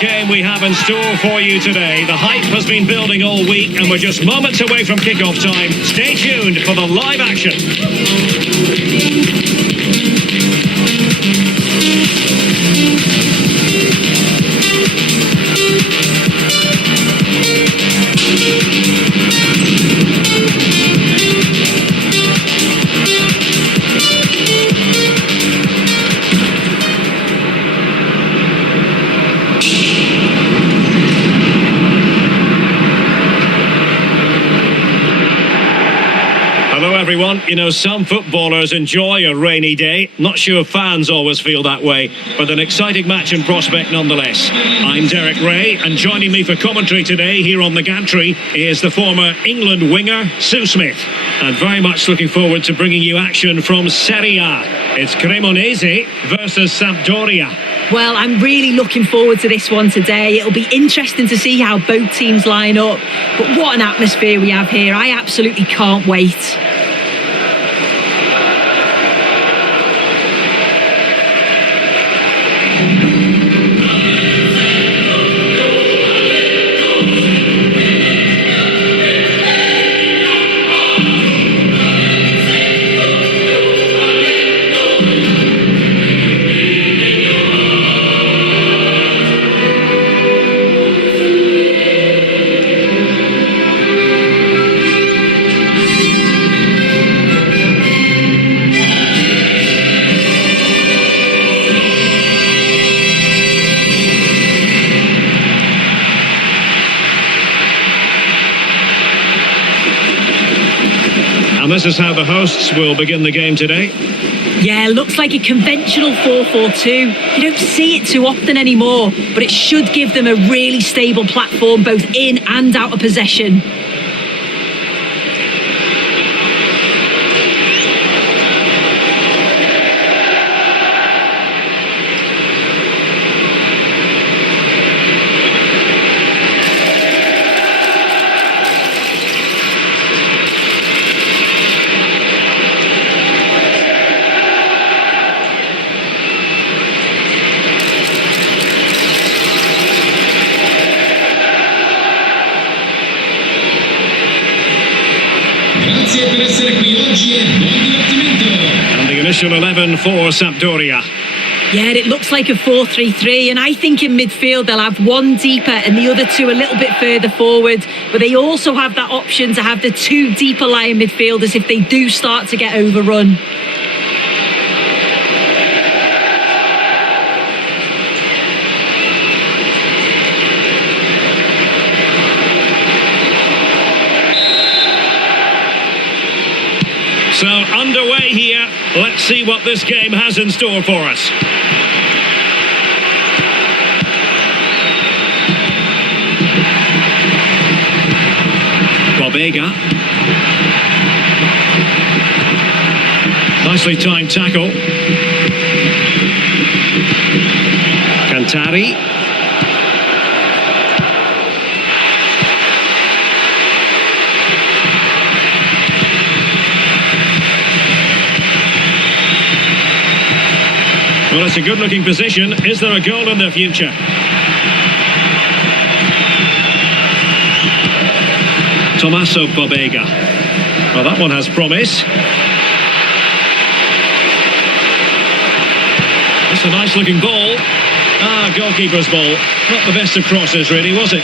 Game we have in store for you today. The hype has been building all week and we're just moments away from kickoff time. Stay tuned for the live action. Everyone, you know, some footballers enjoy a rainy day. Not sure fans always feel that way, but an exciting match in prospect nonetheless. I'm Derek Ray, and joining me for commentary today here on the gantry is the former England winger, Sue Smith. And very much looking forward to bringing you action from Serie A. It's Cremonese versus Sampdoria. Well, I'm really looking forward to this one today. It'll be interesting to see how both teams line up. But what an atmosphere we have here. I absolutely can't wait. And this is how the hosts will begin the game today. Yeah, looks like a conventional 4-4-2. You don't see it too often anymore, but it should give them a really stable platform both in and out of possession. And the initial 11 for Sampdoria. Yeah, it looks like a 4-3-3, and I think in midfield they'll have one deeper and the other two a little bit further forward, but they also have that option to have the two deeper lying midfielders if they do start to get overrun. So underway here. Let's see what this game has in store for us. Bobega. Nicely timed tackle. Cantari. Well, it's a good-looking position. Is there a goal in the future? Tommaso Bobega. Well, that one has promise. That's a nice-looking ball. Ah, goalkeeper's ball. Not the best of crosses, really, was it?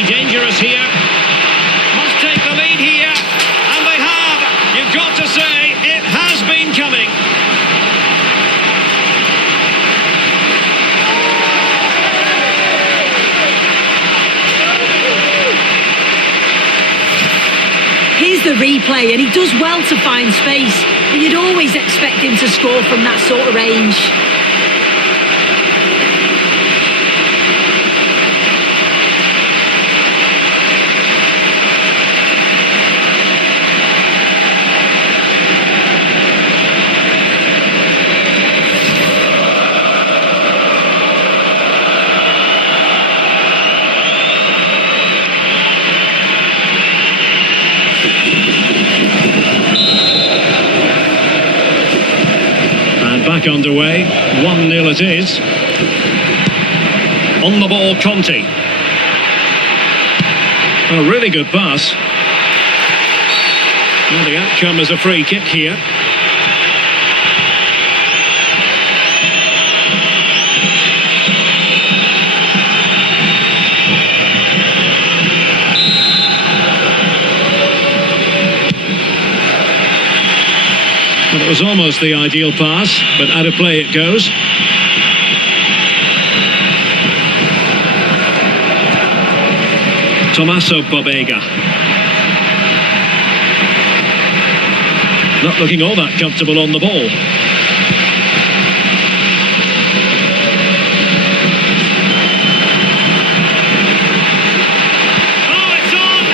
Dangerous here. Must take the lead here. And they have. You've got to say, it has been coming. Here's the replay, and he does well to find space, but you'd always expect him to score from that sort of range. Back underway, 1-0 it is. On the ball, Conte. A really good pass. Well, the outcome is a free kick here. Well, it was almost the ideal pass, but out of play it goes. Tommaso Bobega. Not looking all that comfortable on the ball. Oh, it's on!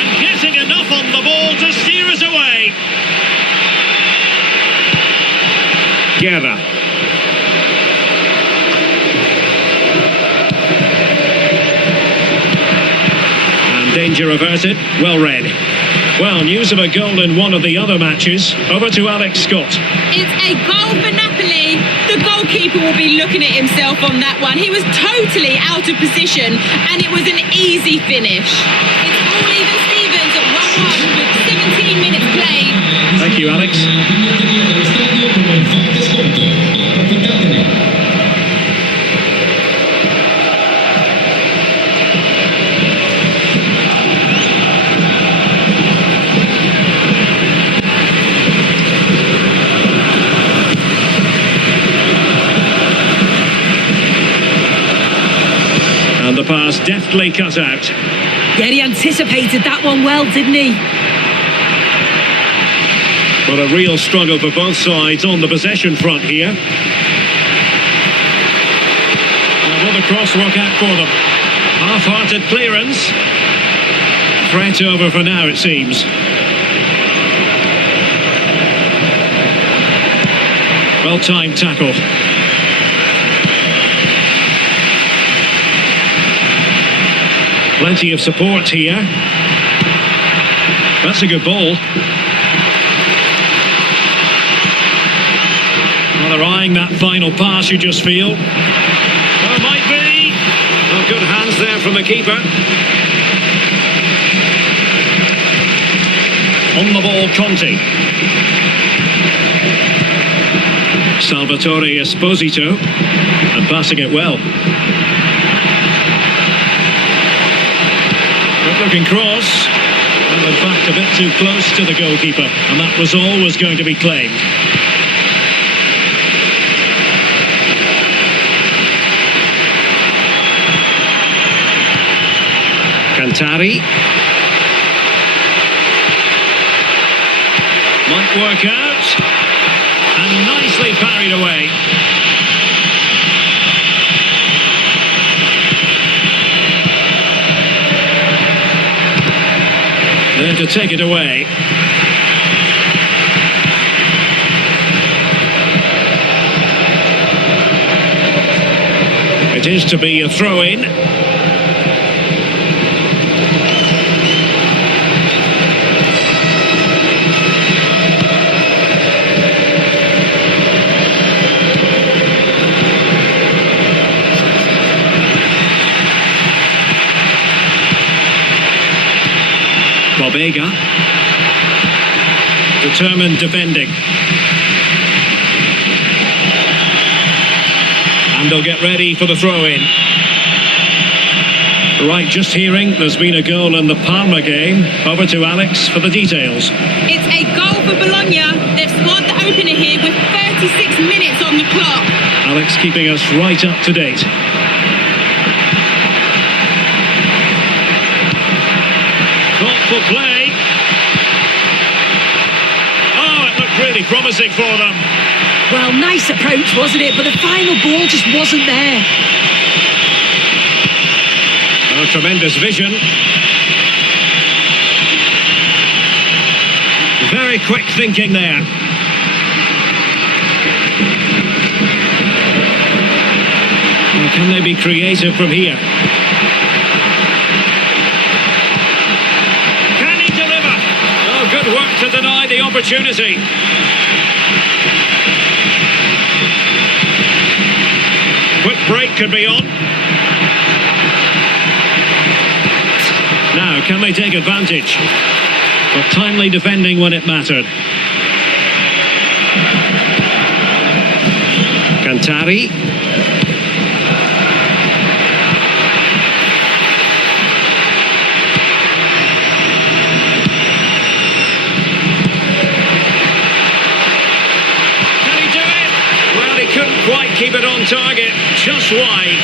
And getting enough on the ball to steer us away. Guerra. And danger averted. Well read. Well, news of a goal in one of the other matches. Over to Alex Scott. It's a goal for Napoli. The goalkeeper will be looking at himself on that one. He was totally out of position, and it was an easy finish. It's all even Stevens at 1-1 with 17 minutes played. Thank you, Alex. deftly cut out. Yeah, he anticipated that one well, didn't he? But a real struggle for both sides on the possession front here. Now will the cross work out for them? Half-hearted clearance. Threat over for now, it seems. Well-timed tackle. Plenty of support here. That's a good ball. Well, they're eyeing that final pass, you just feel. Oh, might be. Oh, good hands there from the keeper. On the ball, Conte. Salvatore Esposito. And passing it well. Good-looking cross. And in fact, a bit too close to the goalkeeper. And that was always going to be claimed. Alcantara might work out, and nicely parried away. There to take it away. It is to be a throw-in. Bobega. Determined defending. And they'll get ready for the throw-in. Right, just hearing there's been a goal in the Parma game. Over to Alex for the details. It's a goal for Bologna. They've scored the opener here with 36 minutes on the clock. Alex keeping us right up to date. Thoughtful play. Oh, it looked really promising for them. Well, nice approach, wasn't it? But the final ball just wasn't there. Oh, tremendous vision. Very quick thinking there. Well, can they be creative from here? Good work to deny the opportunity. Quick break could be on. Now, can they take advantage? But timely defending when it mattered. Alcantara. Couldn't quite keep it on target, just wide.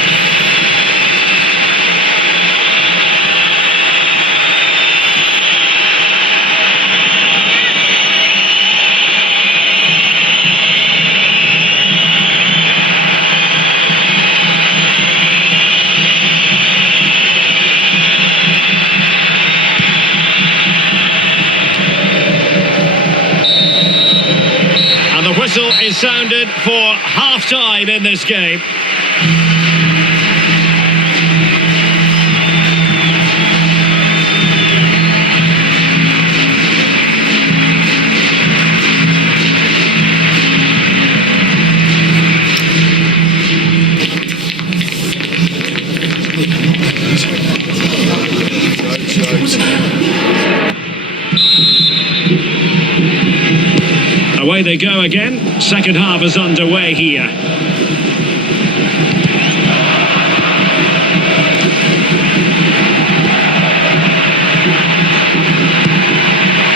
And the whistle is sounded for half-time in this game. Away they go again. Second half is underway here.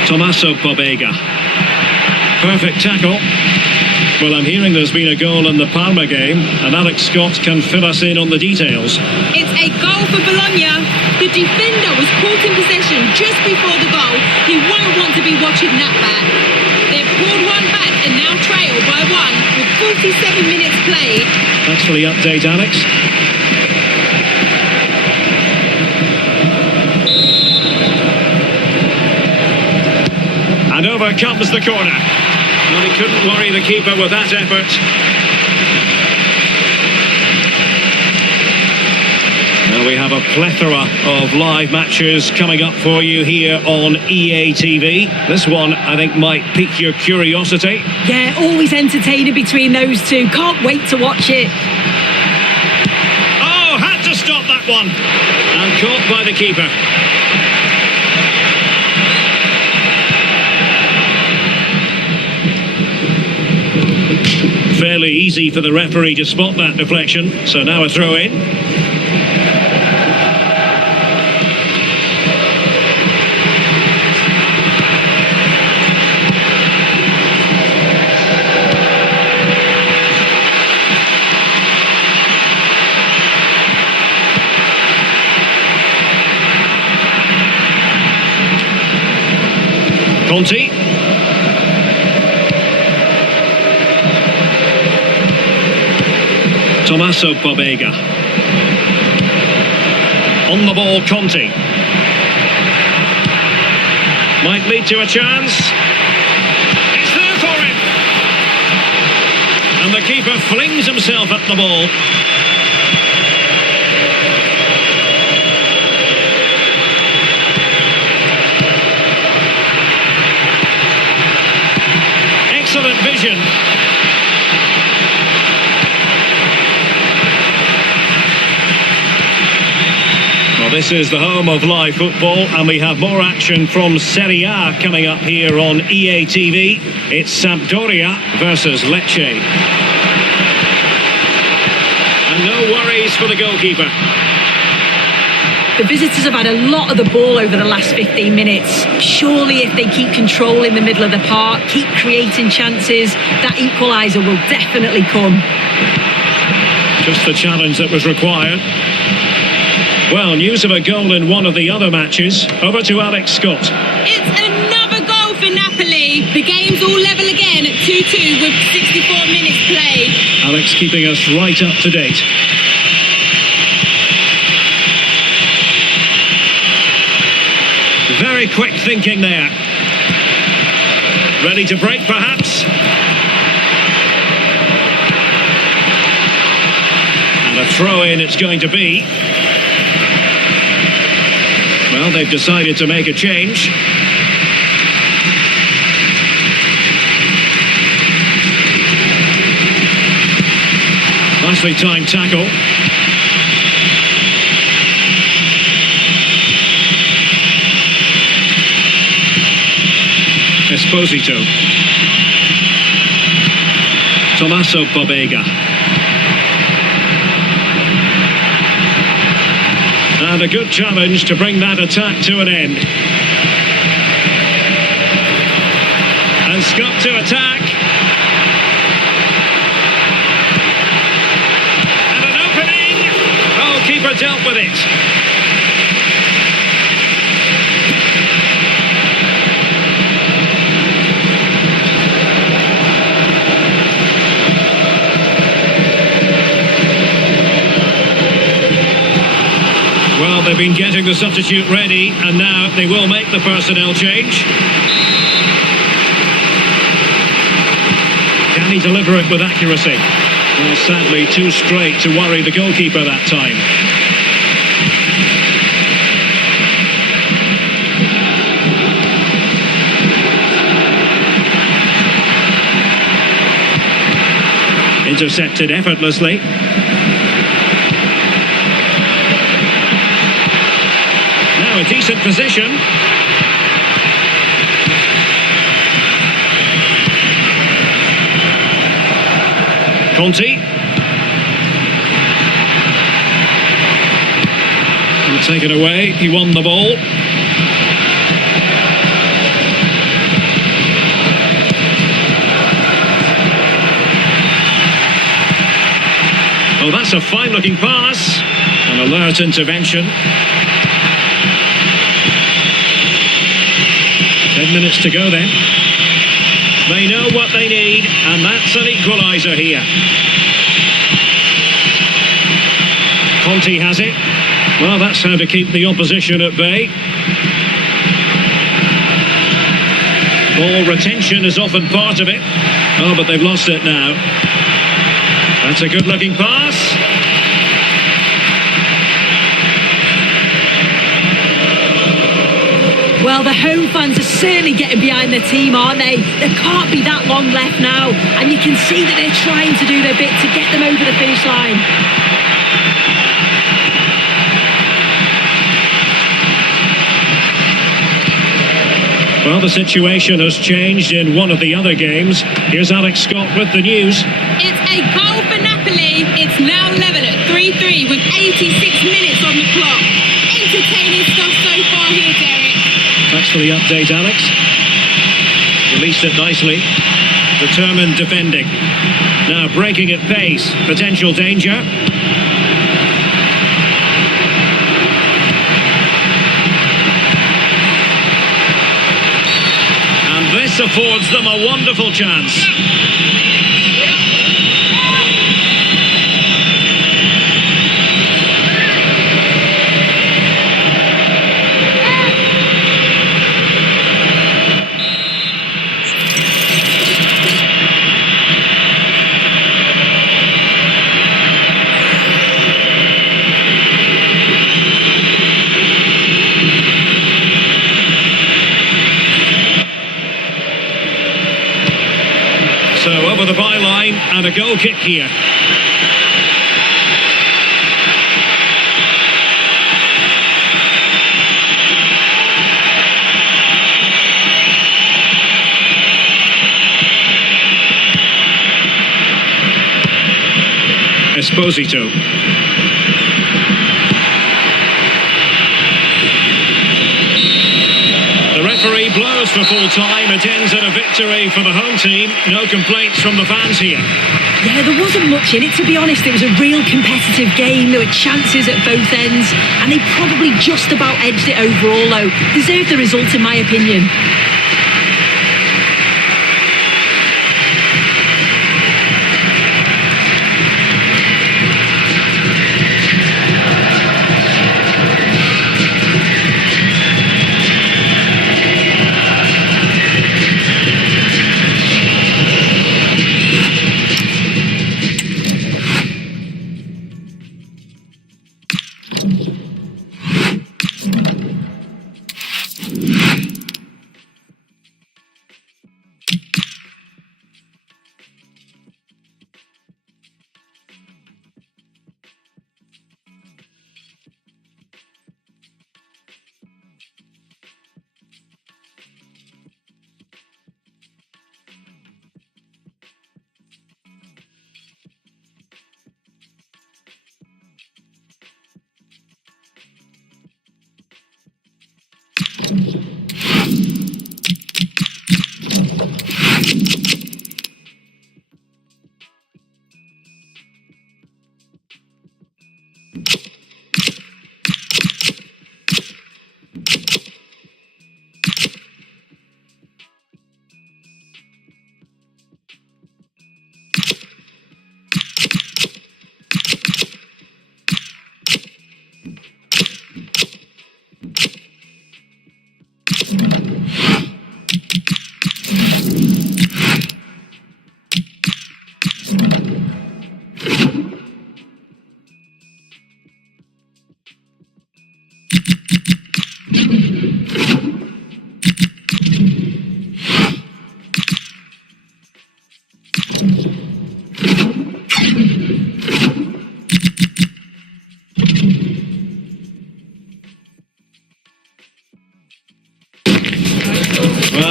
Tommaso Bobega. Perfect tackle. Well, I'm hearing there's been a goal in the Parma game, and Alex Scott can fill us in on the details. It's a goal for Bologna. The defender was caught in possession just before the goal. He won't want to be watching that back. They've pulled one back and now trail by one with 47 minutes played. Thanks for the update, Alex. And over comes the corner. Well, he couldn't worry the keeper with that effort. Now we have a plethora of live matches coming up for you here on EA TV. This one, I think, might pique your curiosity. Yeah, always entertaining between those two. Can't wait to watch it. Oh, had to stop that one. And caught by the keeper. Fairly easy for the referee to spot that deflection. So now a throw in. Conti. Tommaso Pobega. On the ball, Conti. Might lead to a chance. It's there for him. And the keeper flings himself at the ball. Excellent vision. Well, this is the home of live football, and we have more action from Serie A coming up here on EA TV. It's Sampdoria versus Lecce. And no worries for the goalkeeper. The visitors have had a lot of the ball over the last 15 minutes. Surely if they keep control in the middle of the park, keep creating chances, that equaliser will definitely come. Just the challenge that was required. Well, news of a goal in one of the other matches. Over to Alex Scott. It's another goal for Napoli. The game's all level again at 2-2 with 64 minutes played. Alex keeping us right up to date. Very quick thinking there. Ready to break, perhaps? And a throw-in it's going to be. Well, they've decided to make a change. Nicely timed tackle. Esposito. Tommaso Pobega. And a good challenge to bring that attack to an end. And Scott to attack. And an opening. Oh, keeper dealt with it. Well, they've been getting the substitute ready, and now they will make the personnel change. Can he deliver it with accuracy? Well, sadly, too straight to worry the goalkeeper that time. Intercepted effortlessly. A decent position. Conti. He'll take it away. He won the ball. That's a fine-looking pass. An alert intervention. 10 minutes to go then. They know what they need, and that's an equaliser here. Conte has it. Well, that's how to keep the opposition at bay. Ball retention is often part of it. Oh, but they've lost it now. That's a good-looking pass. Well, the home fans are certainly getting behind their team, aren't they? There can't be that long left now. And you can see that they're trying to do their bit to get them over the finish line. Well, the situation has changed in one of the other games. Here's Alex Scott with the news. It's a goal for Napoli. It's now level at 3-3 with 86 minutes on the clock. Entertaining stuff so far here, Derek. Thanks for the update, Alex. Released it nicely. Determined defending. Now breaking at pace. Potential danger. This affords them a wonderful chance. So over the byline and a goal kick here. Esposito. The referee blows for full time. It ends in a victory for the home team. No complaints from the fans here. Yeah, there wasn't much in it, to be honest. It was a real competitive game. There were chances at both ends, and they probably just about edged it overall, though. Deserved the result, in my opinion.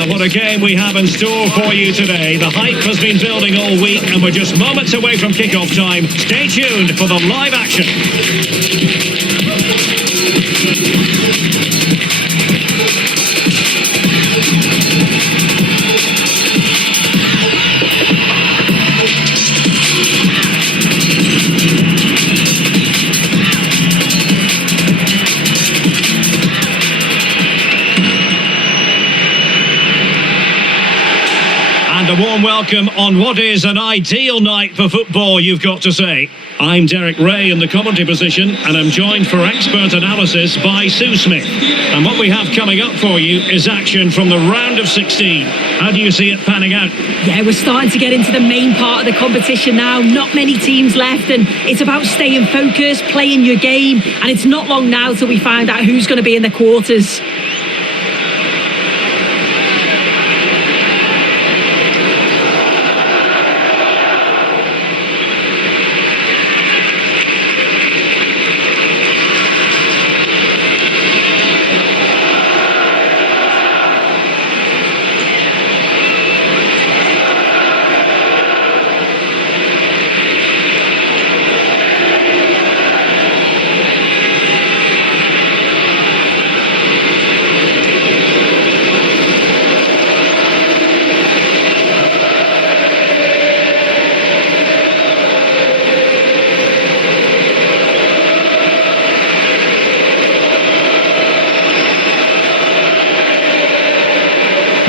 What a game we have in store for you today. The hype has been building all week and we're just moments away from kickoff time. Stay tuned for the live action. And a warm welcome on what is an ideal night for football, you've got to say. I'm Derek Ray in the commentary position, and I'm joined for expert analysis by Sue Smith. And what we have coming up for you is action from the round of 16. How do you see it panning out? Yeah, we're starting to get into the main part of the competition now. Not many teams left, and it's about staying focused, playing your game, and it's not long now till we find out who's going to be in the quarters.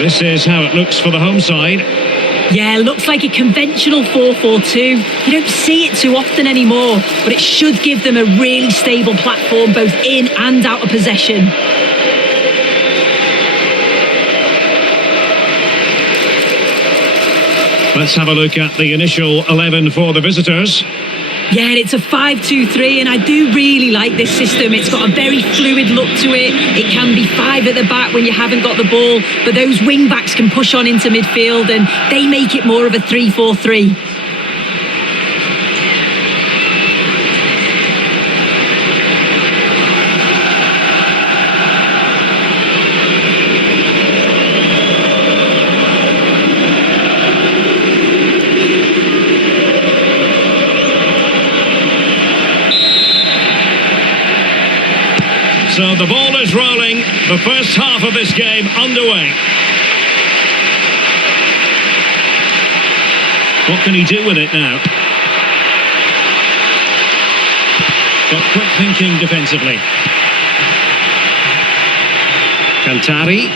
This is how it looks for the home side. Yeah, looks like a conventional 4-4-2. You don't see it too often anymore, but it should give them a really stable platform both in and out of possession. Let's have a look at the initial 11 for the visitors. Yeah, it's a 5-2-3, and I do really like this system. It's got a very fluid look to it. It can be 5 at the back when you haven't got the ball, but those wing-backs can push on into midfield, and they make it more of a 3-4-3. So the ball is rolling, the first half of this game underway. What can he do with it now? Got quick thinking defensively. Alcantara.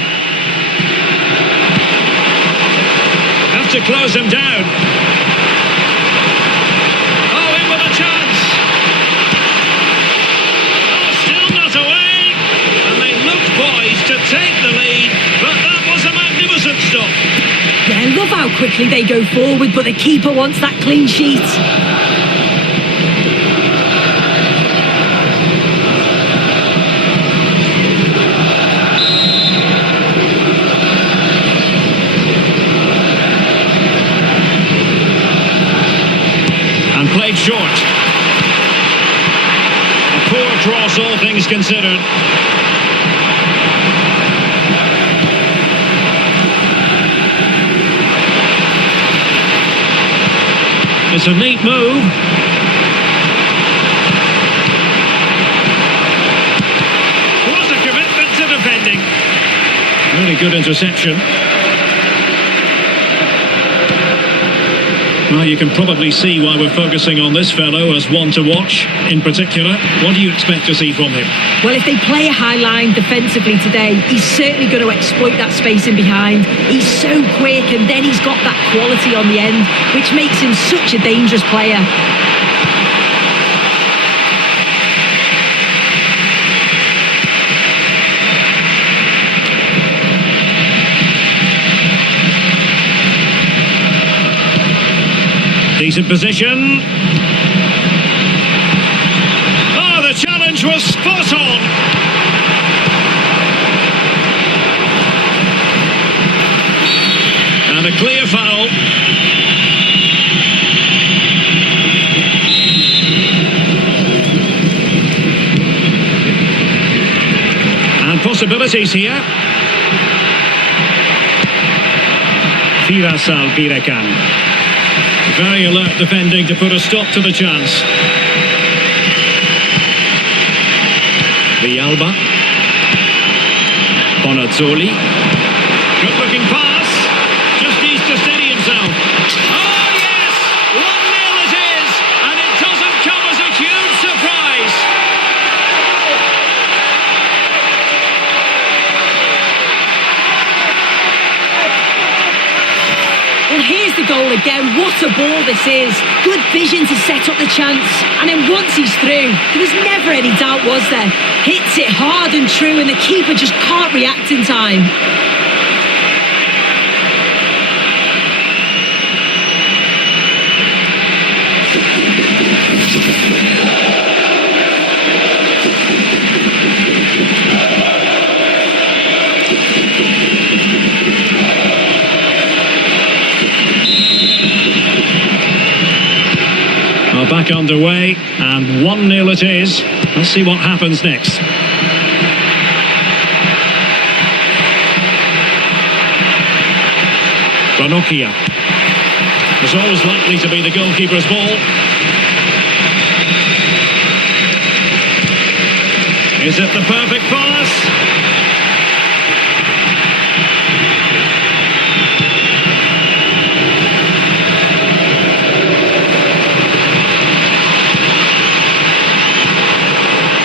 Has to close him down. Oh, in with a chance. Poised to take the lead, but that was a magnificent stop. Yeah, I love how quickly they go forward, but the keeper wants that clean sheet. And played short. A poor cross, all things considered. It's a neat move. What a commitment to defending. Really good interception. Well, you can probably see why we're focusing on this fellow as one to watch in particular. What do you expect to see from him? Well, if they play a high line defensively today, he's certainly going to exploit that space in behind. He's so quick, and then he's got that quality on the end, which makes him such a dangerous player. Decent position. Oh, the challenge was spot on. And a clear foul. And possibilities here. Firas. Very alert defending to put a stop to the chance. Villalba. Bonazzoli. Good looking pass. Just needs to steady himself. Oh yes! 1-0 it is! And it doesn't come as a huge surprise. Well, the goal again. What a ball this is. Good vision to set up the chance. And then once he's through, there was never any doubt, was there? Hits it hard and true, and the keeper just can't react in time. Back underway, and 1-0 it is. Let's see what happens next. Ranocchia. It's always likely to be the goalkeeper's ball. Is it the perfect pass?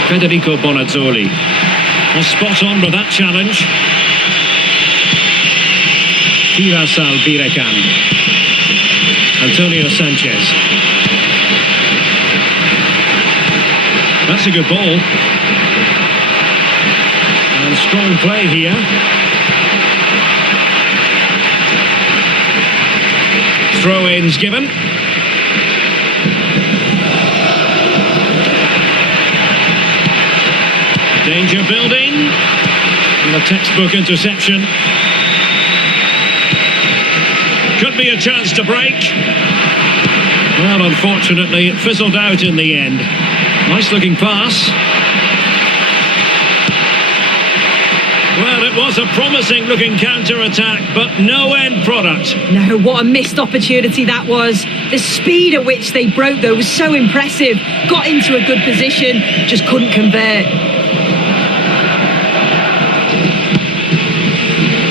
Federico Bonazzoli was spot on with that challenge. Firasal Birekan. Antonio Sanchez. That's a good ball. And strong play here. Throw-ins given. Danger building, and a textbook interception. Could be a chance to break. Well, unfortunately, it fizzled out in the end. Nice looking pass. Well, it was a promising looking counter-attack, but no end product. No, what a missed opportunity that was. The speed at which they broke, though, was so impressive. Got into a good position, just couldn't convert.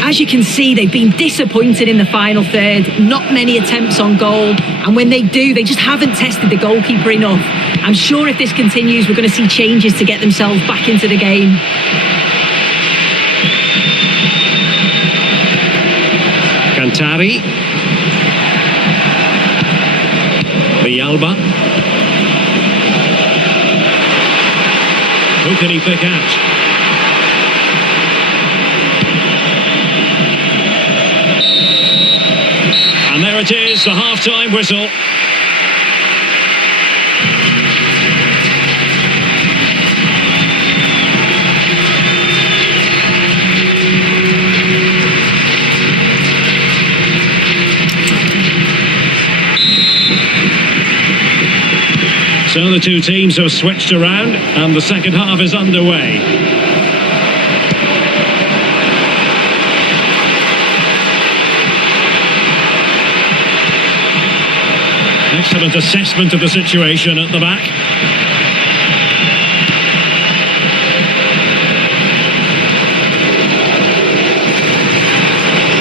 As you can see, they've been disappointed in the final third. Not many attempts on goal. And when they do, they just haven't tested the goalkeeper enough. I'm sure if this continues, we're going to see changes to get themselves back into the game. Cantari. Villalba. Who can he pick out? And there it is, the half-time whistle. So the two teams have switched around and the second half is underway. Excellent assessment of the situation at the back.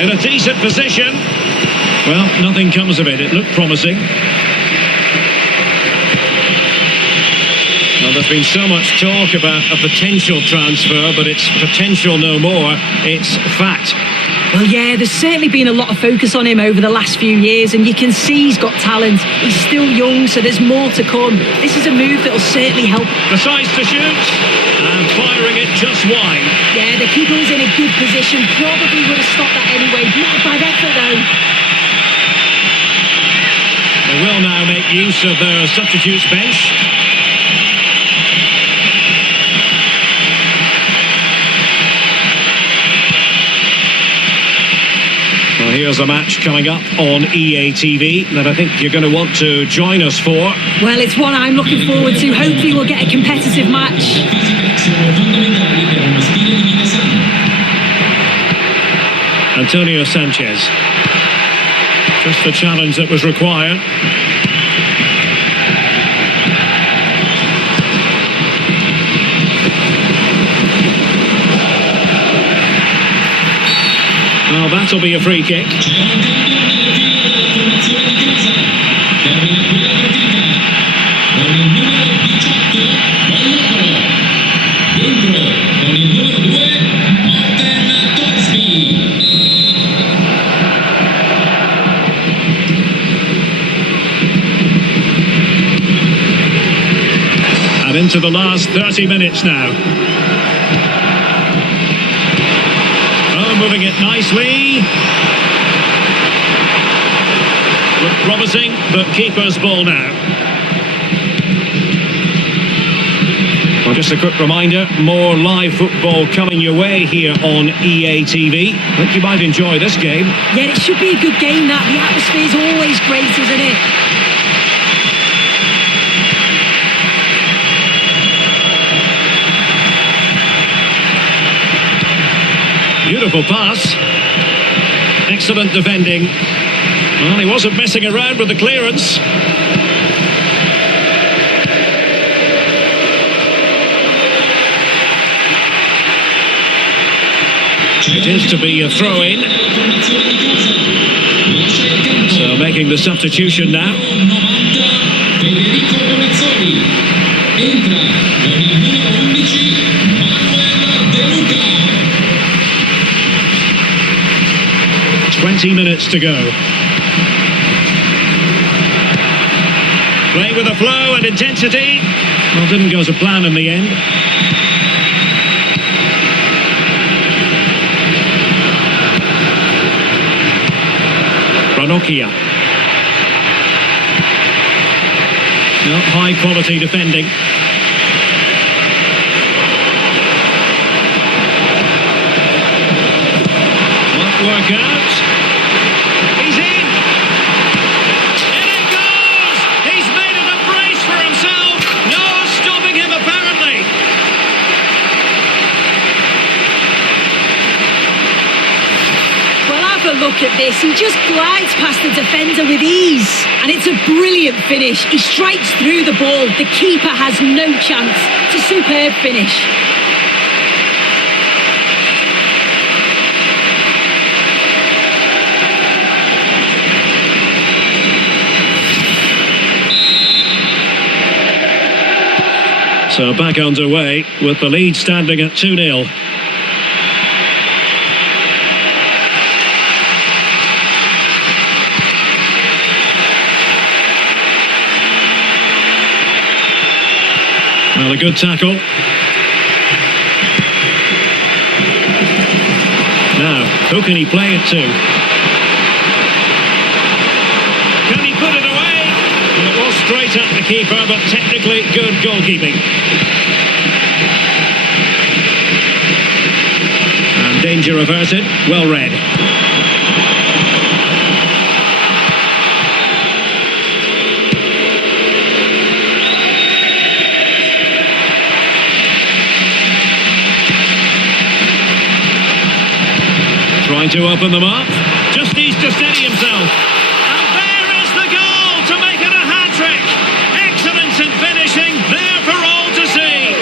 In a decent position. Well, nothing comes of it. It looked promising. Well, there's been so much talk about a potential transfer, but it's potential no more. It's fact. Well, yeah, there's certainly been a lot of focus on him over the last few years, and you can see he's got talent. He's still young, so there's more to come. This is a move that will certainly help. Decides to shoot, and firing it just wide. Yeah, the keeper was in a good position. Probably would have stopped that anyway. Not by effort, though. They will now make use of their substitutes bench. Well, here's a match coming up on EA TV that I think you're going to want to join us for. Well, it's one I'm looking forward to. Hopefully we'll get a competitive match. Antonio Sanchez. Just the challenge that was required. Well, that'll be a free kick. into the last 30 minutes now. Oh, moving it nicely. Look promising, but keeper's ball now. Well, just a quick reminder, more live football coming your way here on EA TV. I think you might enjoy this game. Yeah, it should be a good game, that. The atmosphere's always great, isn't it? Beautiful pass. Excellent defending. Well, he wasn't messing around with the clearance. It is to be a throw-in. So making the substitution now. 20 minutes to go. Play with a flow and intensity. Well, didn't go to plan in the end. Ranocchia. No, high quality defending. Won't work out. He's in. In it goes. He's made it a brace for himself. No stopping him apparently. Well, have a look at this. He just glides past the defender with ease. And it's a brilliant finish. He strikes through the ball. The keeper has no chance. It's a superb finish. So back underway with the lead standing at 2-0. Well, a good tackle. Now, who can he play it to? Can he put it away? Well, it was straight at the keeper, but technically good goalkeeping. And danger averted, well read. Trying to open them up. Just needs to steady himself. And there is the goal to make it a hat-trick. Excellence in finishing, there for all to see.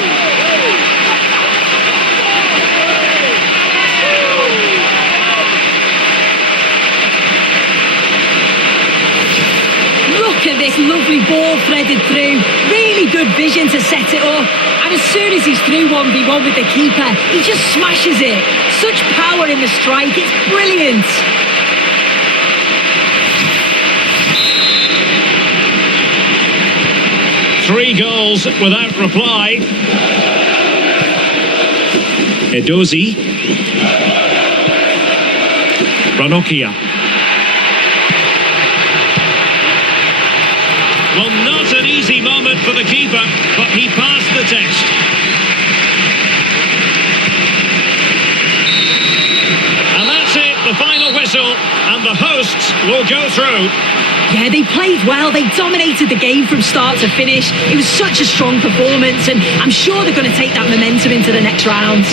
Look at this lovely ball threaded through. Really good vision to set it up. And as soon as he's through 1v1 with the keeper, he just smashes it. Such power in the strike, it's brilliant. Three goals without reply. Edozi. Ranocchia. Well, not an easy moment for the keeper, but he passed the test. And that's it, the final whistle, and the hosts will go through. Yeah, they played well. They dominated the game from start to finish. It was such a strong performance, and I'm sure they're going to take that momentum into the next round.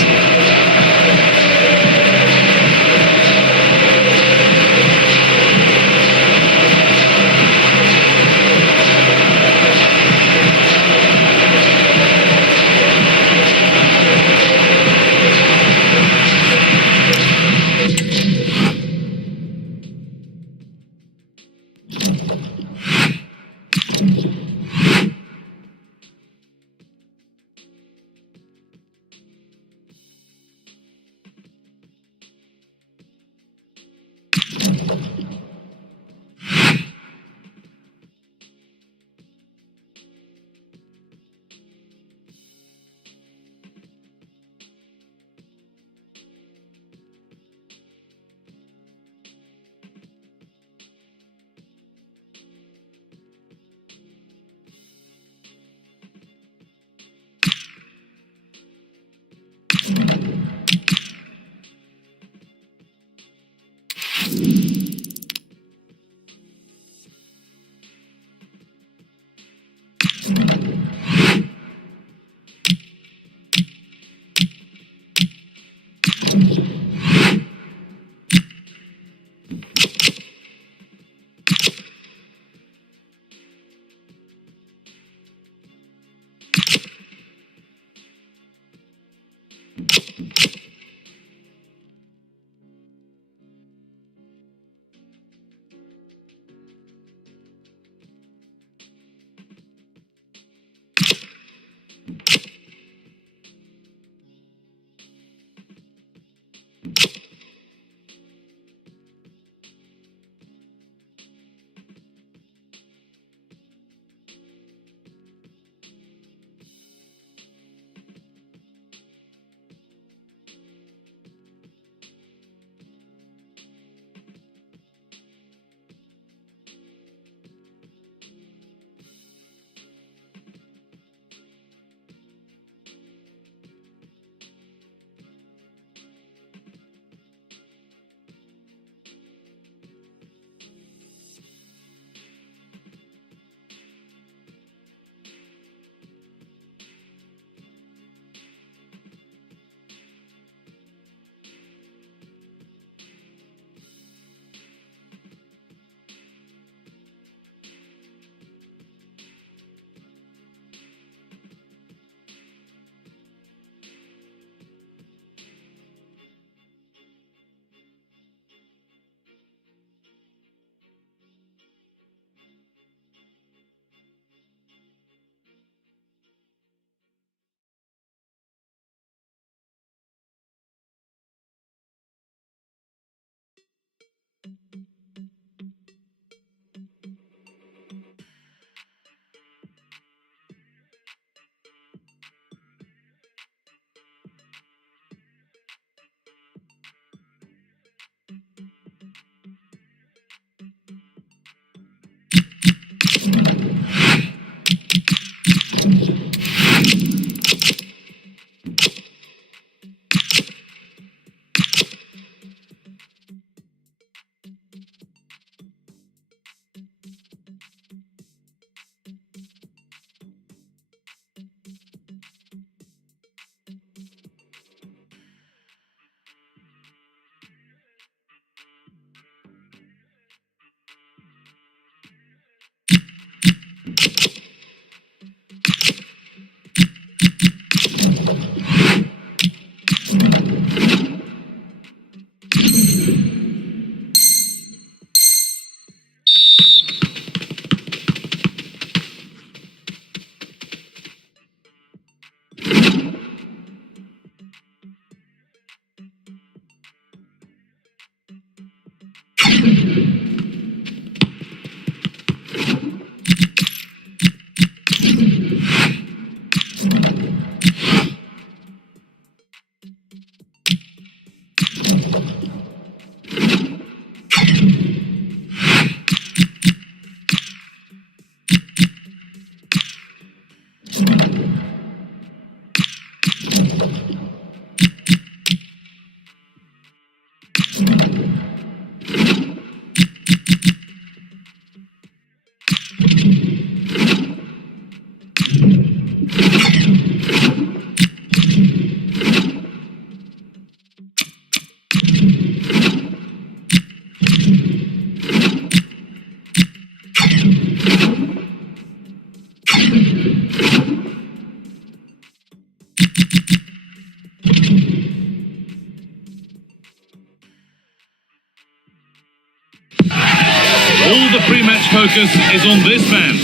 All the pre-match focus is on this man.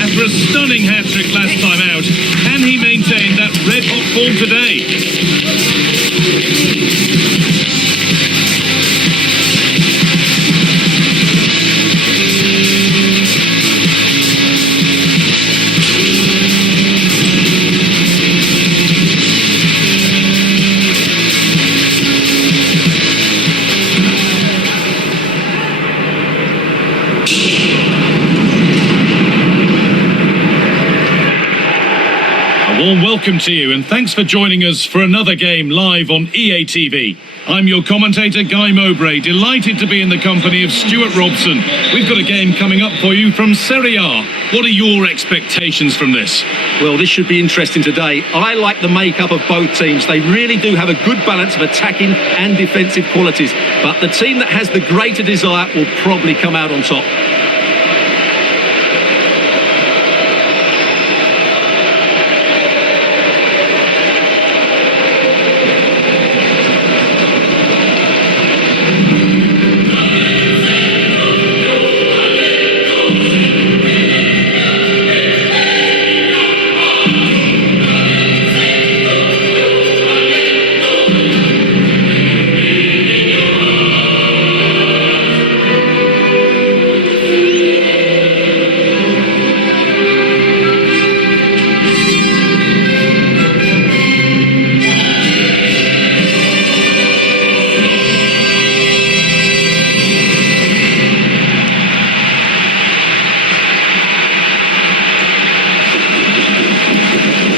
After a stunning hat-trick last time out, can he maintain that red-hot form today? Warm welcome to you and thanks for joining us for another game live on EA TV. I'm your commentator Guy Mowbray, delighted to be in the company of Stuart Robson. We've got a game coming up for you from Serie A. What are your expectations from this? Well, this should be interesting today. I like the makeup of both teams. They really do have a good balance of attacking and defensive qualities. But the team that has the greater desire will probably come out on top.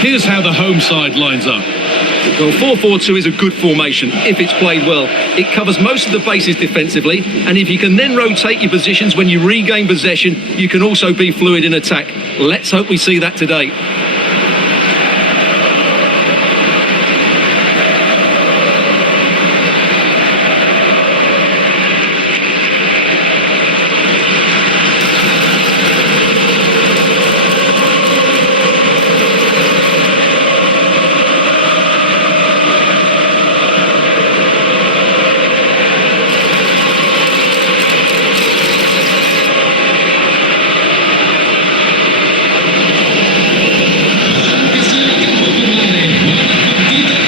Here's how the home side lines up. Well, 4-4-2 is a good formation if it's played well. It covers most of the bases defensively, and if you can then rotate your positions when you regain possession, you can also be fluid in attack. Let's hope we see that today.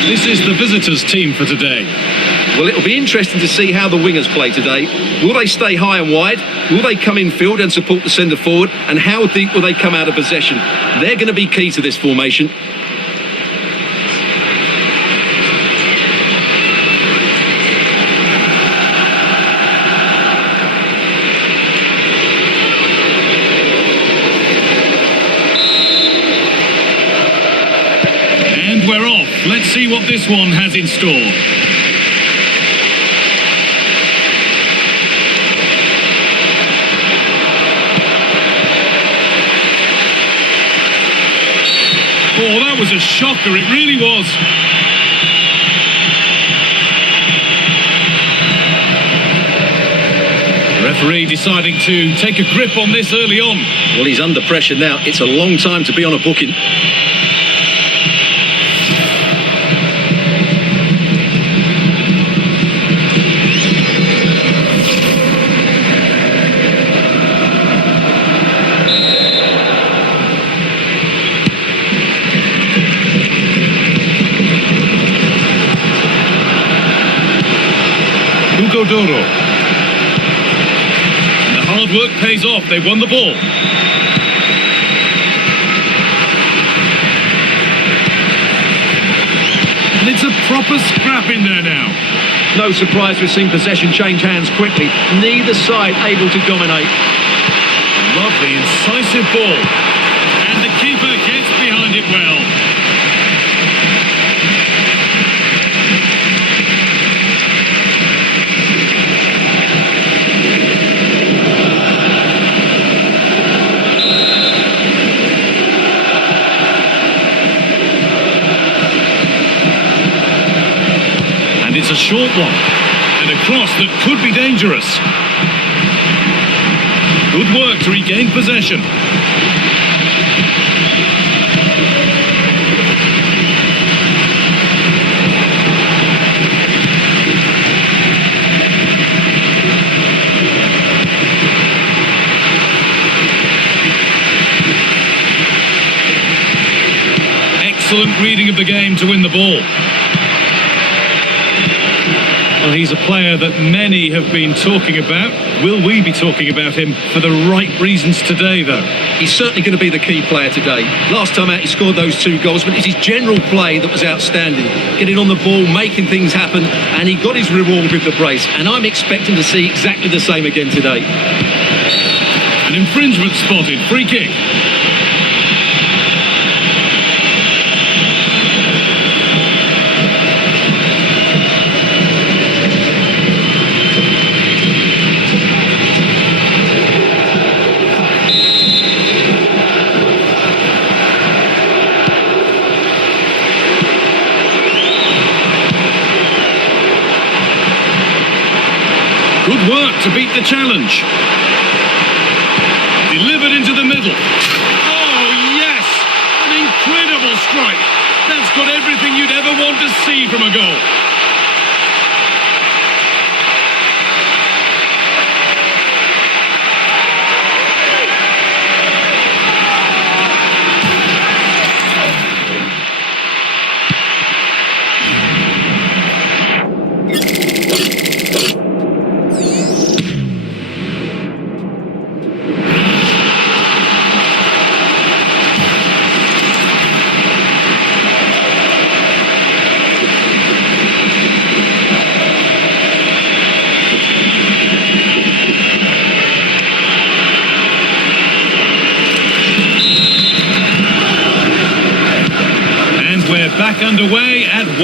This is the visitors' team for today. Well, it'll be interesting to see how the wingers play today. Will they stay high and wide? Will they come in field and support the centre forward? And how deep will they come out of possession? They're going to be key to this formation. And we're off. Let's see what this one has in store. Oh, that was a shocker, it really was. The referee deciding to take a grip on this early on. Well, he's under pressure now. It's a long time to be on a booking. Doro. And the hard work pays off. They won the ball. And it's a proper scrap in there now. No surprise we've seen possession change hands quickly. Neither side able to dominate. Lovely, incisive ball. And the keeper gets behind it well. It's a short one, and a cross that could be dangerous. Good work to regain possession. Excellent reading of the game to win the ball. Well, he's a player that many have been talking about. Will we be talking about him for the right reasons today, though? He's certainly going to be the key player today. Last time out, he scored those 2 goals, but it's his general play that was outstanding. Getting on the ball, making things happen, and he got his reward with the brace. And I'm expecting to see exactly the same again today. An infringement spotted. Free kick. Good work to beat the challenge. Delivered into the middle. Oh, yes! An incredible strike. That's got everything you'd ever want to see from a goal. Back underway at 1-0.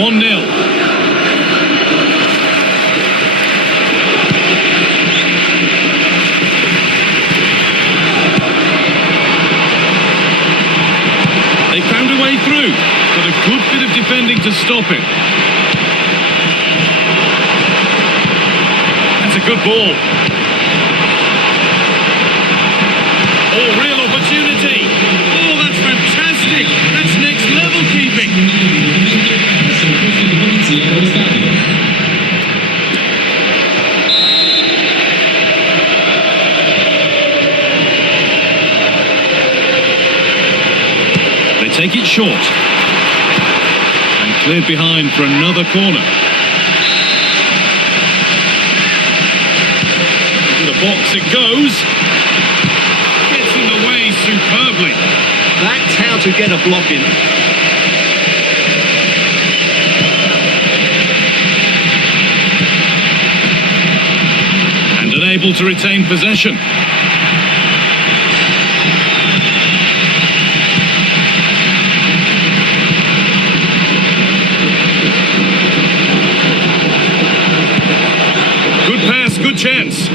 They found a way through, but a good bit of defending to stop it. That's a good ball. Oh, real opportunity. Oh, that's fantastic. That's next level keeping. They take it short. And cleared behind for another corner. box it goes. Gets in the way superbly. That's how to get a block in. And unable to retain possession. Good pass, good chance.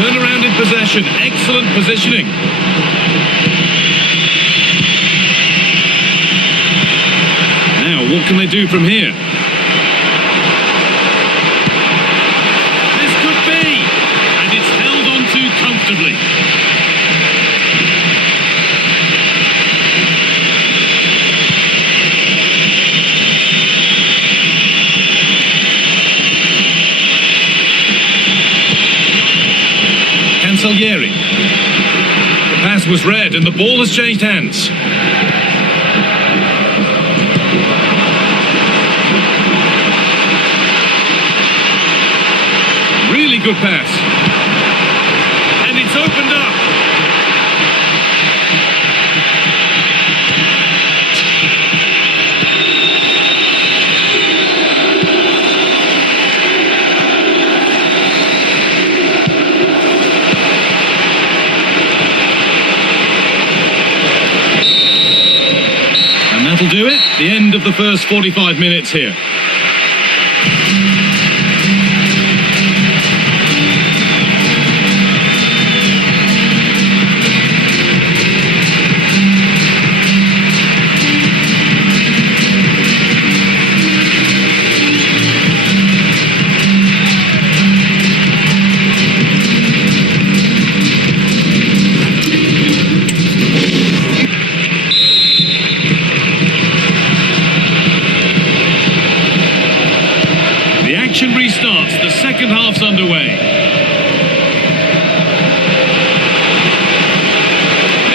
Turn around in possession, excellent positioning. Now, what can they do from here? This could be, and it's held on to comfortably. Cancellieri. The pass was read and the ball has changed hands. Really good pass. And it's opened up. That'll do it. The end of the first 45 minutes here. Restarts, the second half's underway.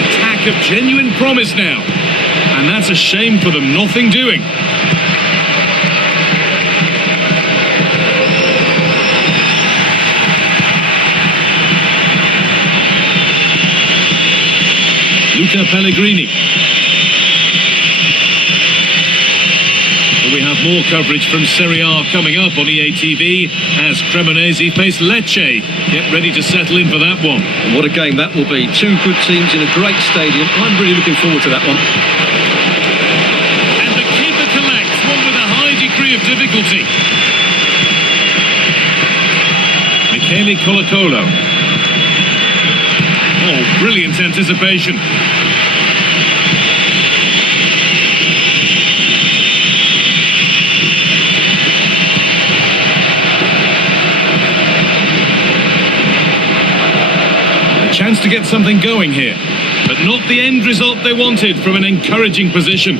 Attack of genuine promise now. And that's a shame for them, nothing doing. Luca Pellegrini. We have more coverage from Serie A coming up on EA TV as Cremonese face Lecce. Get ready to settle in for that one. And what a game that will be. Two good teams in a great stadium. I'm really looking forward to that one. And the keeper collects, one with a high degree of difficulty. Michele Colo-Colo. Oh, brilliant anticipation. Chance to get something going here, but not the end result they wanted from an encouraging position.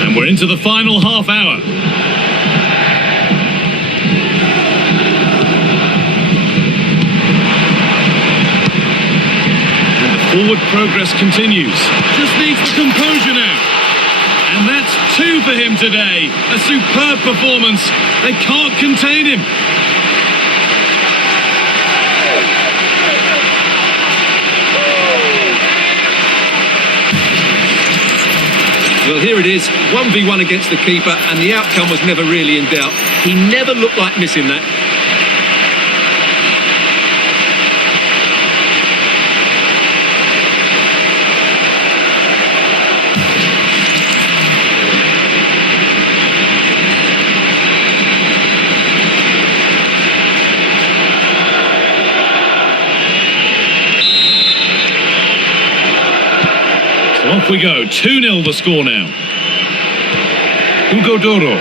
And we're into the final half hour. Forward progress continues. Just needs the composure now. And that's two for him today. A superb performance. They can't contain him. Well, here it is. 1v1 against the keeper, and the outcome was never really in doubt. He never looked like missing that. Off we go, 2-0 the score now. Hugo Doro.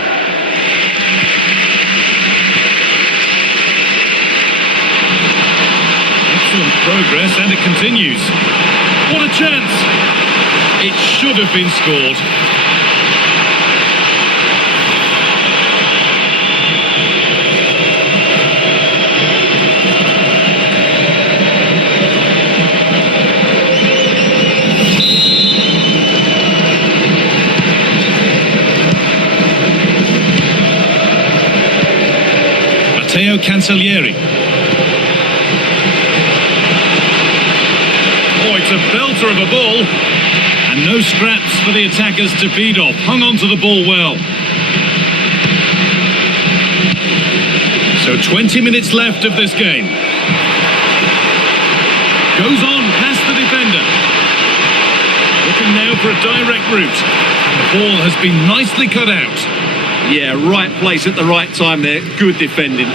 Excellent progress, and it continues. What a chance! It should have been scored. Cancellieri. Oh, it's a belter of a ball. And no scraps for the attackers to feed off. Hung on to the ball well. So 20 minutes left of this game. Goes on past the defender. Looking now for a direct route. The ball has been nicely cut out. Yeah, right place at the right time there. Good defending.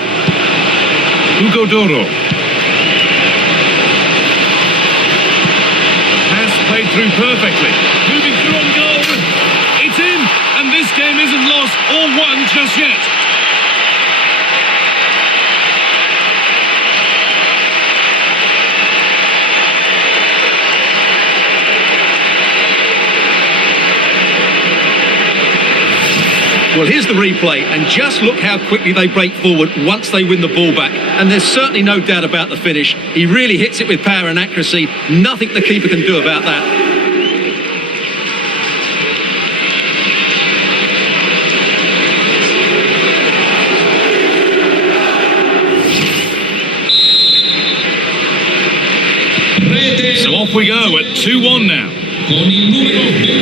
Hugo Doro. Pass played through perfectly. Moving through on goal. It's in, and this game isn't lost or won just yet. Well, here's the replay, and just look how quickly they break forward once they win the ball back. And there's certainly no doubt about the finish. He really hits it with power and accuracy. Nothing the keeper can do about that. So off we go at 2-1 now. Con il numero 22,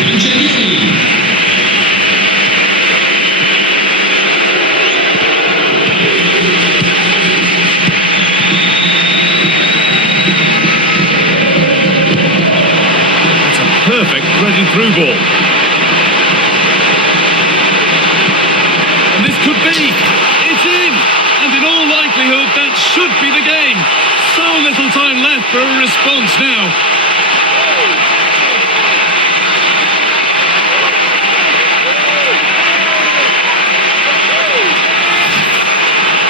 Cancellieri. Perfect threaded through ball. And this could be. It's in. And in all likelihood, that should be the game. So little time left for a response now.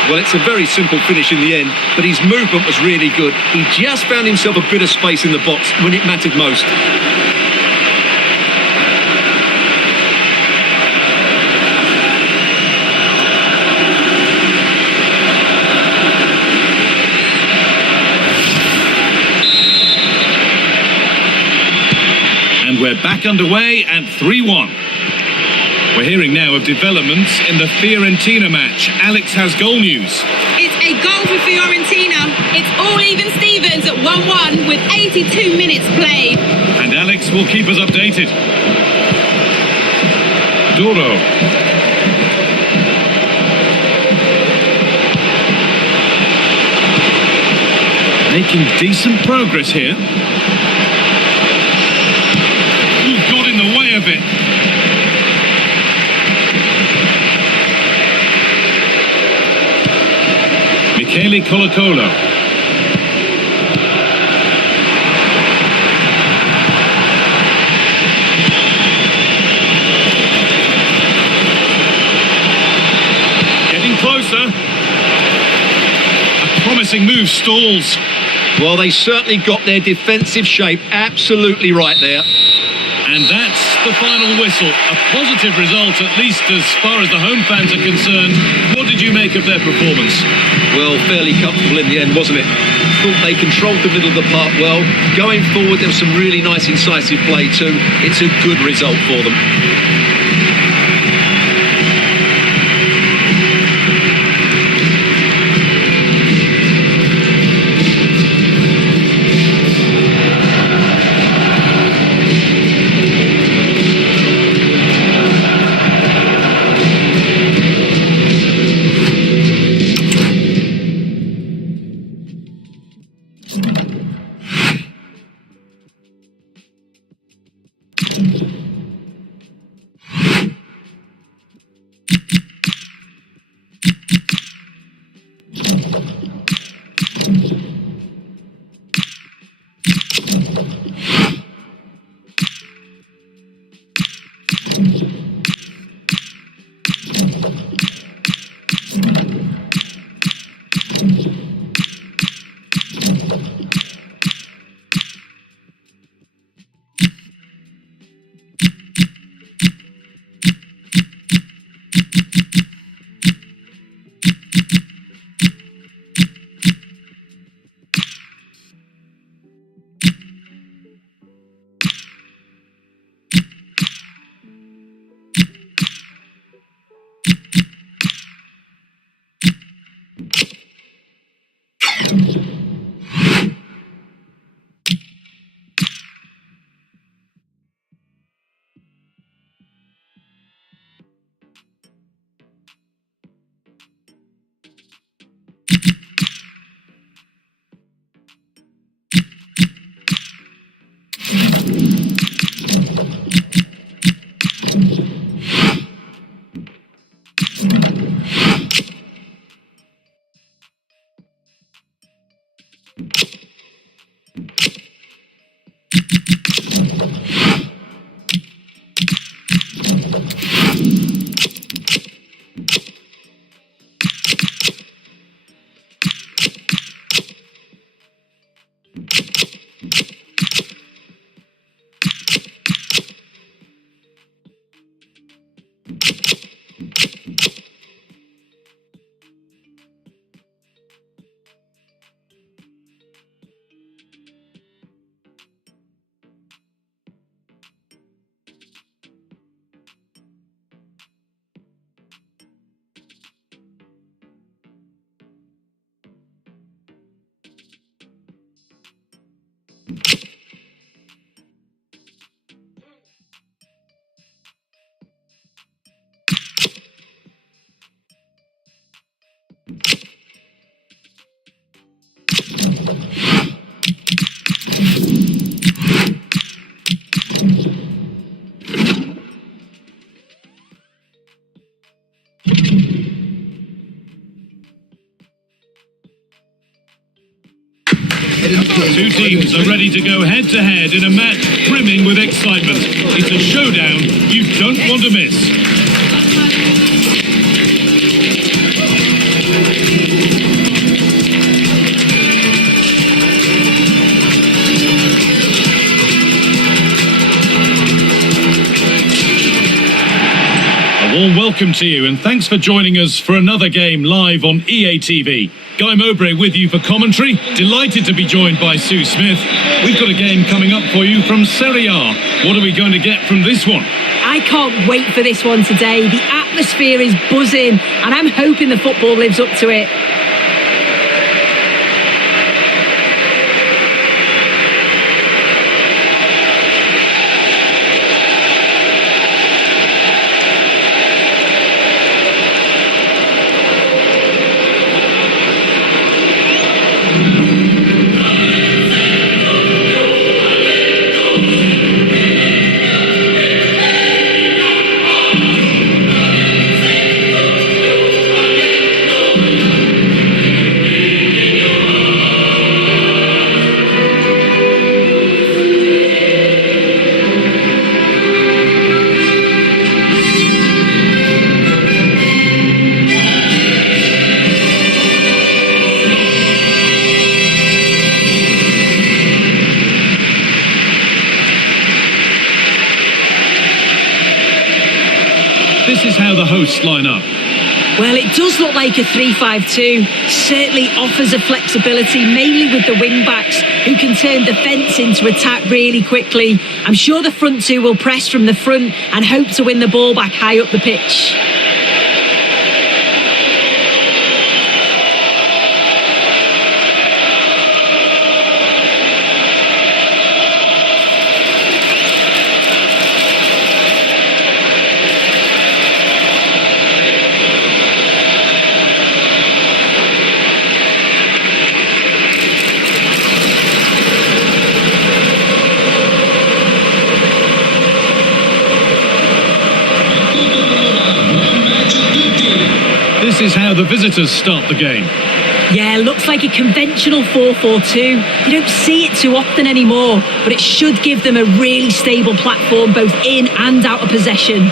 Well, it's a very simple finish in the end, but his movement was really good. He just found himself a bit of space in the box when it mattered most. And we're back underway at 3-1. We're hearing now of developments in the Fiorentina match. Alex has goal news. It's a goal for Fiorentina. It's all even Stevens at 1-1 with 82 minutes played. And Alex will keep us updated. Duro. Making decent progress here. Ooh, got in the way of it. Michele Colo-Colo. Getting closer. A promising move stalls. Well, they certainly got their defensive shape absolutely right there. And that's the final whistle. A positive result, at least as far as the home fans are concerned. What did you make of their performance? Well, fairly comfortable in the end, wasn't it? Thought they controlled the middle of the park well. Going forward, there was some really nice incisive play too. It's a good result for them. Two teams are ready to go head-to-head in a match brimming with excitement. It's a showdown you don't want to miss. A warm welcome to you and thanks for joining us for another game live on EA TV. Guy Mowbray with you for commentary. Delighted to be joined by Sue Smith. We've got a game coming up for you from Serie A. What are we going to get from this one? I can't wait for this one today. The atmosphere is buzzing and I'm hoping the football lives up to it. This is how the hosts line up. Well, it does look like a 3-5-2. Certainly offers a flexibility, mainly with the wing-backs, who can turn defence into attack really quickly. I'm sure the front two will press from the front and hope to win the ball back high up the pitch. This is how the visitors start the game. Yeah, looks like a conventional 4-4-2. You don't see it too often anymore, but it should give them a really stable platform both in and out of possession.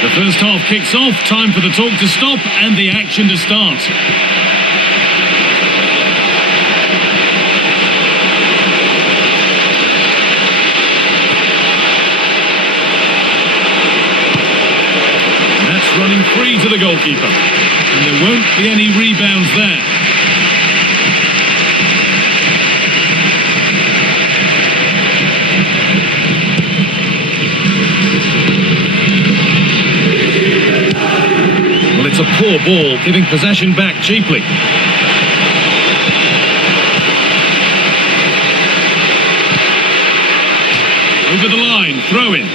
The first half kicks off, time for the talk to stop and the action to start. That's running free to the goalkeeper. And there won't be any rebounds there. It's a poor ball, giving possession back cheaply. Over the line, throw in.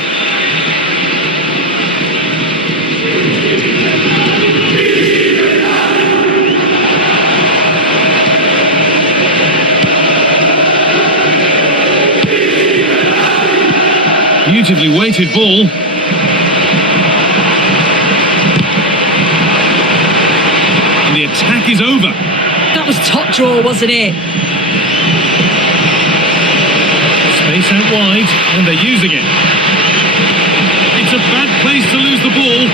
Beautifully weighted ball. The attack is over. That was top draw, wasn't it? Space out wide, and they're using it. It's a bad place to lose the ball.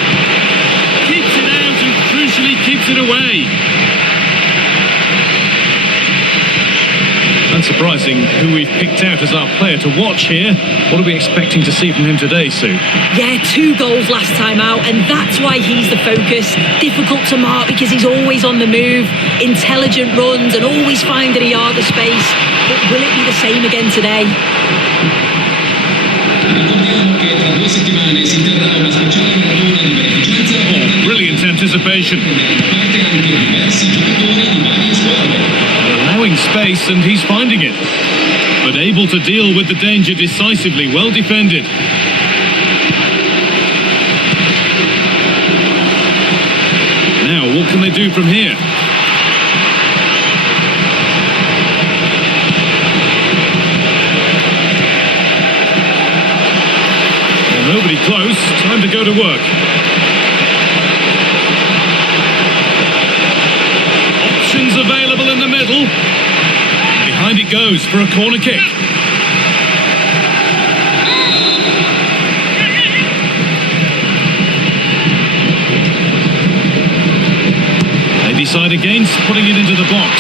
Keeps it out and crucially keeps it away. Unsurprising who we've picked out as our player to watch here. What are we expecting to see from him today, Sue? Yeah, 2 goals last time out, and that's why he's the focus. Difficult to mark because he's always on the move, intelligent runs and always finding a yard of space. But will it be the same again today? Ricordiamo che tra 2 settimane si terrà una speciale maratona di beneficenza. Brilliant anticipation. Parte anche diversi giocatori di varie squadre. Allowing space and he's finding it. But able to deal with the danger decisively, well defended. Now, what can they do from here? close, time to go to work. Options available in the middle. Behind it goes for a corner kick. They decide against putting it into the box.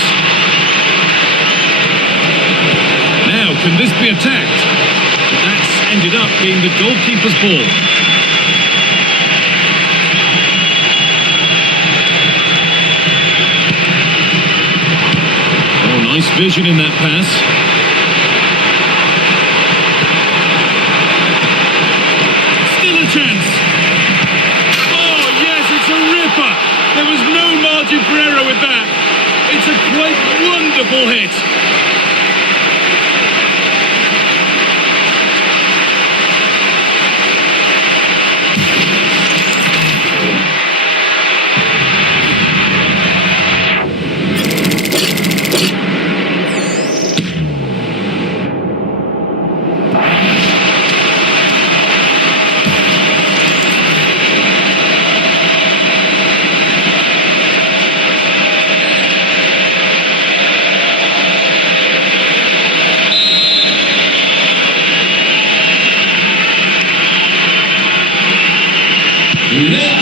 Now, can this be attacked? That's ended up being the goalkeeper's ball. Oh, nice vision in that pass. Still a chance. Oh, yes, it's a ripper. There was no margin for error with that. It's a quite wonderful hit.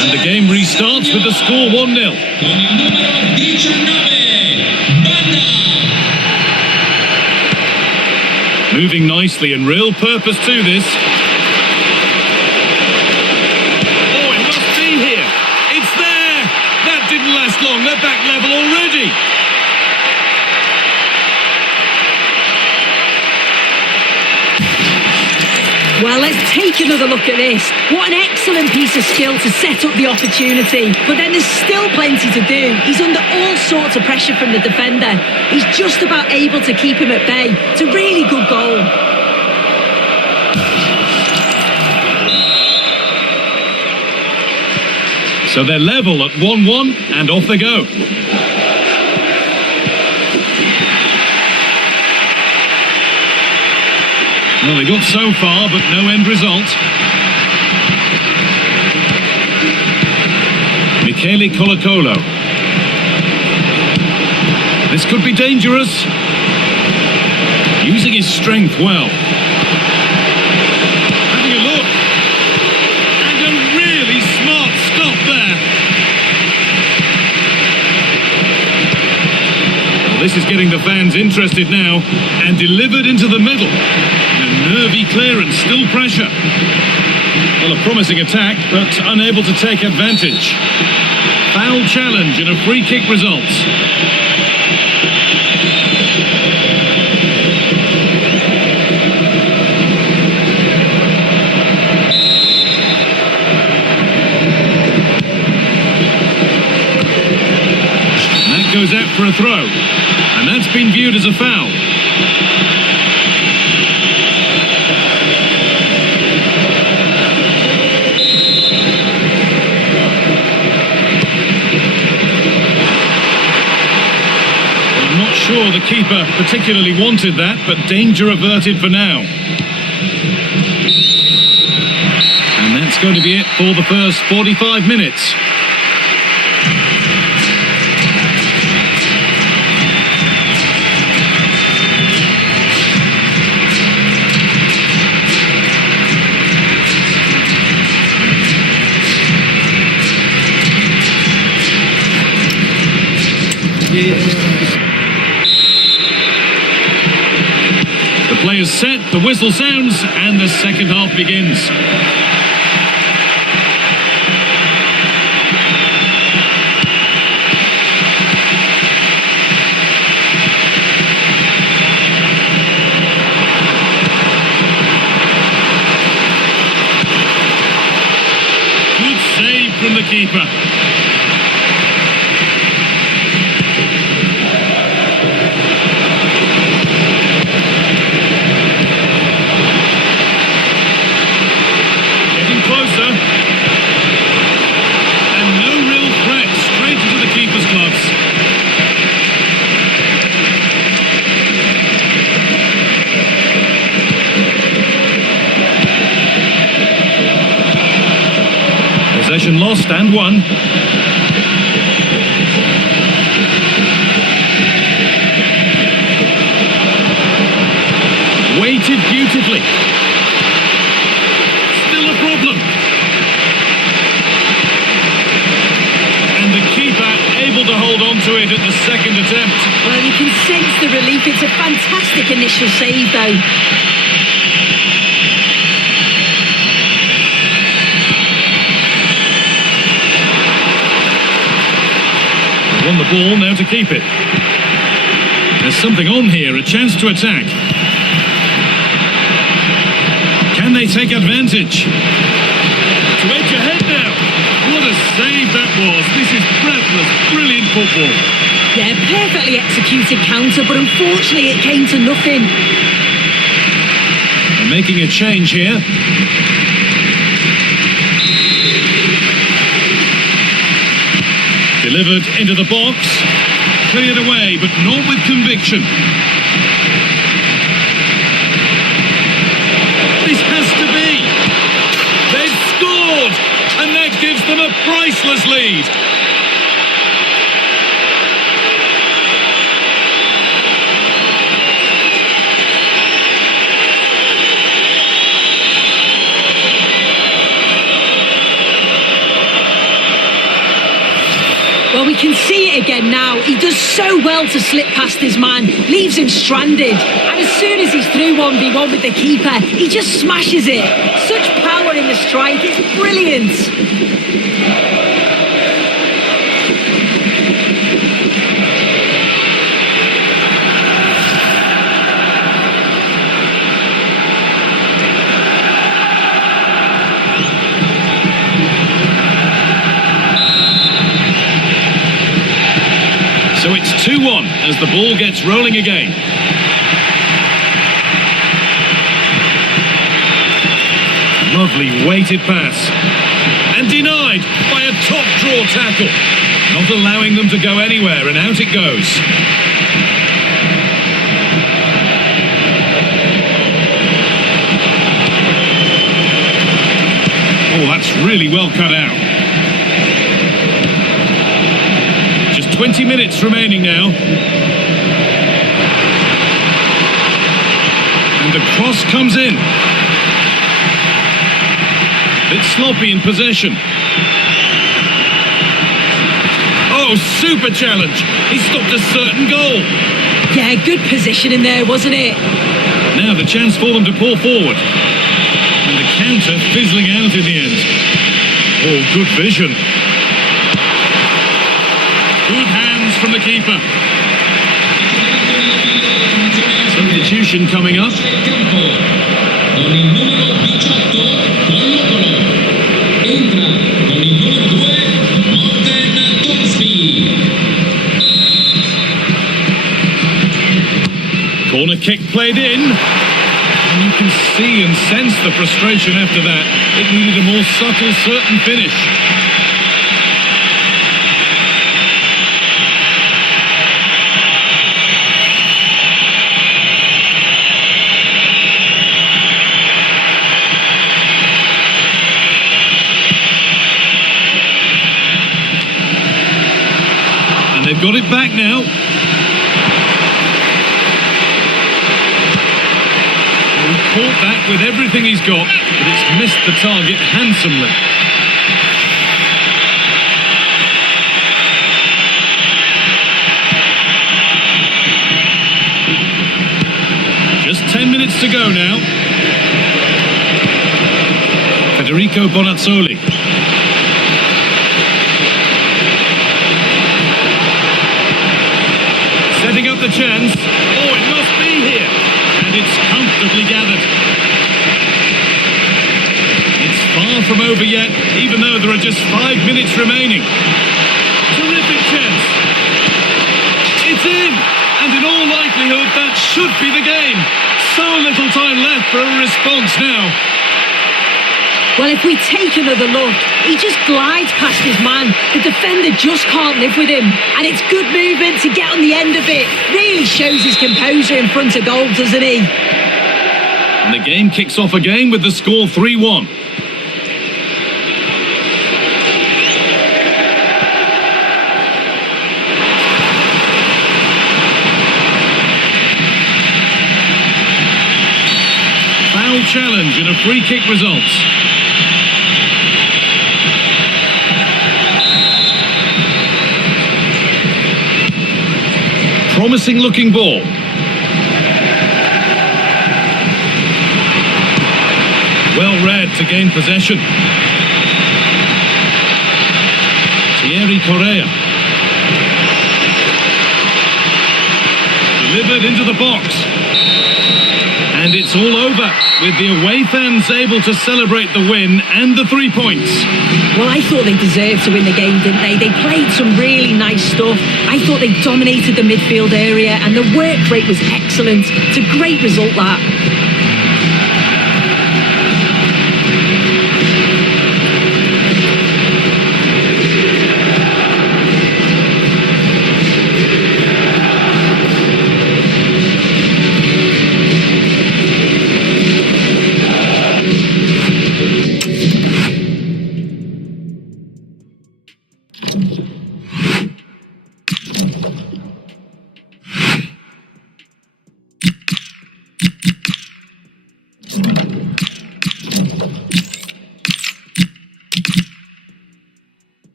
And the game restarts with the score 1-0. Con il numero 19, Banda. Moving nicely and real purpose to this. Oh, it must be here. It's there. That didn't last long. They're back level already. Well, let's take another look at this. What an excellent piece of skill to set up the opportunity. But then there's still plenty to do. He's under all sorts of pressure from the defender. He's just about able to keep him at bay. It's a really good goal. So they're level at 1-1 and off they go. Well, they got so far, but no end result. Michele Colo-Colo. This could be dangerous. Using his strength well. Having a look. And a really smart stop there. Well, this is getting the fans interested now. And delivered into the middle. Nervy clearance, still pressure. Well, a promising attack, but unable to take advantage. Foul challenge and a free kick results. And that goes out for a throw. And that's been viewed as a foul. Sure, the keeper particularly wanted that, but danger averted for now. And that's going to be it for the first 45 minutes. The players set, the whistle sounds, and the second half begins. Good save from the keeper. Possession lost and won. Weighted beautifully. Still a problem. And the keeper able to hold on to it at the second attempt. Well, you can sense the relief. It's a fantastic initial save, though. Won the ball, now to keep it. There's something on here, a chance to attack. Can they take advantage? To edge ahead now. What a save that was. This is breathless, brilliant football. Yeah, perfectly executed counter, but unfortunately it came to nothing. They're making a change here. Delivered into the box. Cleared away, but not with conviction. This has to be. They've scored, and that gives them a priceless lead. Well, we can see it again now. He does so well to slip past his man, leaves him stranded. And as soon as he's through 1v1 with the keeper, he just smashes it. Such power in the strike, it's brilliant. So it's 2-1 as the ball gets rolling again. Lovely weighted pass. And denied by a top draw tackle. Not allowing them to go anywhere, and out it goes. Oh, that's really well cut out. 20 minutes remaining now. And the cross comes in. Bit sloppy in possession. Oh, super challenge. He stopped a certain goal. Yeah, good position in there, wasn't it? Now the chance for them to pull forward. And the counter fizzling out in the end. Oh, good vision. Good hands from the keeper. Substitution coming up. Con il numero 18, entra con il numero 2, Morten Torsby. Corner kick played in. And you can see and sense the frustration after that. It needed a more subtle, certain finish. They've got it back now. He caught that with everything he's got, but it's missed the target handsomely. Just 10 minutes to go now. Federico Bonazzoli. Setting up the chance. Oh, it must be here. And it's comfortably gathered. It's far from over yet, even though there are just 5 minutes remaining. Terrific chance. It's in. And in all likelihood, that should be the game. So little time left for a response now. Well, if we take another look, he just glides past his man. The defender just can't live with him. And it's good movement to get on the end of it. Really shows his composure in front of goal, doesn't he? And the game kicks off again with the score 3-1. foul challenge and a free kick results. Promising looking ball. Well read to gain possession. Correa. Delivered into the box. And it's all over, with the away fans able to celebrate the win and the 3 points. Well, I thought they deserved to win the game, didn't they? They played some really nice stuff. I thought they dominated the midfield area and the work rate was excellent. It's a great result, that.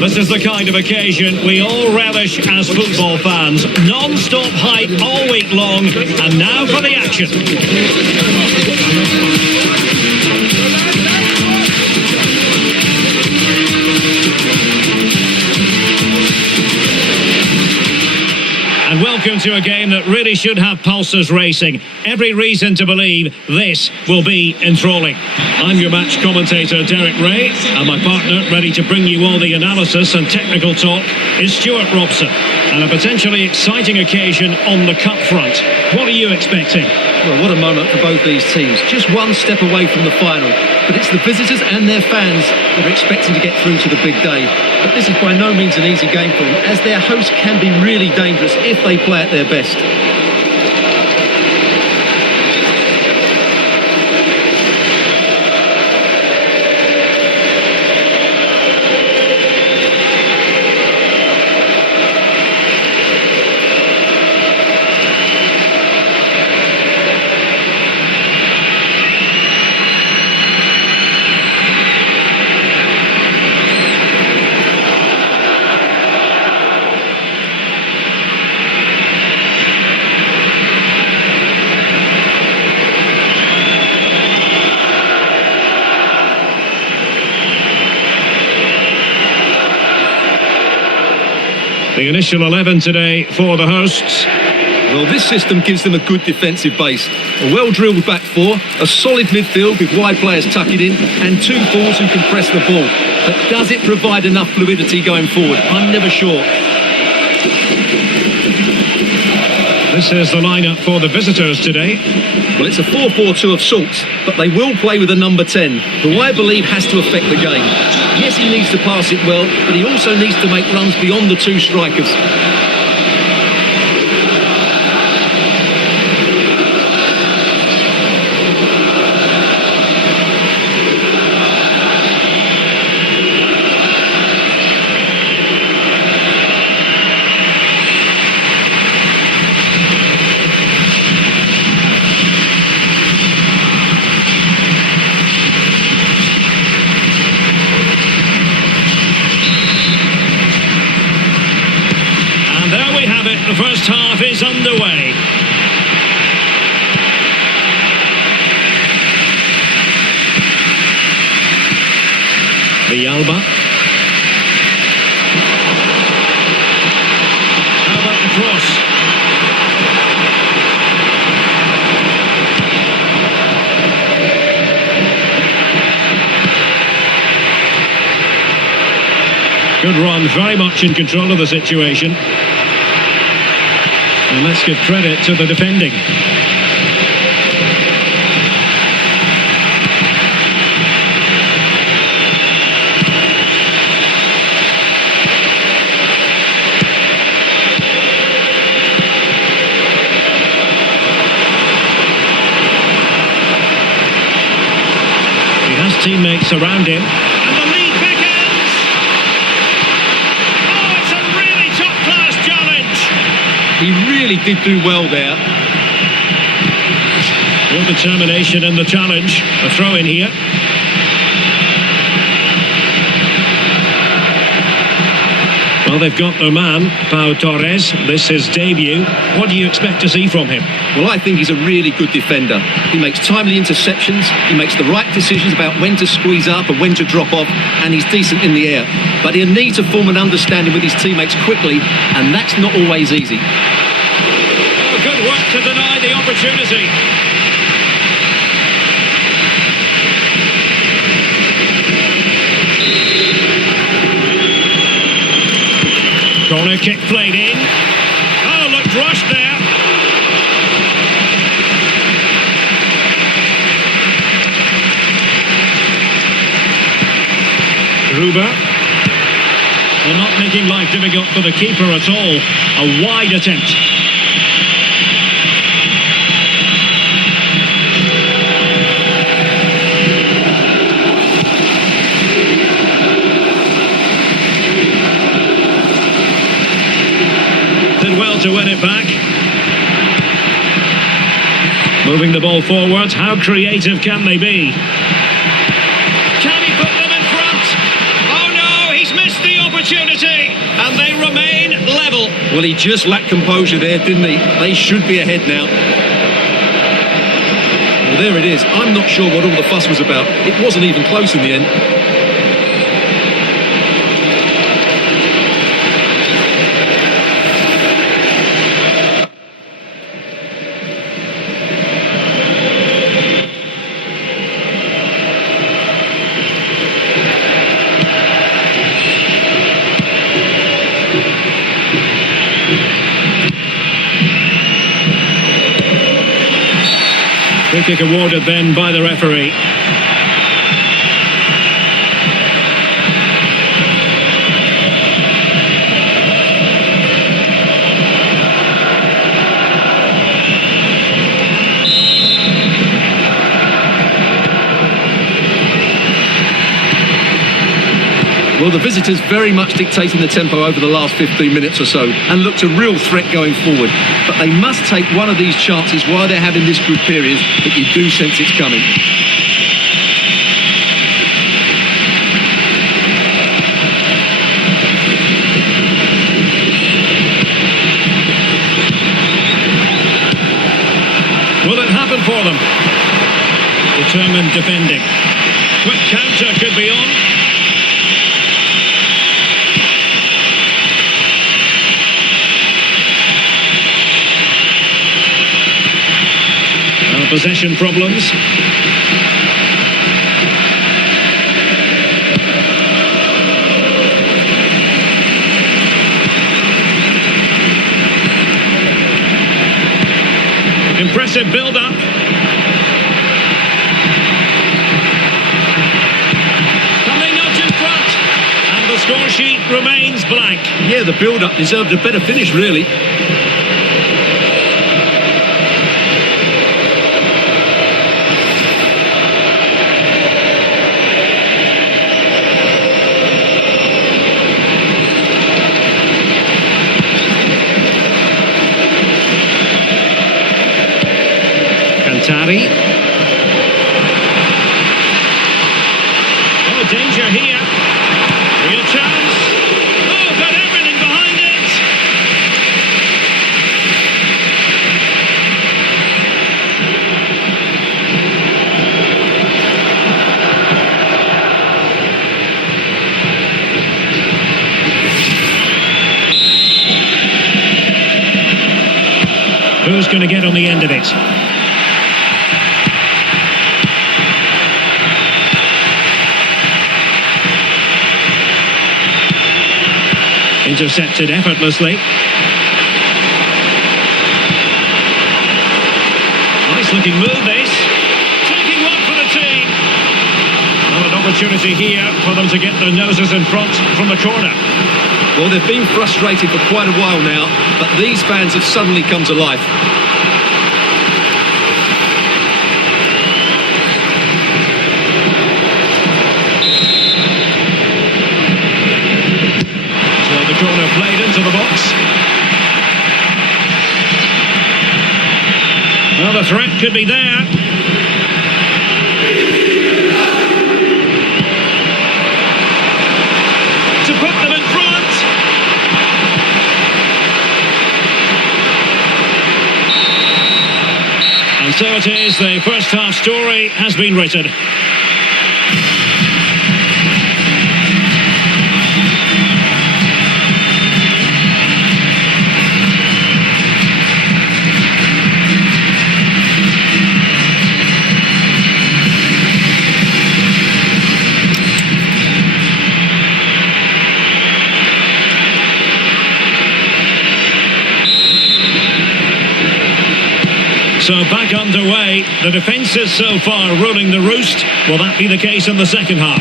This is the kind of occasion we all relish as football fans. Non-stop hype all week long, and now for the action. And welcome to a game that really should have pulses racing. Every reason to believe this will be enthralling. I'm your match commentator, Derek Ray, and my partner, ready to bring you all the analysis and technical talk, is Stuart Robson. And a potentially exciting occasion on the cup front. What are you expecting? Well, what a moment for both these teams. Just one step away from the final. But it's the visitors and their fans that are expecting to get through to the big day. But this is by no means an easy game for them, as their hosts can be really dangerous if they play at their best. The initial 11 today for the hosts. Well, this system gives them a good defensive base. A well-drilled back four, a solid midfield with wide players tucking in, and two forwards who can press the ball. But does it provide enough fluidity going forward? I'm never sure. This is the lineup for the visitors today. Well, it's a 4-4-2 of sorts, but they will play with a number 10, who I believe has to affect the game. Yes, he needs to pass it well, but he also needs to make runs beyond the two strikers. The first half is underway. Villalba. How about the cross? Good run, very much in control of the situation. And let's give credit to the defending. He has teammates around him. And the lead beckons! Oh, it's a really top-class challenge! He really did do well there. Real determination in the challenge. A throw in here. Well, they've got their man, Pau Torres. This is his debut. What do you expect to see from him? Well, I think he's a really good defender. He makes timely interceptions, he makes the right decisions about when to squeeze up and when to drop off, and he's decent in the air. But he'll need to form an understanding with his teammates quickly, and that's not always easy. Oh, good work to deny the opportunity. Corner kick played in. Oh, looked rushed there. Gruber. Well, not making life difficult for the keeper at all. A wide attempt. Did well to win it back. Moving the ball forwards. How creative can they be? Can he put them in front? Oh no, he's missed the opportunity. And they remain level. Well, he just lacked composure there, didn't he? They should be ahead now. Well, there it is. I'm not sure what all the fuss was about. It wasn't even close in the end. Free kick awarded then by the referee. Well, the visitors very much dictating the tempo over the last 15 minutes or so and looked a real threat going forward. But they must take one of these chances while they're having this good period, but you do sense it's coming. Will it happen for them? Determined defending. Quick counter could be on. Possession problems. Impressive build-up. Coming up in front. And the score sheet remains blank. Yeah, the build-up deserved a better finish, really. Alcantara. Oh, danger here. Real chance. Oh, got everything behind it. Who's going to get on the end of it? Intercepted effortlessly. Nice looking move this. Taking one for the team. Well, an opportunity here for them to get their noses in front from the corner. Well, they've been frustrated for quite a while now, but these fans have suddenly come to life. So the corner played into the box. Well, the threat could be there. To put them in front. And so it is, the first half story has been written. So back underway, the defences so far ruling the roost. Will that be the case in the second half?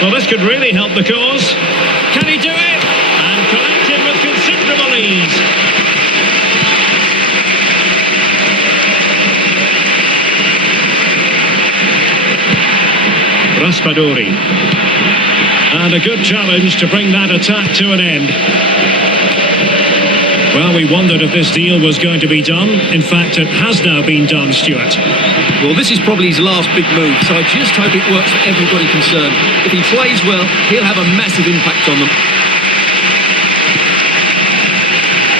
Well, this could really help the cause. Can he do it? And collect it with considerable ease. Raspadori. And a good challenge to bring that attack to an end. Well, we wondered if this deal was going to be done. In fact, it has now been done, Stuart. Well, this is probably his last big move, so I just hope it works for everybody concerned. If he plays well, he'll have a massive impact on them.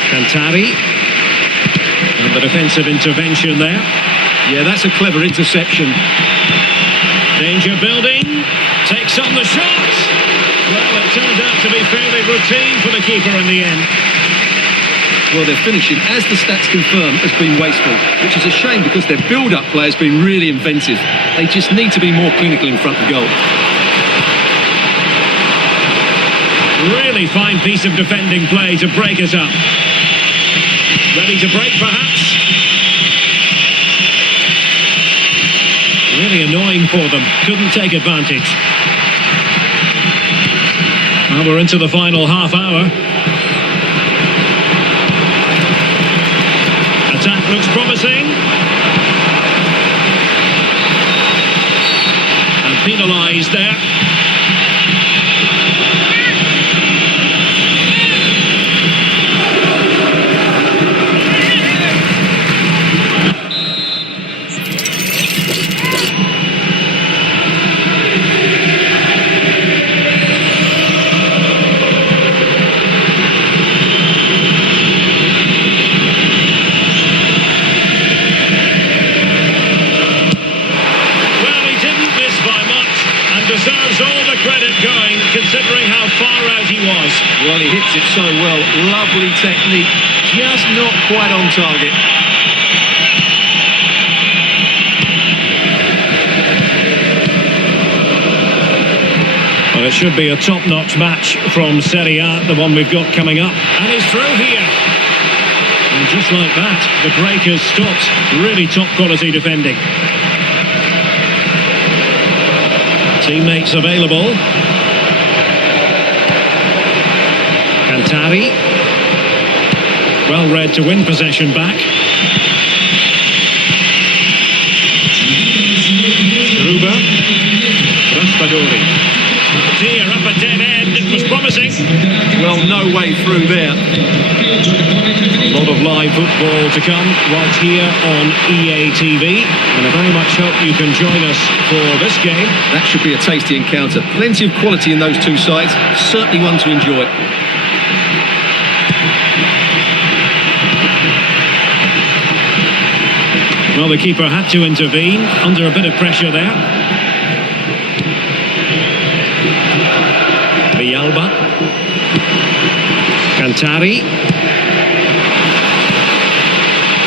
Cantari. And the defensive intervention there. Yeah, that's a clever interception. Danger building. Takes on the shot. Well, it turned out to be fairly routine for the keeper in the end. Well, their finishing, as the stats confirm, has been wasteful, which is a shame because their build-up play has been really inventive. They just need to be more clinical in front of goal. Really fine piece of defending play to break us up. Ready to break, perhaps? Really annoying for them. Couldn't take advantage. Well, we're into the final half hour. Attack looks promising. And penalised there. Deserves all the credit going, considering how far out he was. Well, he hits it so well. Lovely technique, just not quite on target. Well, it should be a top-notch match from Serie A, the one we've got coming up. And he's through here. And just like that, the break has stopped. Really top-quality defending. Teammates available. Cantari. Well read to win possession back. Gruber. Raspadori. Oh dear, up a dead end. It was promising. Well, no way through there. A lot of live football to come right here on EA TV. And I very much hope you can join us for this game. That should be a tasty encounter. Plenty of quality in those two sides. Certainly one to enjoy. Well, the keeper had to intervene under a bit of pressure there. Villalba. Cantari.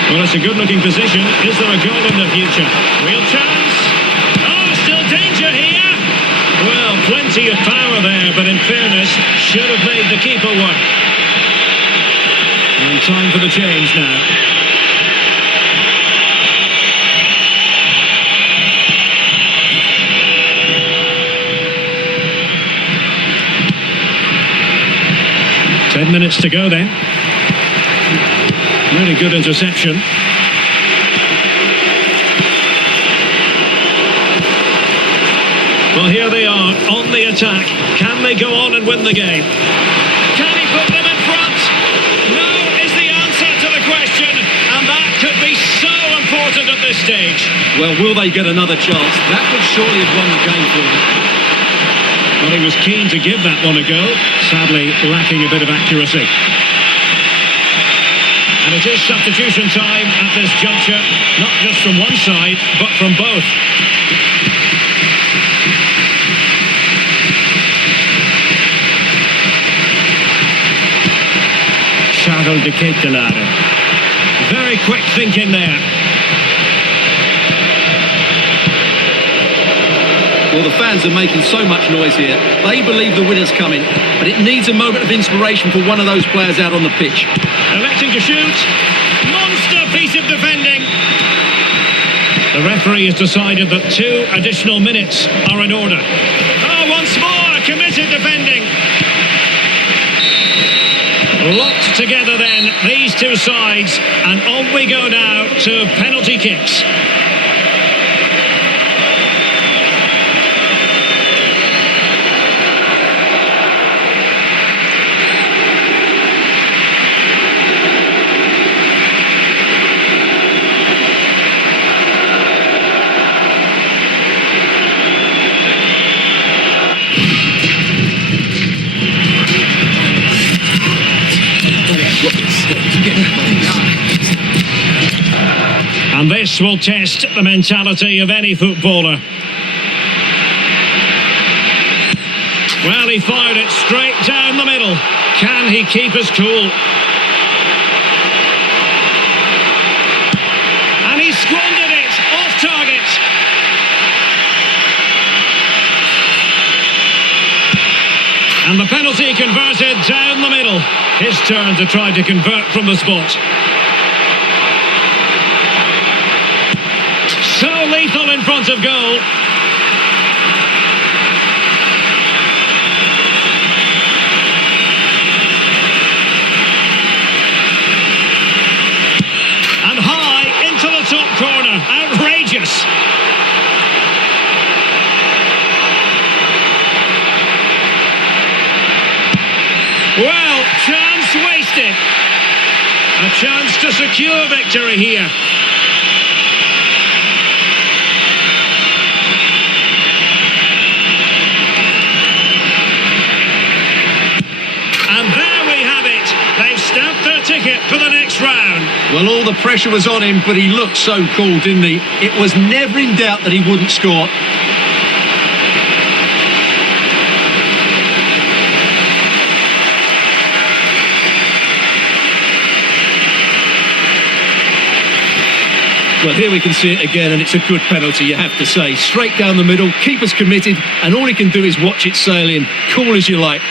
Well, it's a good-looking position. Is there a goal in the future? Real chance. Oh, still danger here. Well, plenty plenty of power there, but in fairness, should have made the keeper work. And time for the change now. Ten minutes to go then. Really good interception. Well, here they are on the attack. Can they go on and win the game? Can he put them in front? No is the answer to the question, and that could be so important at this stage. Well, will they get another chance? That could surely have won the game for them. Well, he was keen to give that one a go, sadly lacking a bit of accuracy. And it is substitution time at this juncture, not just from one side, but from both. Charles de Ketelare. Very quick thinking there. Well, the fans are making so much noise here. They believe the winner's coming, but it needs a moment of inspiration for one of those players out on the pitch. Electing to shoot. Monster piece of defending. The referee has decided that 2 additional minutes are in order. Oh, once more, committed defending. Locked together then, these two sides, and on we go now to penalty kicks. And this will test the mentality of any footballer. Well, he fired it straight down the middle. Can he keep his cool? And he squandered it off target. And the penalty converted down the middle. His turn to try to convert from the spot. So lethal in front of goal. And high into the top corner. Outrageous. Well, chance wasted. A chance to secure victory here. And there we have it. They've stamped their ticket for the next round. Well, all the pressure was on him, but he looked so cool, didn't he? It was never in doubt that he wouldn't score. Well, here we can see it again, and it's a good penalty, you have to say. Straight down the middle, keeper's committed, and all he can do is watch it sail in. Cool as you like.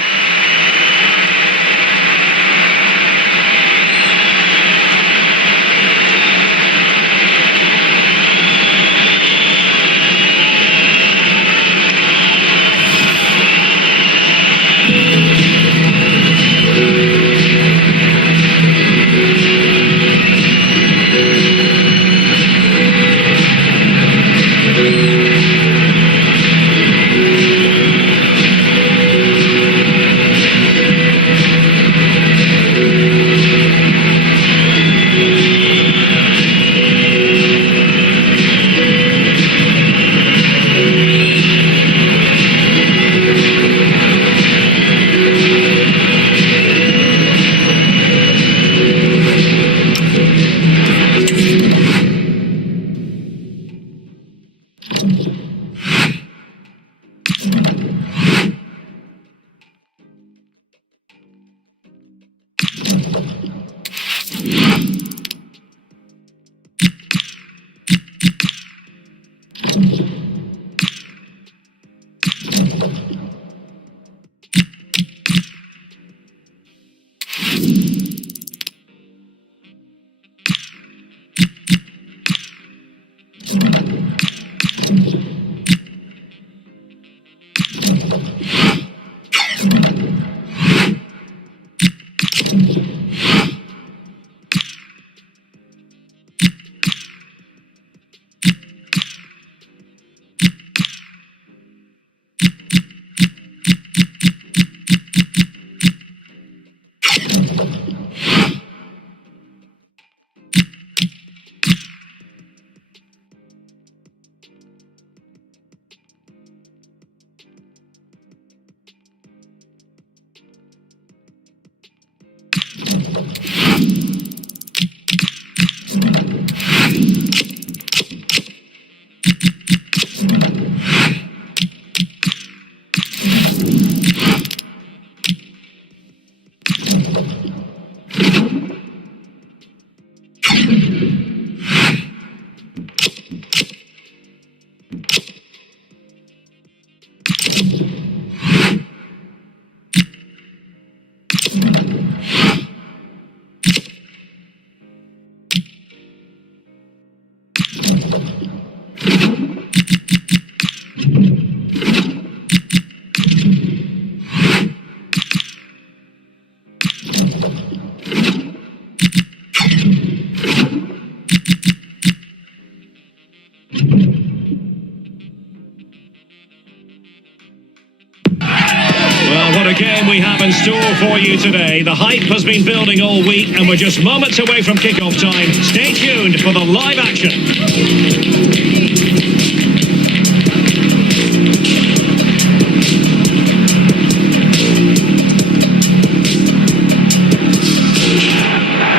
Well, what a game we have in store for you today. The hype has been building all week and we're just moments away from kick-off time. Stay tuned for the live action.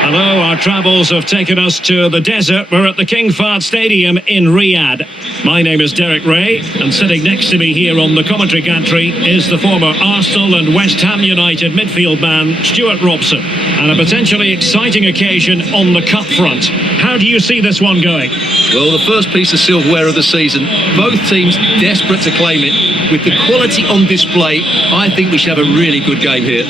Hello, our travels have taken us to the desert. We're at the King Fahd Stadium in Riyadh. My name is Derek Ray, and sitting next to me here on the commentary gantry is the former Arsenal and West Ham United midfield man, Stuart Robson, and a potentially exciting occasion on the cup front. How do you see this one going? Well, the first piece of silverware of the season. Both teams desperate to claim it. With the quality on display, I think we should have a really good game here.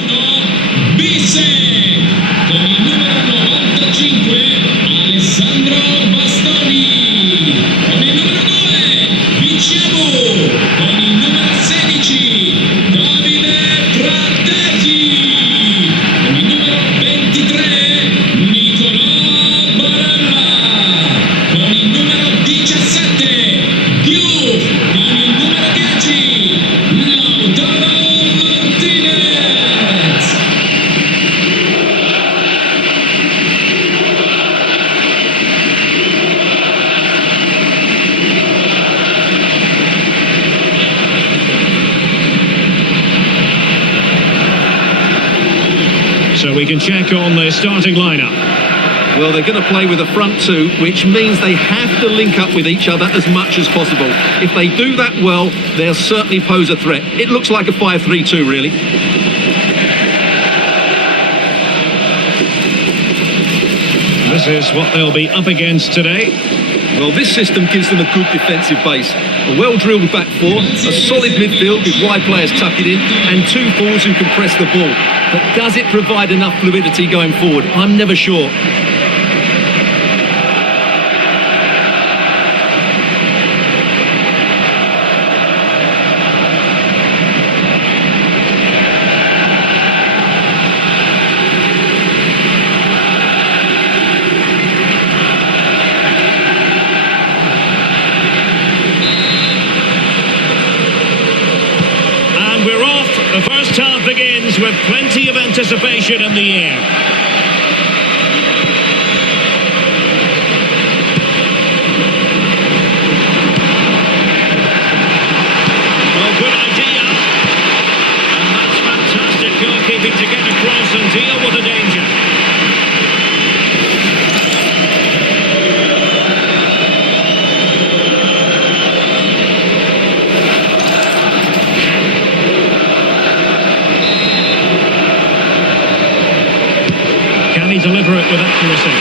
So we can check on the starting lineup. Well, they're going to play with a front two, which means they have to link up with each other as much as possible. If they do that well, they'll certainly pose a threat. It looks like a 5-3-2, really. This is what they'll be up against today. Well, this system gives them a good defensive base. A well-drilled back four, a solid midfield with wide players tucked in, and two forwards who can press the ball. But does it provide enough fluidity going forward? I'm never sure. The first half begins with plenty of anticipation in the air. Well, good idea. And that's fantastic goalkeeping to get across and deal with the danger. Deliver it with accuracy.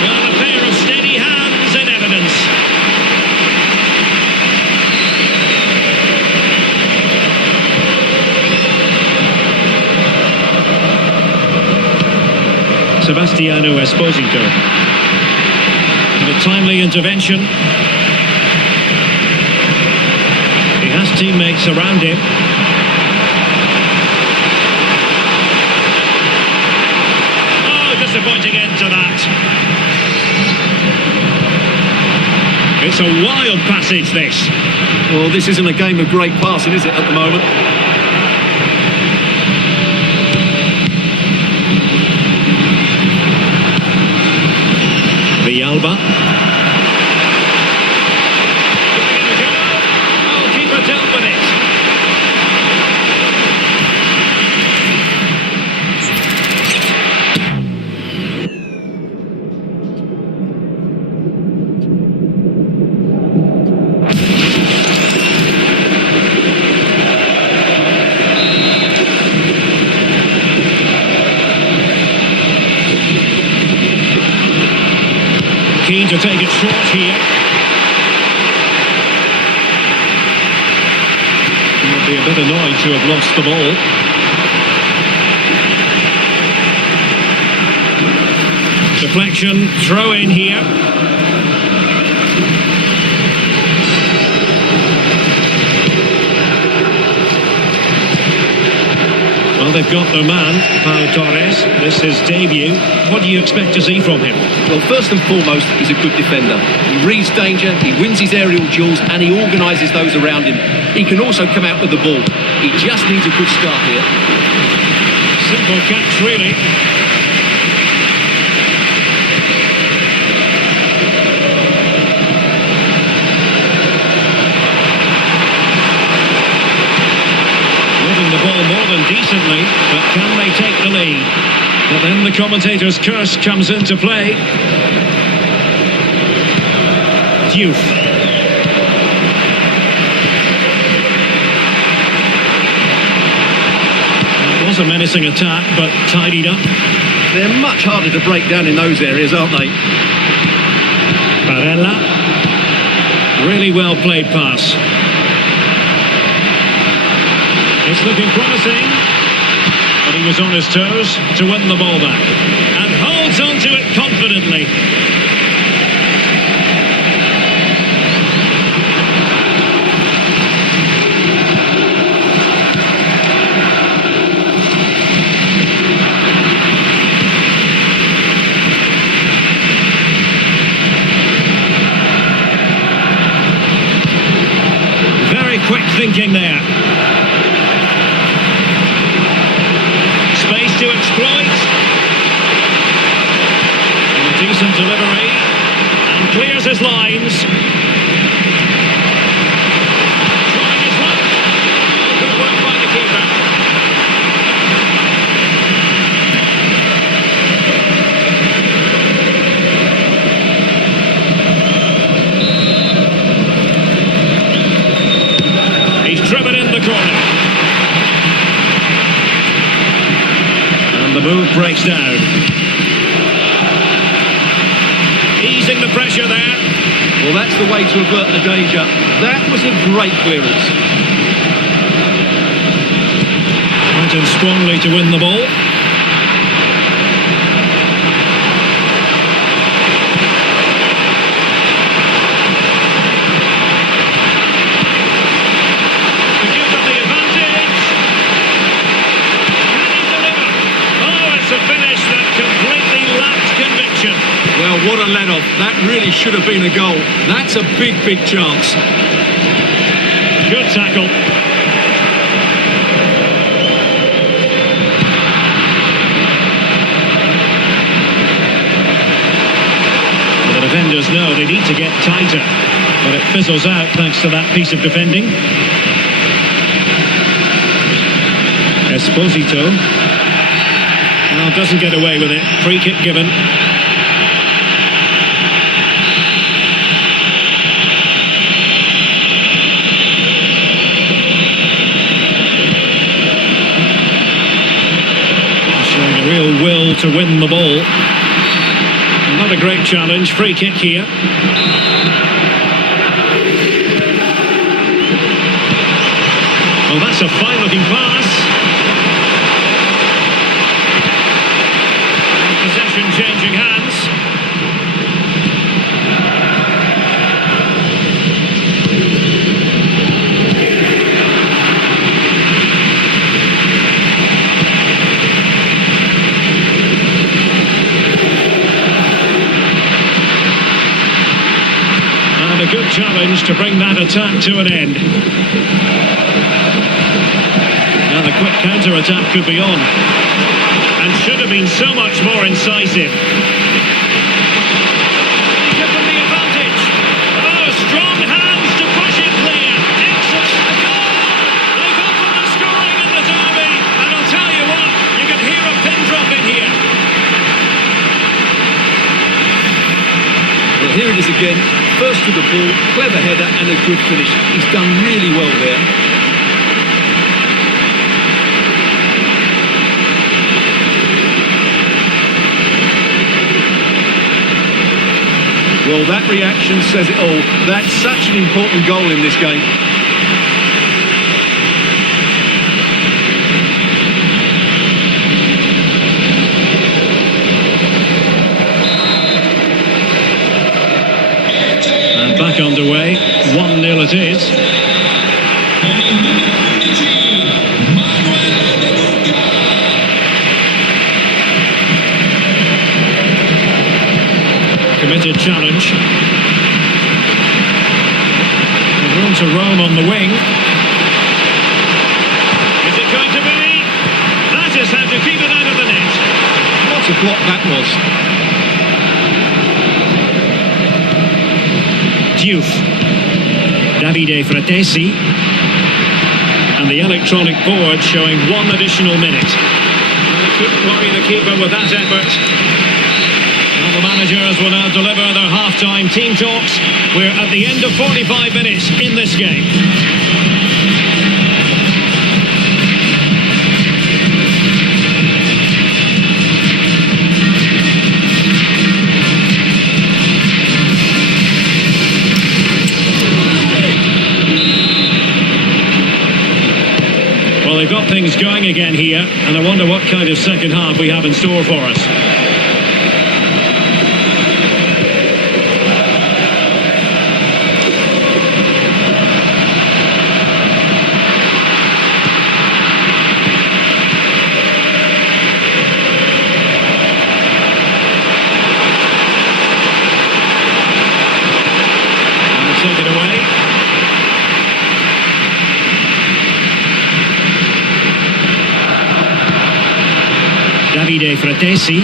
Well, a pair of steady hands in evidence. Sebastiano Esposito. And a timely intervention. He has teammates around him. pointing into that. It's a wild passage, this. Well, this isn't a game of great passing, is it, at the moment? Villalba. Oh, keeper dealt with it. Keen to take it short here. He would be a bit annoyed to have lost the ball. Deflection, throw in here. Well, they've got their man, Pau Torres. This is debut. What do you expect to see from him? Well, first and foremost, he's a good defender. He reads danger, he wins his aerial duels, and he organises those around him. He can also come out with the ball. He just needs a good start here. Simple catch, really. Moving the ball more than decently, but can they take the lead? But then the commentator's curse comes into play. Diouf. It was a menacing attack, but tidied up. They're much harder to break down in those areas, aren't they? Barella. Really well played pass. It's looking promising. But he was on his toes to win the ball back. And holds on to it confidently. Very quick thinking there. Space to exploit. And a decent delivery. And clears his lines. Trying his luck. Oh, good work by the keeper. He's driven in the corner. The move breaks down. Easing the pressure there. Well, that's the way to avert the danger. That was a great clearance. Went in strongly to win the ball. To give them the advantage. Can he deliver? Oh, it's a finish that completely lacked conviction. Well, what a let-off. That really should have been a goal. That's a big, big chance. Good tackle. The defenders know they need to get tighter, but it fizzles out thanks to that piece of defending. Esposito. Well, doesn't get away with it. Free kick given. Showing a real will to win the ball. Not a great challenge. Free kick here. Oh, that's a fine-looking pass. And possession changing hands. a good challenge to bring that attack to an end. Now the quick counter-attack could be on. And should have been so much more incisive. Give them the advantage. Oh, strong hands to push it clear. Excellent. A goal! They've opened the scoring in the derby. And I'll tell you what, you can hear a pin drop in here. Well, here it is again. First to the ball, clever header and a good finish. He's done really well there. Well, that reaction says it all. That's such an important goal in this game. And back underway, 1-0 it is. Committed challenge. There's room to roam on the wing. Is it going to be? That is how to keep it out of the net. What a block that was. Diouf. Davide Fratesi. And the electronic board showing 1 additional minute. Well, he couldn't worry the keeper with that effort. The managers will now deliver their half-time team talks. We're at the end of 45 minutes in this game. Well, they've got things going again here, and I wonder what kind of second half we have in store for us. Take it away. Davide Fratesi.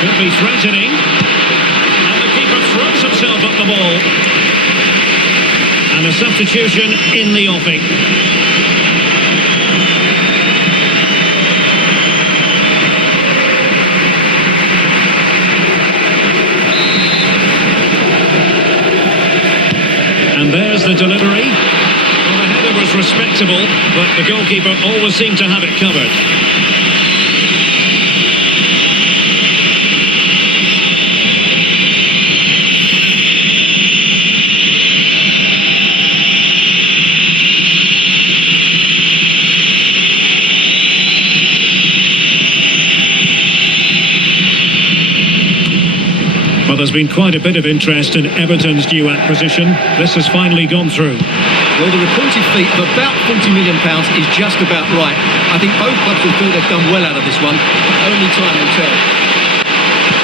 Could be threatening. And the keeper throws himself at the ball. And a substitution in the offing. And there's the delivery. Well, the header was respectable, but the goalkeeper always seemed to have it covered. Well, there's been quite a bit of interest in Everton's new acquisition. This has finally gone through. Well, the reported fee of about £40 million is just about right. I think both clubs will feel they've done well out of this one. Only time will tell.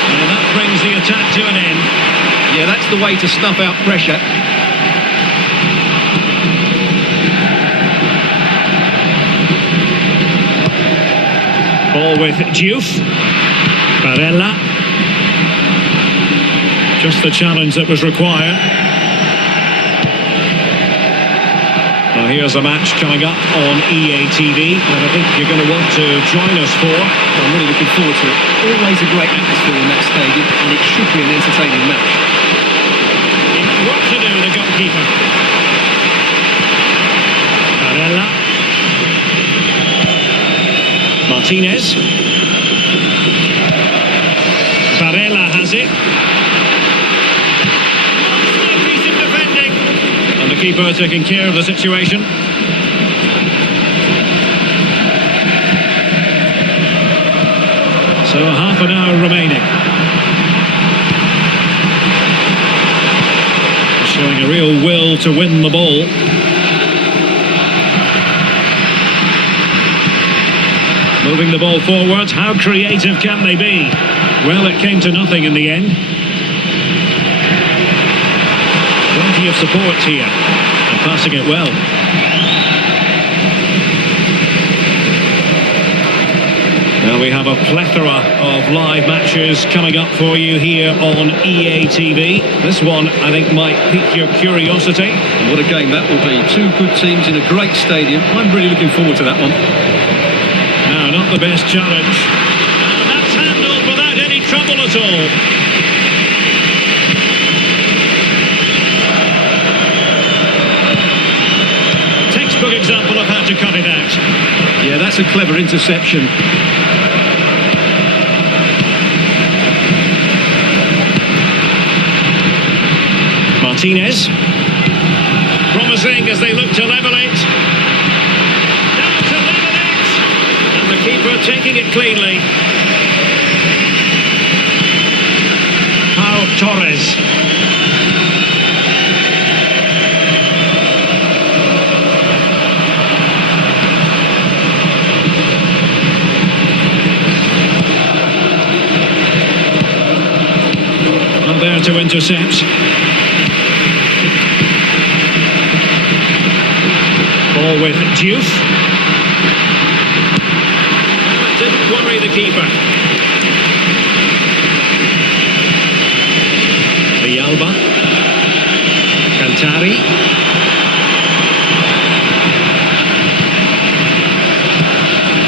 And that brings the attack to an end. Yeah, that's the way to snuff out pressure. Ball with Diouf. Barella. Just the challenge that was required. Well, here's a match coming up on EA TV that I think you're going to want to join us for. I'm really looking forward to it. Always a great atmosphere in that stadium, and it should be an entertaining match. What to do, the goalkeeper. Barella. Martinez. Barella has it. And the keeper taking care of the situation. So half an hour remaining. Showing a real will to win the ball. Moving the ball forward. How creative can they be? Well, it came to nothing in the end. plenty of support here. And passing it well. Now we have a plethora of live matches coming up for you here on EA TV. This one, I think, might pique your curiosity. What a game that will be. Two good teams in a great stadium. I'm really looking forward to that one. No, not the best challenge. And that's handled without any trouble at all. Textbook example of how to cut it out. Yeah, that's a clever interception. Martinez. Promising as they look to level it. Now to level it! And the keeper taking it cleanly. Pau Torres. Not there to intercept. Ball with Diouf. Didn't worry the keeper. Villalba. Cantari.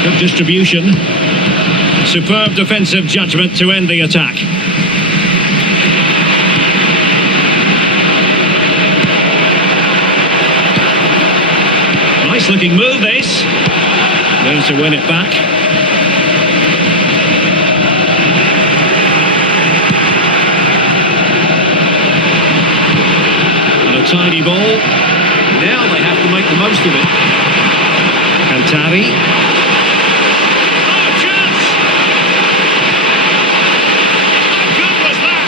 Good distribution. Superb defensive judgment to end the attack. Nice looking move this. There to win it back. And a tidy ball. Now they have to make the most of it. Cantari. Oh, chance! How good was that?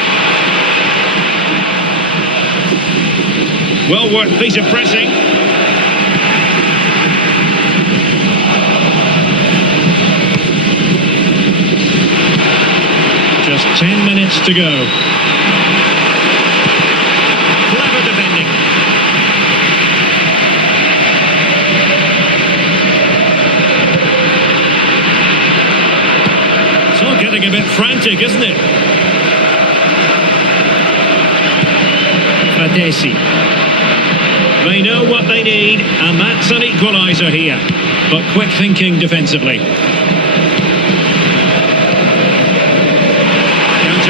Well worked piece of pressing. Just 10 minutes to go. Clever defending. It's all getting a bit frantic, isn't it? Fratesi. They know what they need, and that's an equaliser here. But quick thinking defensively.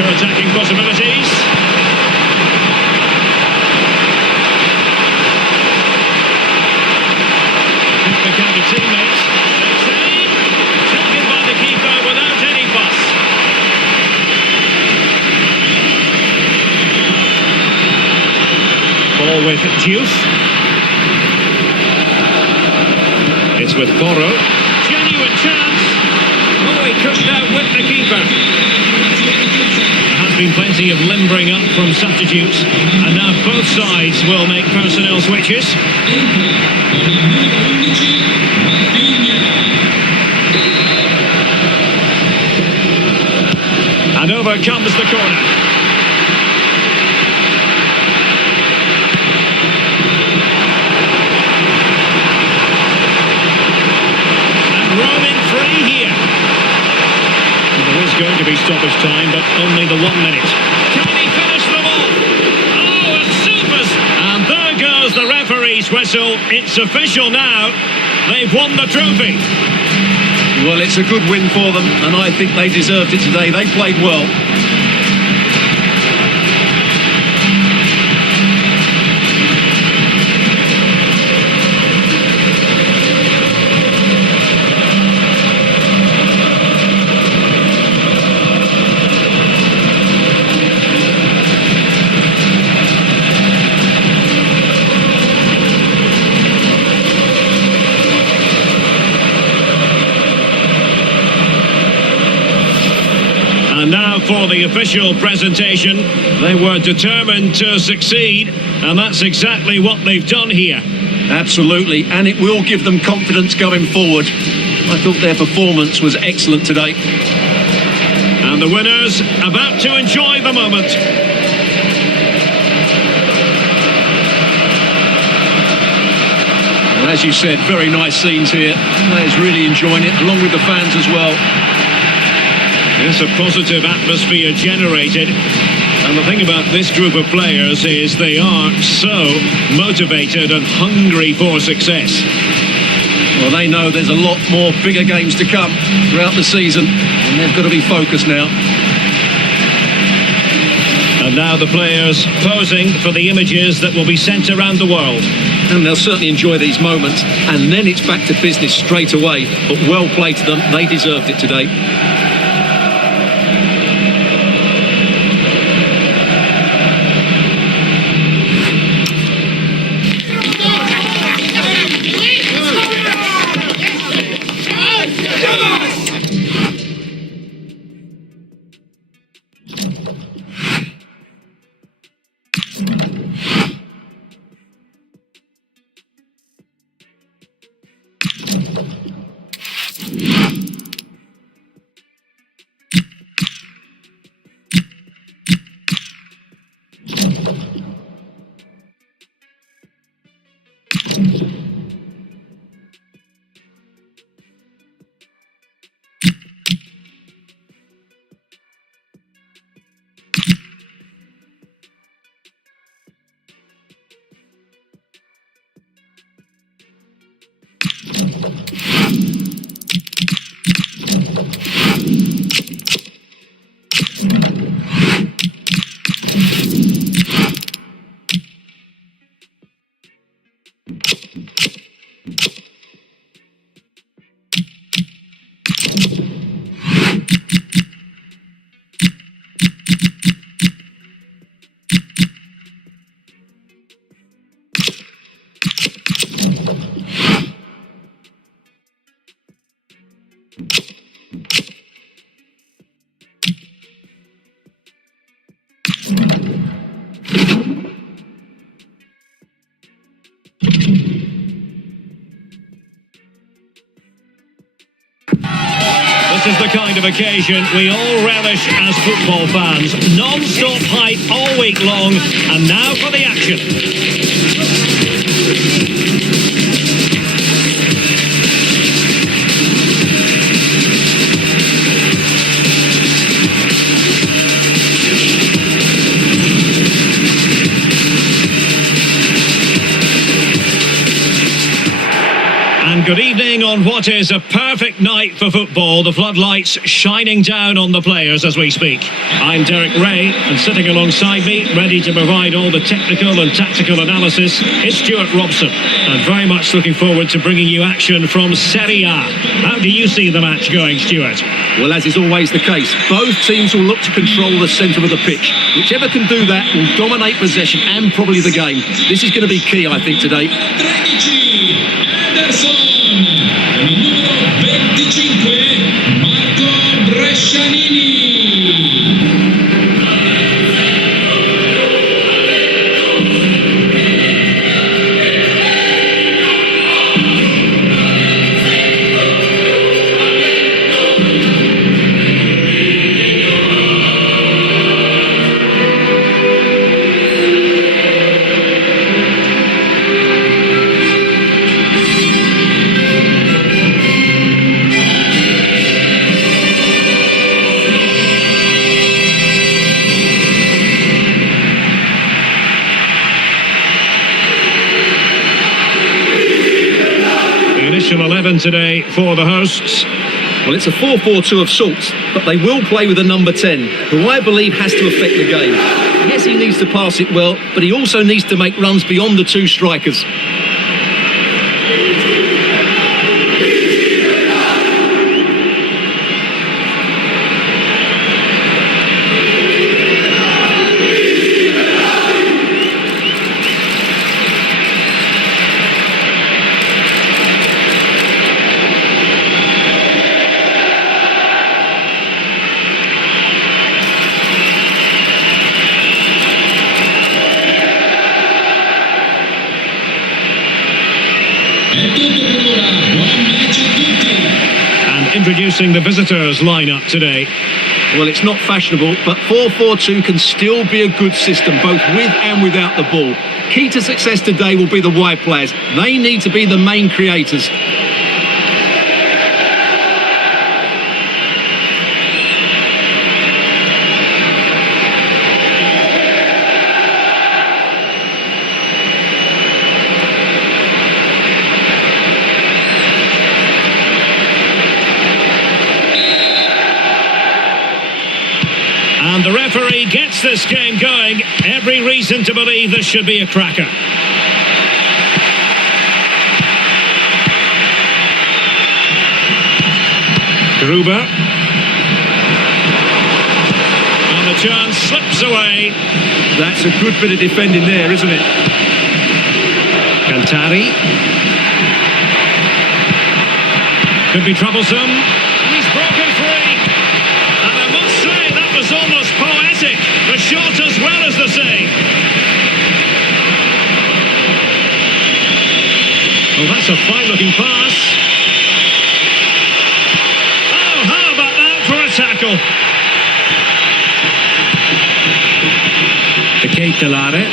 Attacking possibilities. Pick the counter teammate. They save. Taken by the keeper without any fuss. Ball with Diouf. It's with Porro. Genuine chance. Oh, he couldn't outwit the keeper. Been plenty of limbering up from substitutes, and now both sides will make personnel switches. And over comes the corner. And roaming free here. There is going to be stoppage time, but only the 1 minute. Can he finish them off? Oh, a supers! And there goes the referee's whistle. It's official now. They've won the trophy. Well, it's a good win for them, and I think they deserved it today. They played well. And now for the official presentation. They were determined to succeed, and that's exactly what they've done here. Absolutely, and it will give them confidence going forward. I thought their performance was excellent today. And the winners about to enjoy the moment. And as you said, very nice scenes here. Players really enjoying it, along with the fans as well. It's a positive atmosphere generated. And the thing about this group of players is they are so motivated and hungry for success. Well, they know there's a lot more bigger games to come throughout the season, and they've got to be focused now. And now the players posing for the images that will be sent around the world. And they'll certainly enjoy these moments, and then it's back to business straight away. But well played to them, they deserved it today. This is the kind of occasion we all relish as football fans. Non-stop hype all week long, and now for the action. And good evening on what is a perfect night for football. The floodlights shining down on the players as we speak. I'm Derek Ray, and sitting alongside me, ready to provide all the technical and tactical analysis, is Stuart Robson. And very much looking forward to bringing you action from Serie A. How do you see the match going, Stuart? Well, as is always the case, both teams will look to control the centre of the pitch. Whichever can do that will dominate possession and probably the game. This is going to be key, I think, today. Anderson, numero 25, Marco Brescianini. Initial 11 today for the hosts. Well, it's a 4-4-2 of sorts, but they will play with a number 10, who I believe has to affect the game. Yes, he needs to pass it well, but he also needs to make runs beyond the two strikers. And introducing the visitors lineup today. Well, it's not fashionable, but 4-4-2 can still be a good system, both with and without the ball. Key to success today will be the wide players. They need to be the main creators. And the referee gets this game going. Every reason to believe this should be a cracker. Gruber. And the chance slips away. That's a good bit of defending there, isn't it? Cantari. Could be troublesome. He's broken free. And I must say, that was almost poetic. The shot as well as the save. Oh, that's a fine-looking pass. Oh, how about that for a tackle? The Keitelare.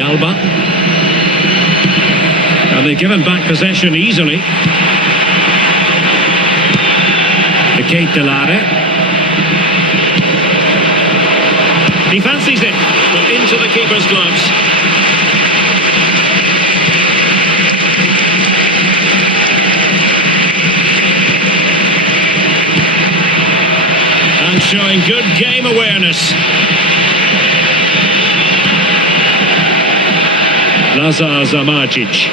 Alba. And they've given back possession easily. The Keitelare. He fancies it, but into the keeper's gloves. And showing good game awareness. Lazar Zamajic.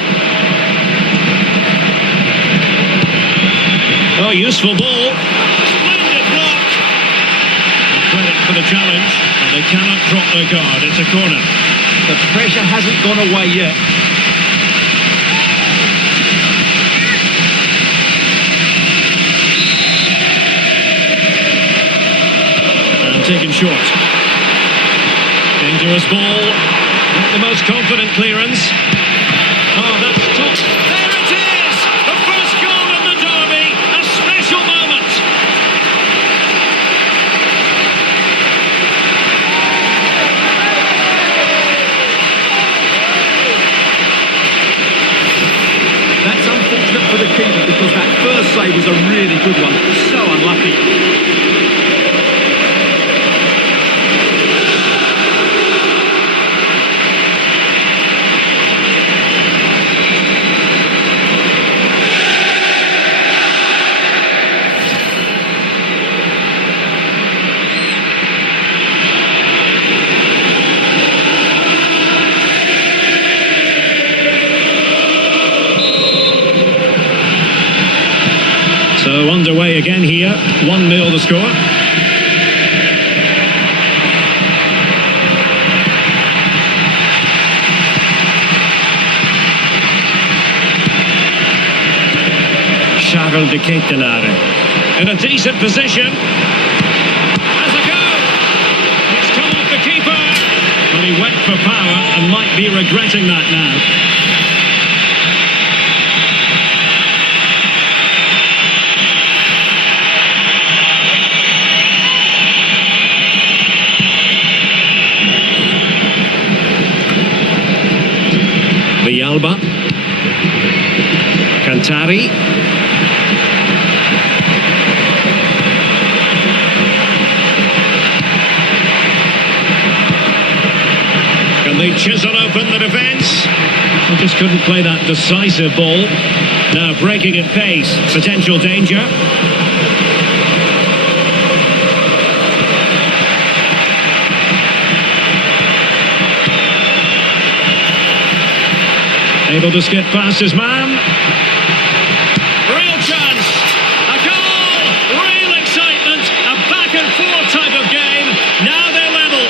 Oh, useful ball. Splendid block. Credit for the challenge, but they cannot drop their guard. It's a corner. The pressure hasn't gone away yet. And taken short. Dangerous ball. Not the most confident clearance. Oh, that's top. There it is! The first goal of the derby. A special moment. That's unfortunate for the keeper because that first save was a really good one. So unlucky. So underway again here, 1-0 the score. Charles de Keitelare in a decent position. Has a go. It's come off the keeper. But he went for power and might be regretting that now. Alba. Cantari. Can they chisel open the defence? They just couldn't play that decisive ball. Now breaking at pace. Potential danger. Able to skip past his man. Real chance. A goal. Real excitement. A back and forth type of game. Now they're level.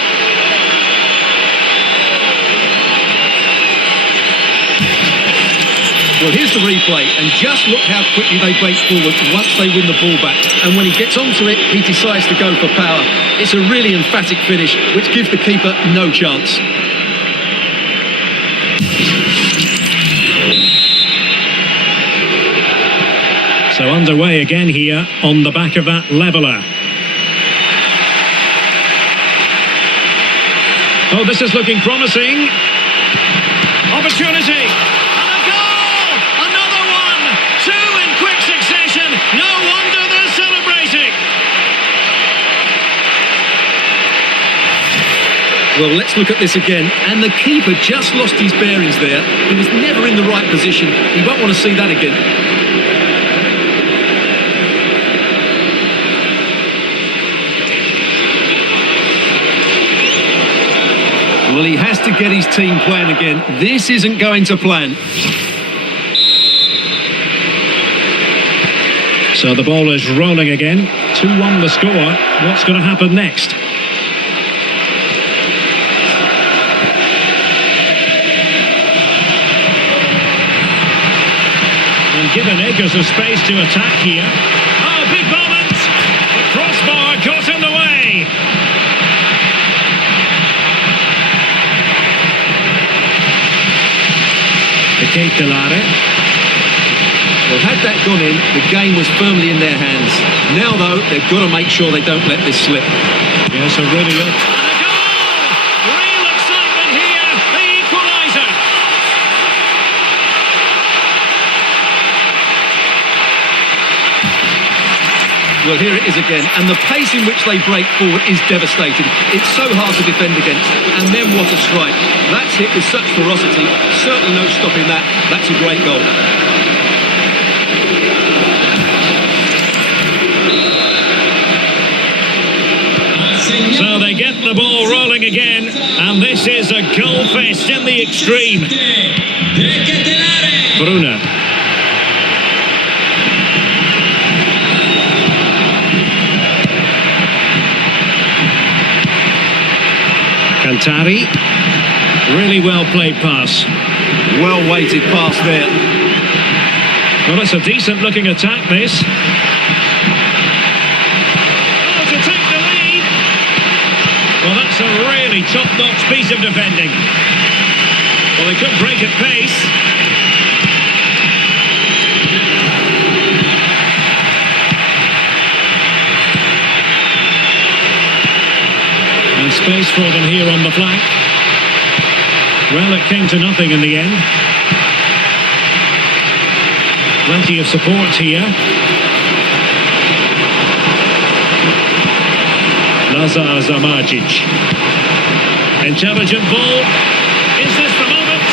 Well, here's the replay, and just look how quickly they break forward once they win the ball back. And when he gets onto it, he decides to go for power. It's a really emphatic finish, which gives the keeper no chance. underway again here on the back of that leveller. Oh, this is looking promising. Opportunity. And a goal! Another one! Two in quick succession. No wonder they're celebrating. Well, let's look at this again. And the keeper just lost his bearings there. He was never in the right position. He won't want to see that again. Well, he has to get his team playing again. This isn't going to plan. So the ball is rolling again. 2-1 the score. What's going to happen next? And given acres of space to attack here. Oh, big moment! The crossbar got in the way. Alcantara. Well, had that gone in, the game was firmly in their hands. Now, though, they've got to make sure they don't let this slip. Yes, a really good. And a goal! Real excitement here. The equaliser. Well, here it is again, and the pace in which they break forward is devastating. It's so hard to defend against, and then what a strike. That's hit with such ferocity. Certainly no stopping that. That's a great goal. So they get the ball rolling again, and this is a goal fest in the extreme. Bruna. Cantari. Really well played pass. Well weighted pass there. Well, it's a decent looking attack, this. Oh, to take the lead. Well, that's a really top-notch piece of defending. Well, they could break at pace. And space for them here on the flank. Well, it came to nothing in the end. Plenty of support here. Lazar Zamajic. Intelligent ball. Is this the moment?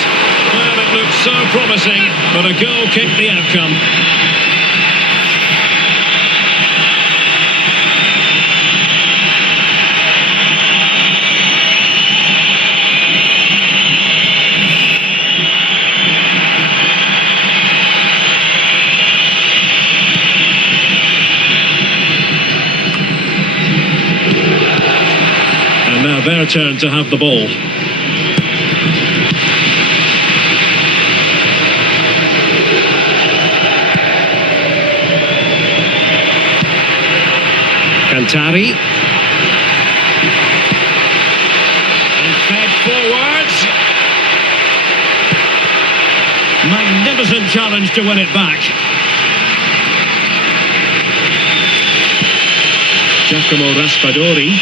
Well, it looks so promising, but a goal kicked the outcome. Now their turn to have the ball. Cantari. And fed forwards. Magnificent challenge to win it back. Giacomo Raspadori.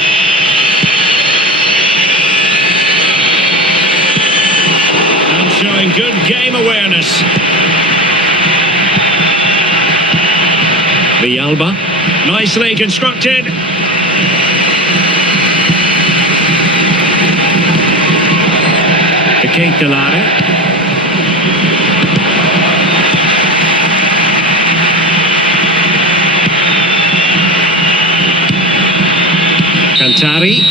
Showing good game awareness. Villalba, nicely constructed. Alcantara. Cantari.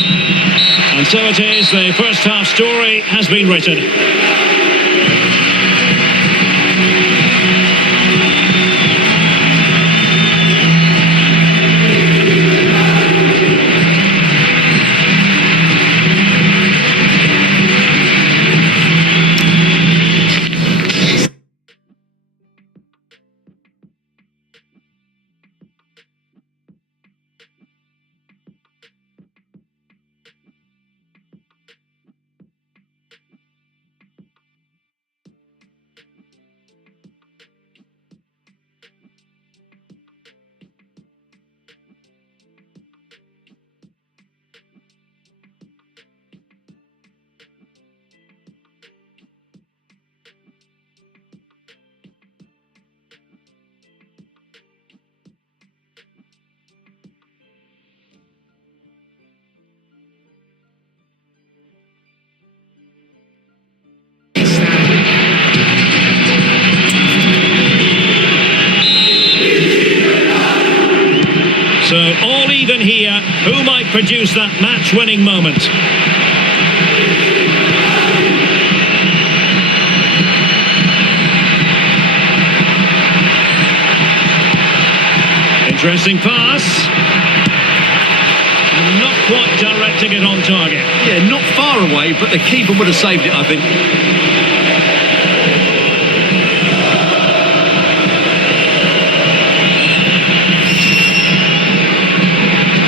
And so it is, the first half story has been written. even here. Who might produce that match-winning moment? Interesting pass. Not quite directing it on target. Yeah, not far away, but the keeper would have saved it, I think.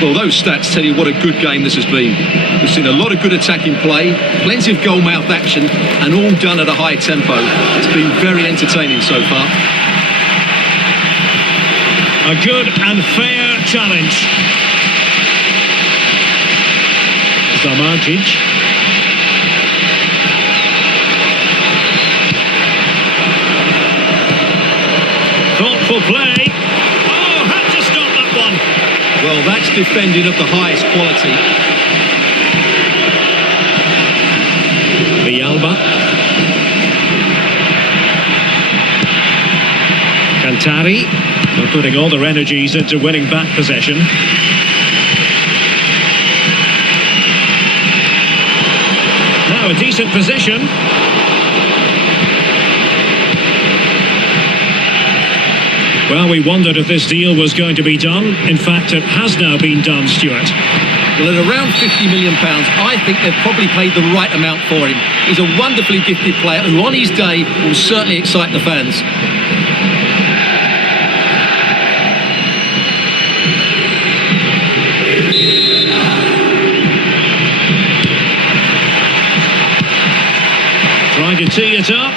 Well, those stats tell you what a good game this has been. We've seen a lot of good attacking play, plenty of goal-mouth action, and all done at a high tempo. It's been very entertaining so far. A good and fair challenge. Zamarjic. Thoughtful play. Oh, had to stop that one. Well, that's defending of the highest quality. Villalba. Cantari. They're putting all their energies into winning back possession. Now a decent position. Well, we wondered if this deal was going to be done. In fact, it has now been done, Stuart. Well, at around £50 million, I think they've probably paid the right amount for him. He's a wonderfully gifted player who, on his day, will certainly excite the fans. Trying to tee it up.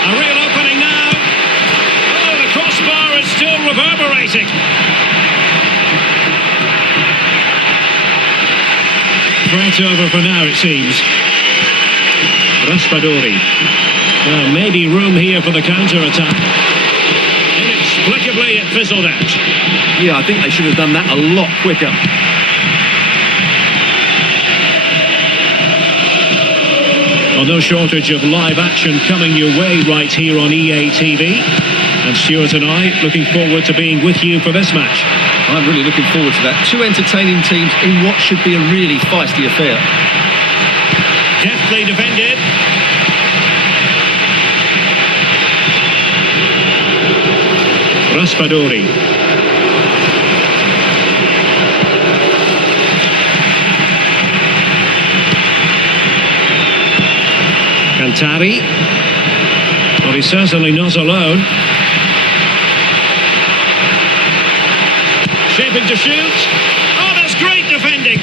A real opening now. Oh, the crossbar is still reverberating. Threat over for now, it seems. Raspadori. Well, maybe room here for the counter-attack. Inexplicably, it fizzled out. Yeah, I think they should have done that a lot quicker. Well, no shortage of live action coming your way right here on EA TV. And Stuart and I looking forward to being with you for this match. I'm really looking forward to that. Two entertaining teams in what should be a really feisty affair. Deftly defended. Raspadori. Cantari. Well, he's certainly not alone. Shaping to shoot. Oh, that's great defending.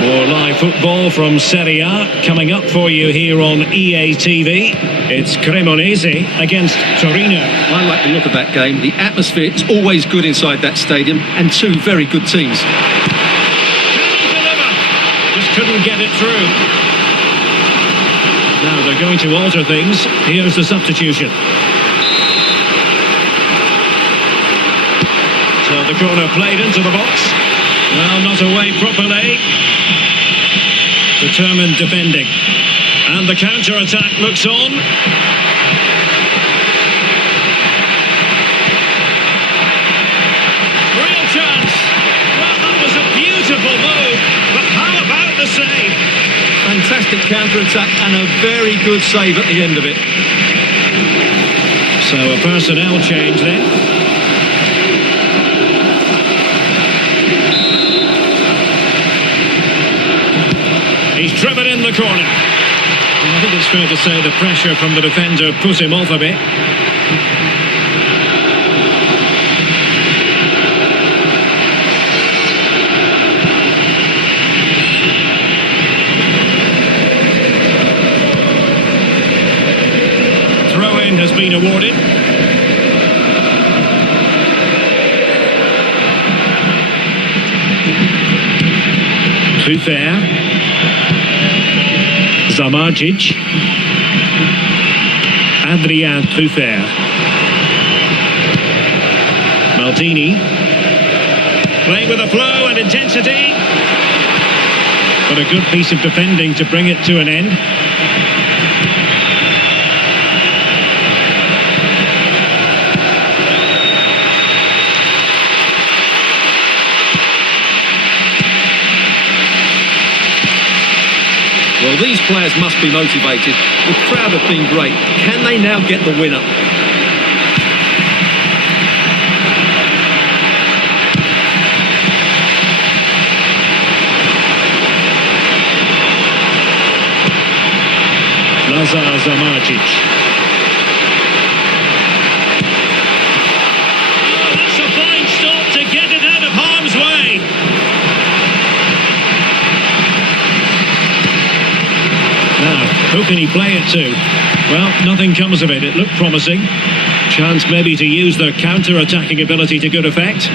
More live football from Serie A coming up for you here on EA TV. It's Cremonese against Torino. I like the look of that game. The atmosphere is always good inside that stadium, and two very good teams. Couldn't get it through. Now they're going to alter things. Here's the substitution. So the corner played into the box. Well, not away properly. Determined defending. And the counter-attack looks on. Real chance. Well, that was a beautiful move. But how about the save? Fantastic counter-attack and a very good save at the end of it. So a personnel change then. He's driven in the corner. Well, I think it's fair to say the pressure from the defender put him off a bit. Has been awarded. Trufer. Zamarjic. Adrien Trufer. Maldini. Playing with a flow and intensity. But a good piece of defending to bring it to an end. Well, these players must be motivated. The crowd have been great. Can they now get the winner? Lazar Zamarcic. Oh, that's a fine stop to get it out of harm's way. Now, who can he play it to? Well, nothing comes of it. It looked promising. Chance maybe to use their counter-attacking ability to good effect.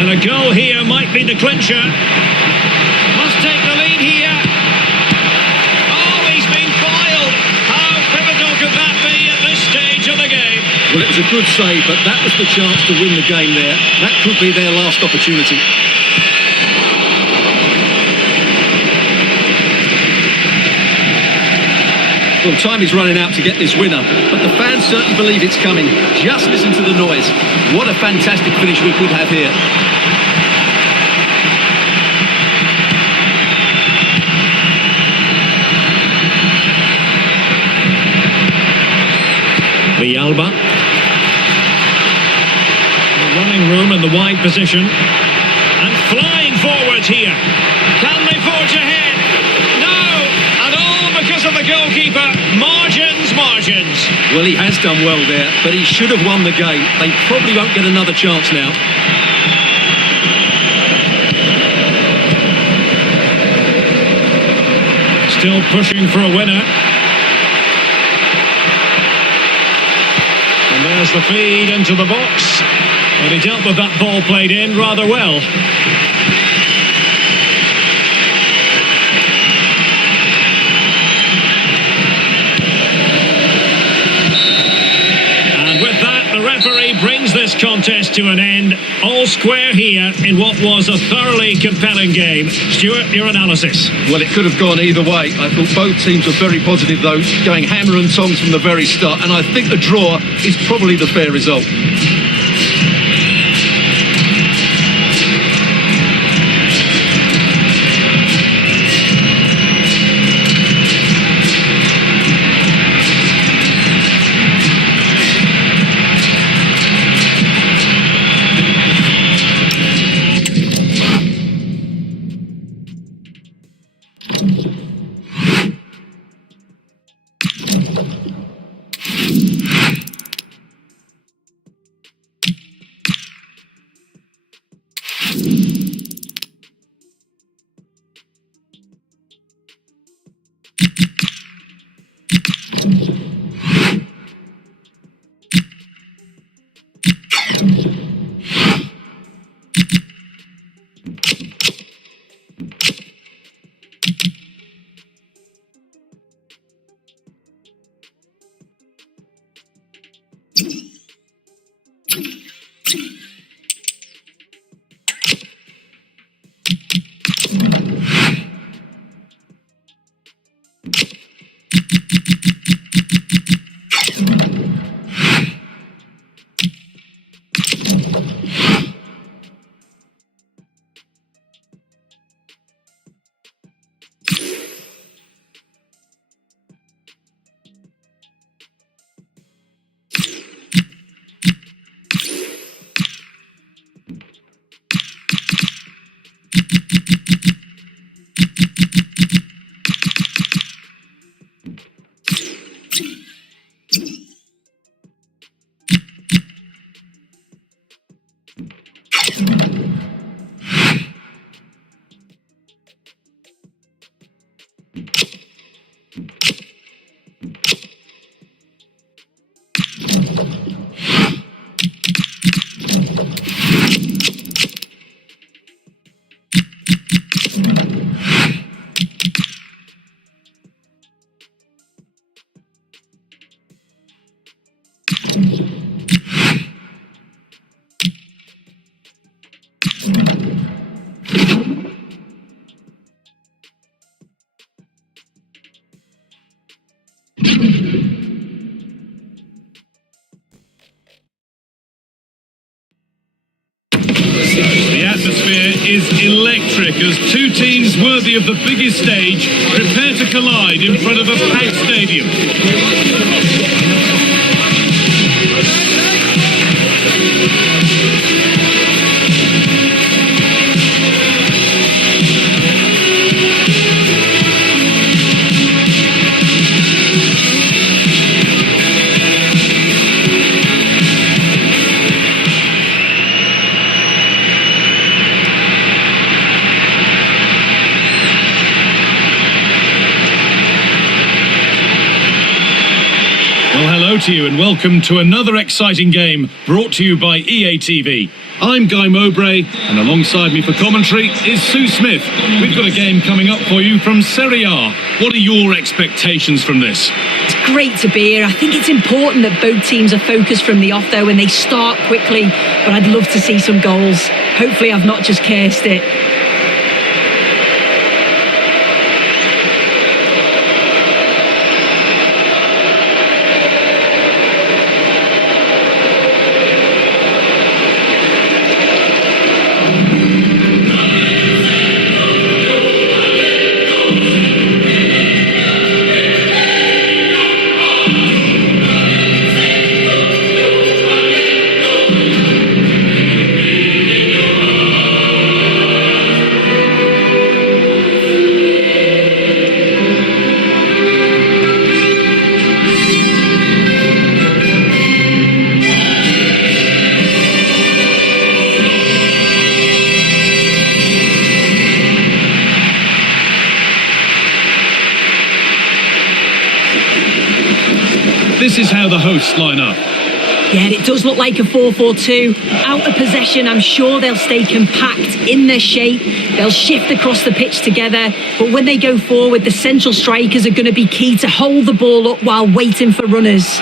And a goal here might be the clincher. Must take the lead here. Oh, he's been foiled. How pivotal could that be at this stage of the game? Well, it was a good save, but that was the chance to win the game there. That could be their last opportunity. Well, time is running out to get this winner, but the fans certainly believe it's coming. Just listen to the noise. What a fantastic finish we could have here. Villalba. Running room in the wide position. And flying forward here. Can they forge ahead? No! And all because of the goalkeeper. Margins. Well, he has done well there, but he should have won the game. They probably won't get another chance now. Still pushing for a winner. And there's the feed into the box. And he dealt with that ball played in rather well. Referee brings this contest to an end, all square here in what was a thoroughly compelling game. Stuart, your analysis? Well, it could have gone either way. I thought both teams were very positive, though, going hammer and tongs from the very start, and I think the draw is probably the fair result. is electric as two teams worthy of the biggest stage prepare to collide in front of a packed stadium. Hello to you and welcome to another exciting game brought to you by EA TV. I'm Guy Mowbray and alongside me for commentary is Sue Smith. We've got a game coming up for you from Serie A. What are your expectations from this? It's great to be here. I think it's important that both teams are focused from the off though and they start quickly, but I'd love to see some goals. Hopefully I've not just cursed it. This is how the hosts line up. Yeah, it does look like a 4-4-2. Out of possession, I'm sure they'll stay compact in their shape. They'll shift across the pitch together. But when they go forward, the central strikers are going to be key to hold the ball up while waiting for runners.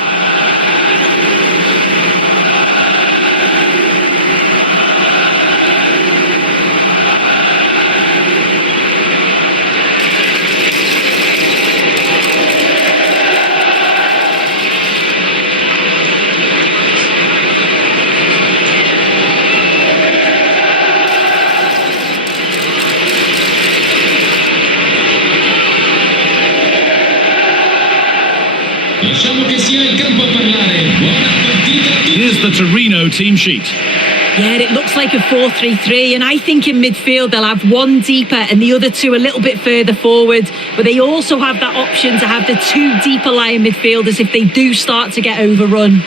Here's the Torino team sheet. Yeah, it looks like a 4-3-3, and I think in midfield they'll have one deeper and the other two a little bit further forward, but they also have that option to have the two deeper lying midfielders if they do start to get overrun.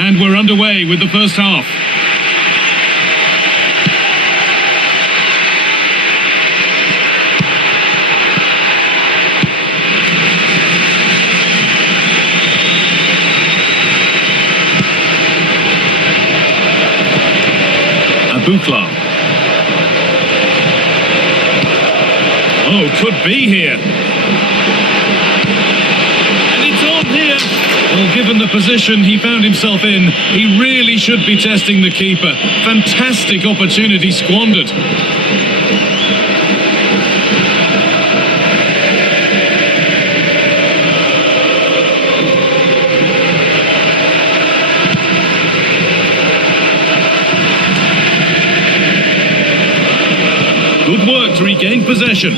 And we're underway with the first half. Abukla. Oh, could be here. And it's on here. Well, given the position he found himself in, he really should be testing the keeper. Fantastic opportunity squandered. Good work to regain possession.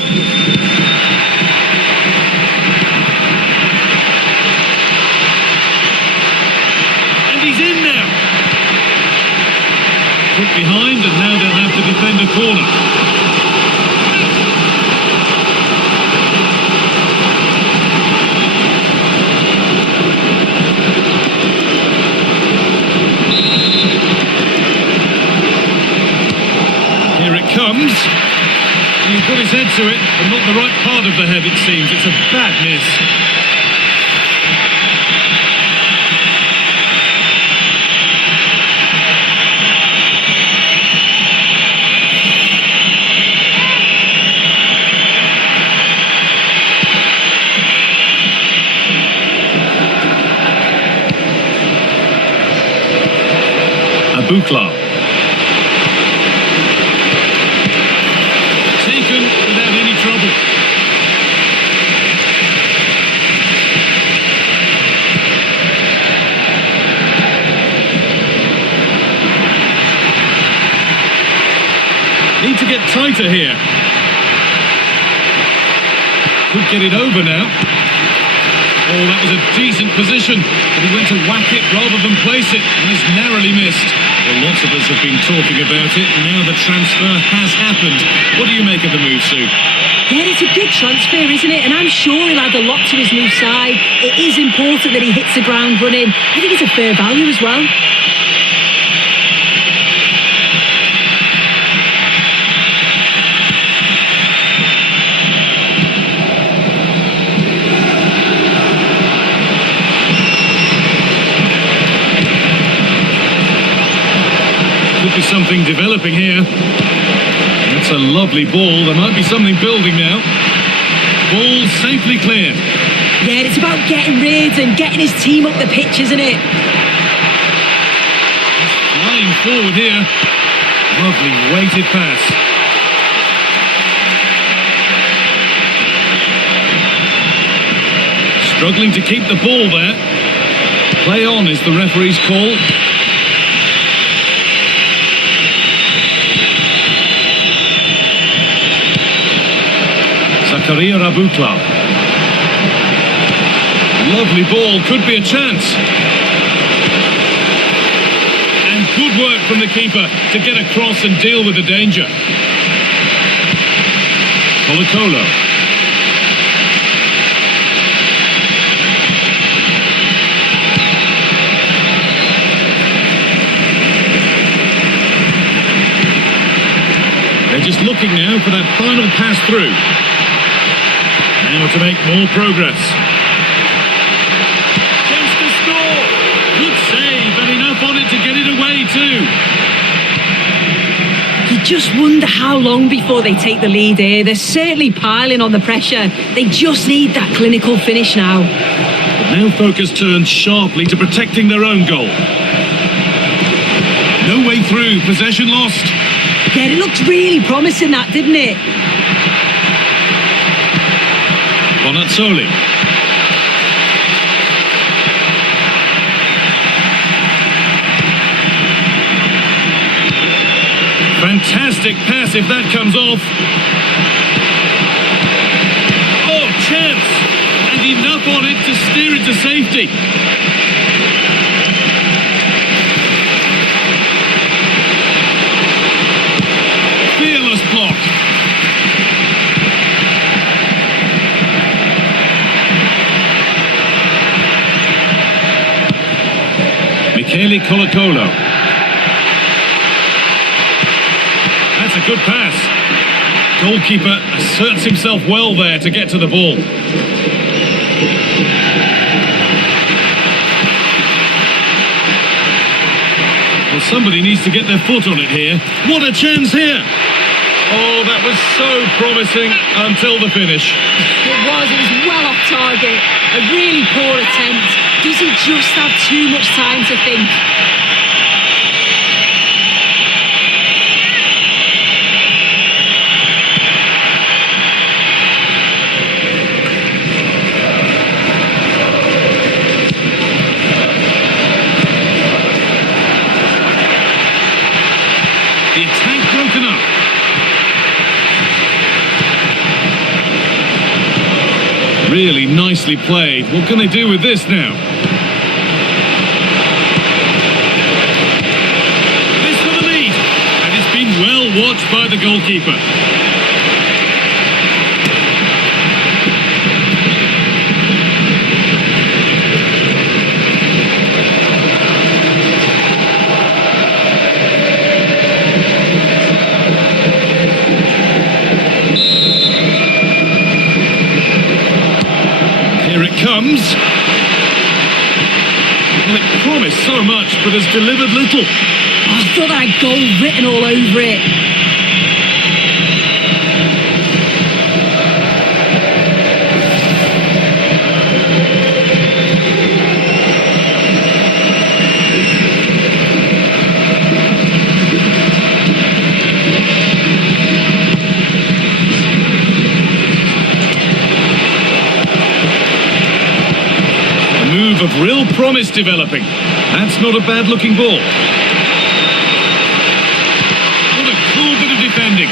Behind, and now they'll have to defend a corner. Here it comes. He's got his head to it, but not the right part of the head, it seems. It's a bad miss. Abukla. Need to get tighter here. Could get it over now. Oh, that was a decent position, but he went to whack it rather than place it, and has narrowly missed. Well, lots of us have been talking about it, and now the transfer has happened. What do you make of the move, Sue? Yeah, it's a good transfer, isn't it? And I'm sure he'll add a lot to his new side. It is important that he hits the ground running. I think it's a fair value as well. Could be something developing here. That's a lovely ball. There might be something building now. Ball safely cleared. Yeah, it's about getting rid and getting his team up the pitch, isn't it? Flying forward here. Lovely weighted pass. Struggling to keep the ball there. Play on is the referee's call. Rabutla. Lovely ball, could be a chance. And good work from the keeper to get across and deal with the danger. Colo-Colo. They're just looking now for that final pass through. Now to make more progress. Chance to score! Good save, and enough on it to get it away too. You just wonder how long before they take the lead here. They're certainly piling on the pressure. They just need that clinical finish now. But now focus turns sharply to protecting their own goal. No way through, possession lost. Yeah, it looked really promising that, didn't it? Bonazzoli. Fantastic pass if that comes off. Oh, chance! And enough on it to steer it to safety. Fearless block. Colo-Colo. That's a good pass. Goalkeeper asserts himself well there to get to the ball. Well, somebody needs to get their foot on it here. What a chance here! Oh, that was so promising until the finish. It was well off target. A really poor attempt. Does he just have too much time to think? The attack broken up. Really nicely played. What can they do with this now? This for the lead. And it's been well watched by the goalkeeper. Here it comes. Well, it promised so much, but has delivered little. I thought that had goal written all over it. Of real promise developing. That's not a bad looking ball. What a cool bit of defending. defending.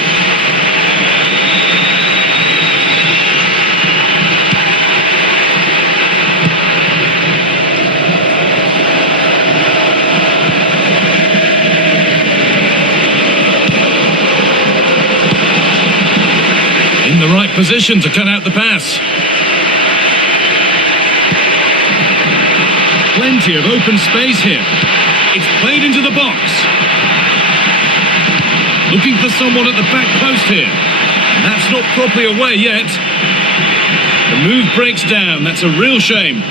In the right position to cut out the pass. Plenty of open space here. It's played into the box. Looking for someone at the back post here. That's not properly away yet. The move breaks down. That's a real shame.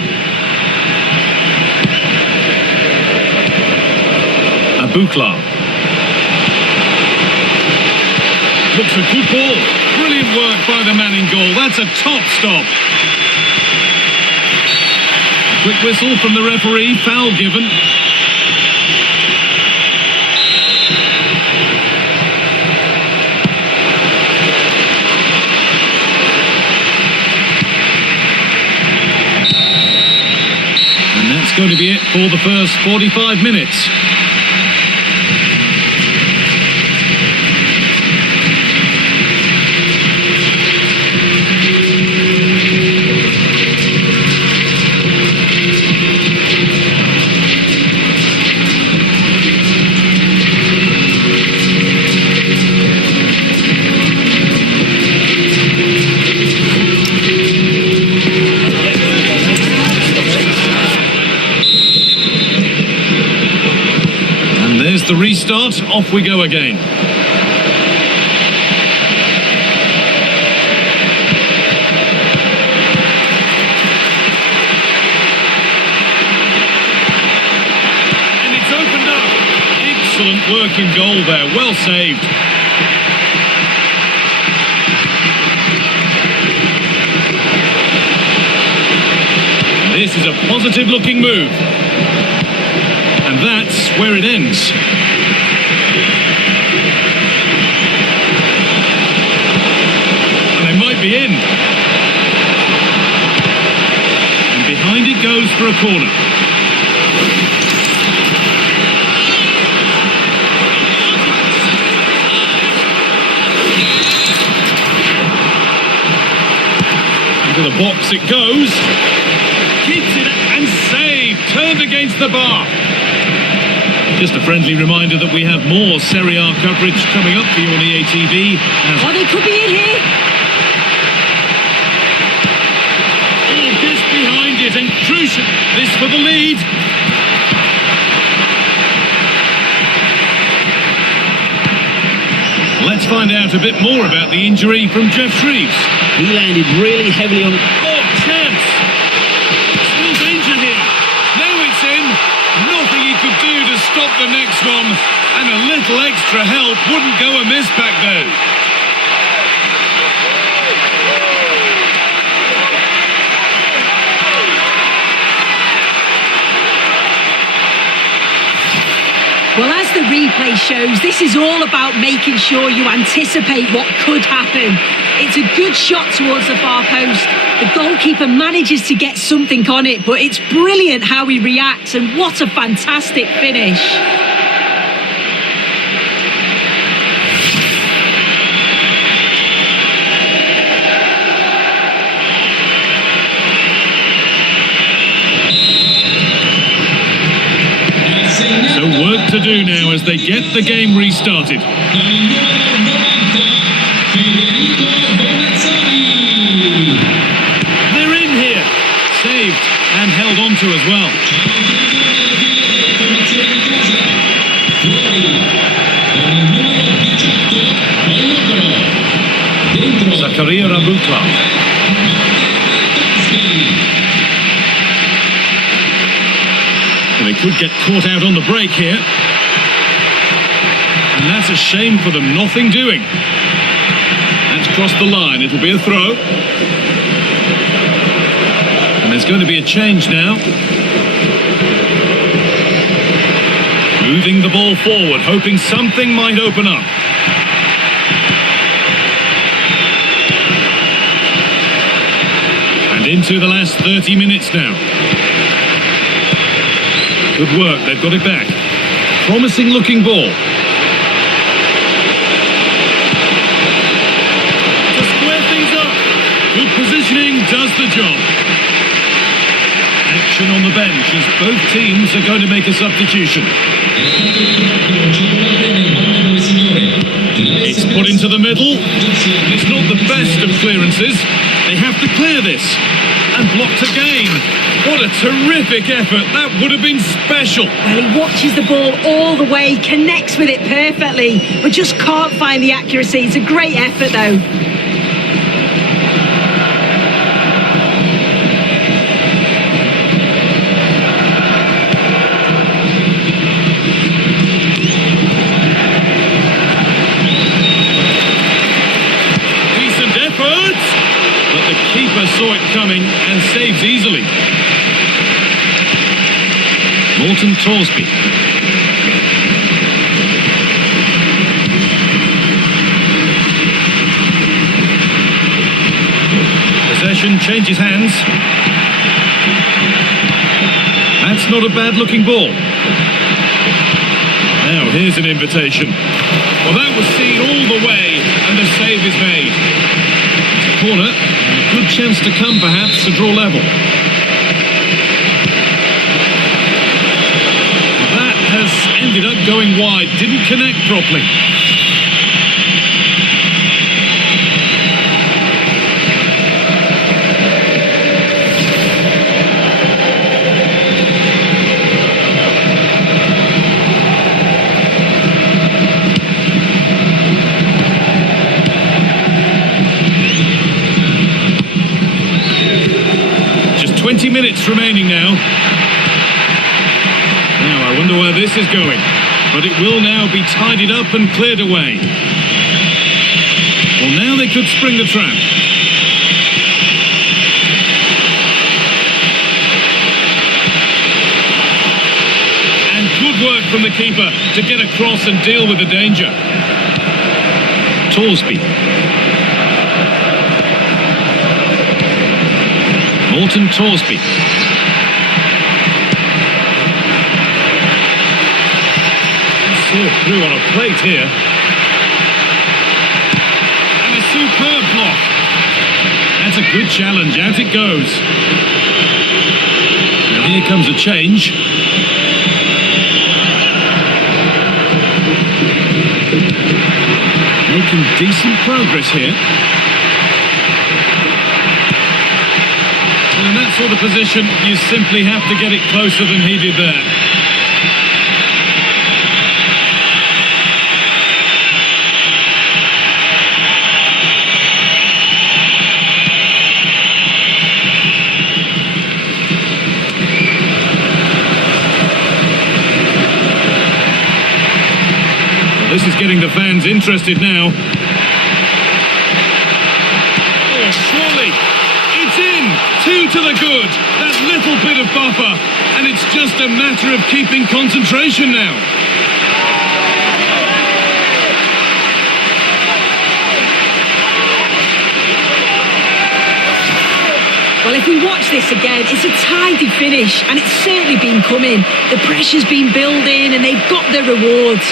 Abukla. Looks a good ball. Brilliant work by the man in goal. That's a top stop. A quick whistle from the referee. Foul given. And that's going to be it for the first 45 minutes. The restart, off we go again. And it's opened up. Excellent work in goal there, well saved. This is a positive looking move. And that's where it ends. And they might be in. And behind it goes for a corner. Into the box it goes. Keeps it and saved. Turned against the bar. Just a friendly reminder that we have more Serie A coverage coming up for you on EATV. Oh, they could be in here. Oh, this behind it and crucial. This for the lead. Let's find out a bit more about the injury from Jeff Shreves. He landed really heavily on... Oh, chance. Still danger here. Now it's in. Nothing he could do to stop the next one, and a little extra help wouldn't go amiss back there. Well, as the replay shows, this is all about making sure you anticipate what could happen. It's a good shot towards the far post. The goalkeeper manages to get something on it, but it's brilliant how he reacts, and what a fantastic finish. So work to do now as they get the game restarted. They're in here. Saved and held on to as well. Mycareer Abukla. They could get caught out on the break here. And that's a shame for them, nothing doing. That's crossed the line, it'll be a throw. And there's going to be a change now. Moving the ball forward, hoping something might open up. And into the last 30 minutes now. Good work, they've got it back. Promising looking ball. job. Action on the bench as both teams are going to make a substitution. It's put into the middle. It's not the best of clearances. They have to clear this. And blocked again. What a terrific effort. That would have been special. Well, he watches the ball all the way, connects with it perfectly, but just can't find the accuracy. It's a great effort, though. Saw it coming and saves easily. Morton Torsby. Possession changes hands. That's not a bad looking ball. Now here's an invitation. Well, that was seen all the way and the save is made. It's a corner. Good chance to come, perhaps, to draw level. That has ended up going wide, didn't connect properly. Just 20 minutes remaining now. Now, I wonder where this is going. But it will now be tidied up and cleared away. Well, now they could spring the trap. And good work from the keeper to get across and deal with the danger. Torsby. Morton Torsby. Through on a plate here. And a superb block. That's a good challenge. Out it goes. Now here comes a change. Making decent progress here. Well, in that sort of position, you simply have to get it closer than he did there. This is getting the fans interested now. Oh, surely. It's in. 2 to the good. That little bit of buffer. And it's just a matter of keeping concentration now. Well, if we watch this again, it's a tidy finish, and it's certainly been coming. The pressure's been building, and they've got their rewards.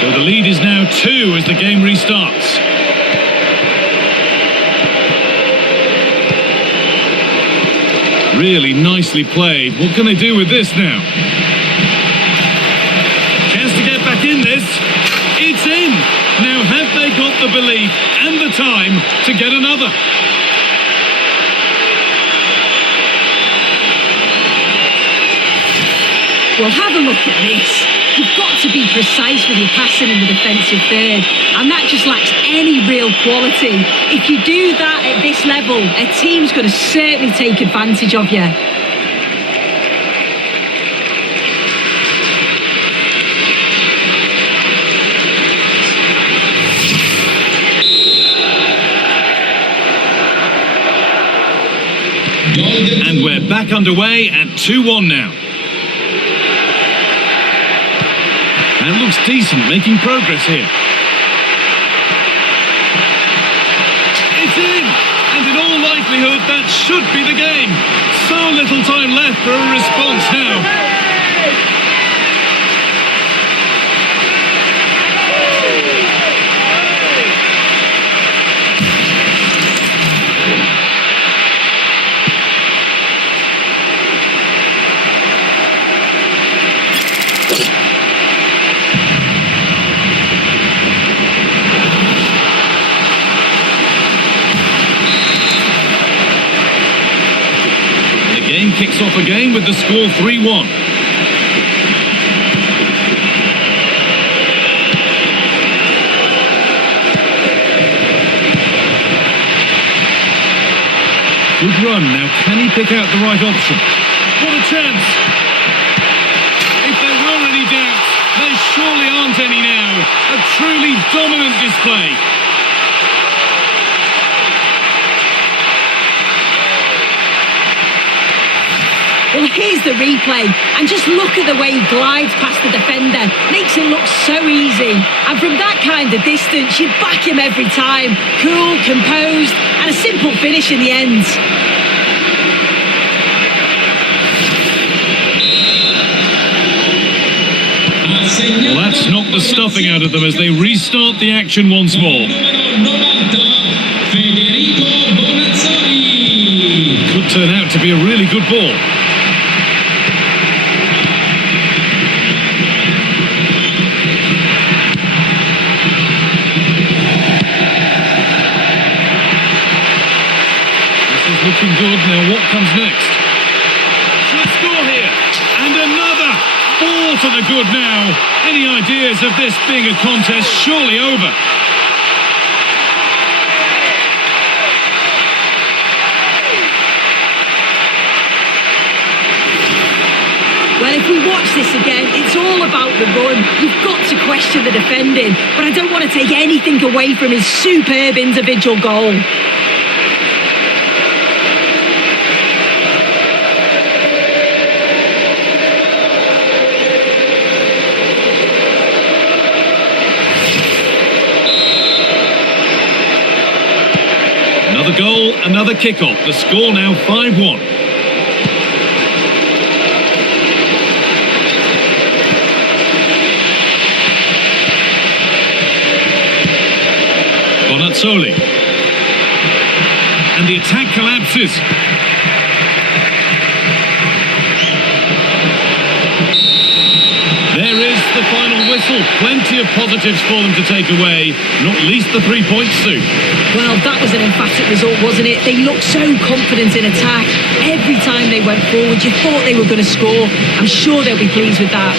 So the lead is now 2 as the game restarts. Really nicely played. What can they do with this now? Chance to get back in this. It's in. Now have they got the belief and the time to get another? Well, have a look at this. You've got to be precise with your passing in the defensive third, and that just lacks any real quality. If you do that at this level, a team's going to certainly take advantage of you. And we're back underway at 2-1 now. That looks decent, making progress here. It's in! And And in all likelihood, that should be the game. So little time left for a response now. Kicks off again with the score 3-1. Good run. Now can he pick out the right option? What a chance! If there were any doubts, there surely aren't any now. A truly dominant display. Well, here's the replay, and just look at the way he glides past the defender. Makes it look so easy. And from that kind of distance, you back him every time. Cool, composed, and a simple finish in the end. Well, that's knocked the stuffing out of them as they restart the action once more. Could turn out to be a really good ball. Looking good. Now what comes next? Should score here. And another. 4 to the good now. Any ideas of this being a contest surely over? Well, if we watch this again, it's all about the run. You've got to question the defending, but I don't want to take anything away from his superb individual goal. Another goal, another kick-off. The score now 5-1. Bonazzoli. And the attack collapses. There is the final whistle. Plenty of positives for them to take away, not least the 3 points, Sue. Well, that was an emphatic result, wasn't it? They looked so confident in attack. Every time they went forward, you thought they were going to score. I'm sure they'll be pleased with that.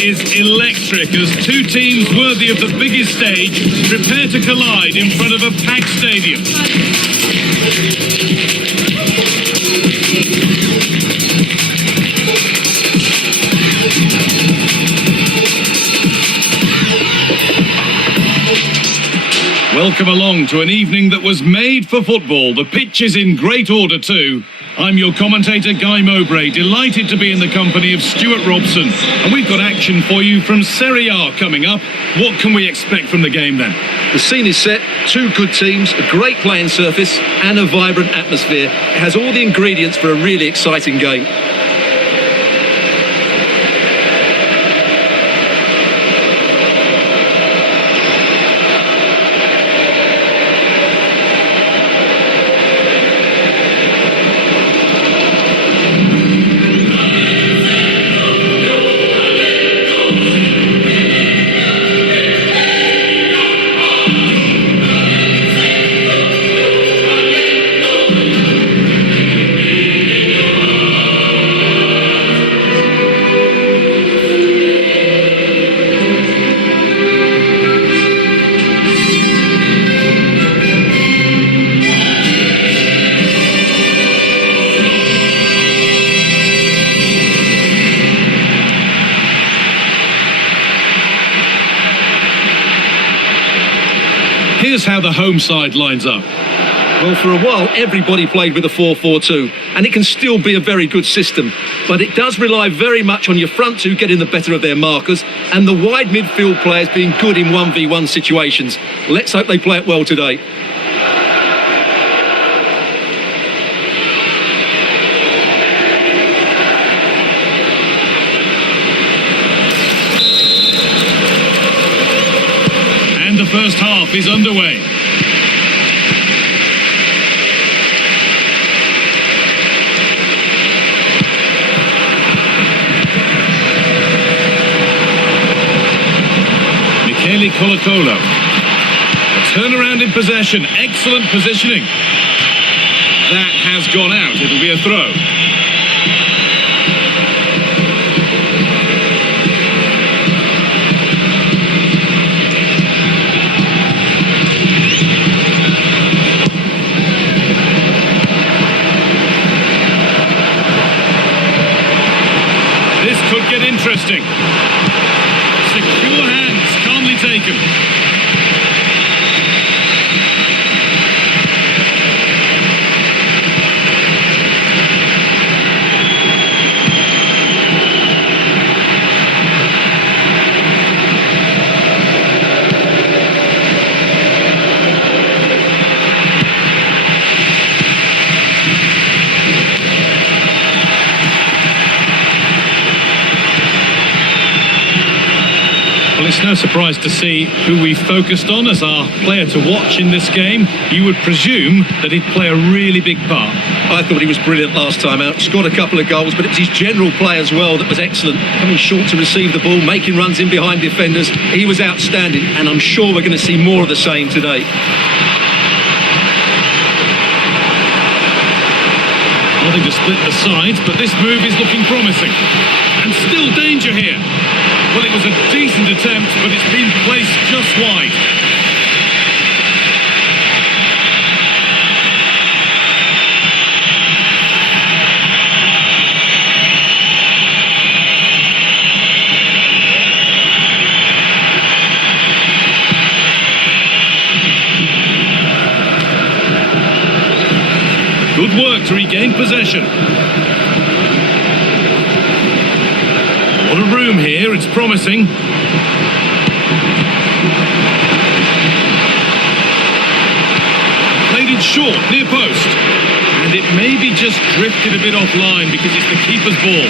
Is electric as two teams worthy of the biggest stage prepare to collide in front of a packed stadium. Welcome along to an evening that was made for football. The pitch is in great order too. I'm your commentator, Guy Mowbray, delighted to be in the company of Stuart Robson. And we've got action for you from Serie A coming up. What can we expect from the game then? The scene is set, two good teams, a great playing surface and a vibrant atmosphere. It has all the ingredients for a really exciting game. Here's how the home side lines up. Well, for a while, everybody played with a 4-4-2, and it can still be a very good system. But it does rely very much on your front two getting the better of their markers and the wide midfield players being good in 1v1 situations. Let's hope they play it well today. And the first half is underway. Colo-Colo. A turnaround in possession. Excellent positioning. That has gone out. It'll be a throw. This could get interesting. Secure hands, calmly taken. It's no surprise to see who we focused on as our player to watch in this game. You would presume that he'd play a really big part. I thought he was brilliant last time out. Scored a couple of goals, but it was his general play as well that was excellent. Coming short to receive the ball, making runs in behind defenders. He was outstanding, and I'm sure we're going to see more of the same today. Nothing to split the sides, but this move is looking promising. And still danger here. Well, it was a decent attempt, but it's been placed just wide. Good work to regain possession. What a room here, it's promising. Played it short, near post. And it maybe just drifted a bit offline because it's the keeper's ball.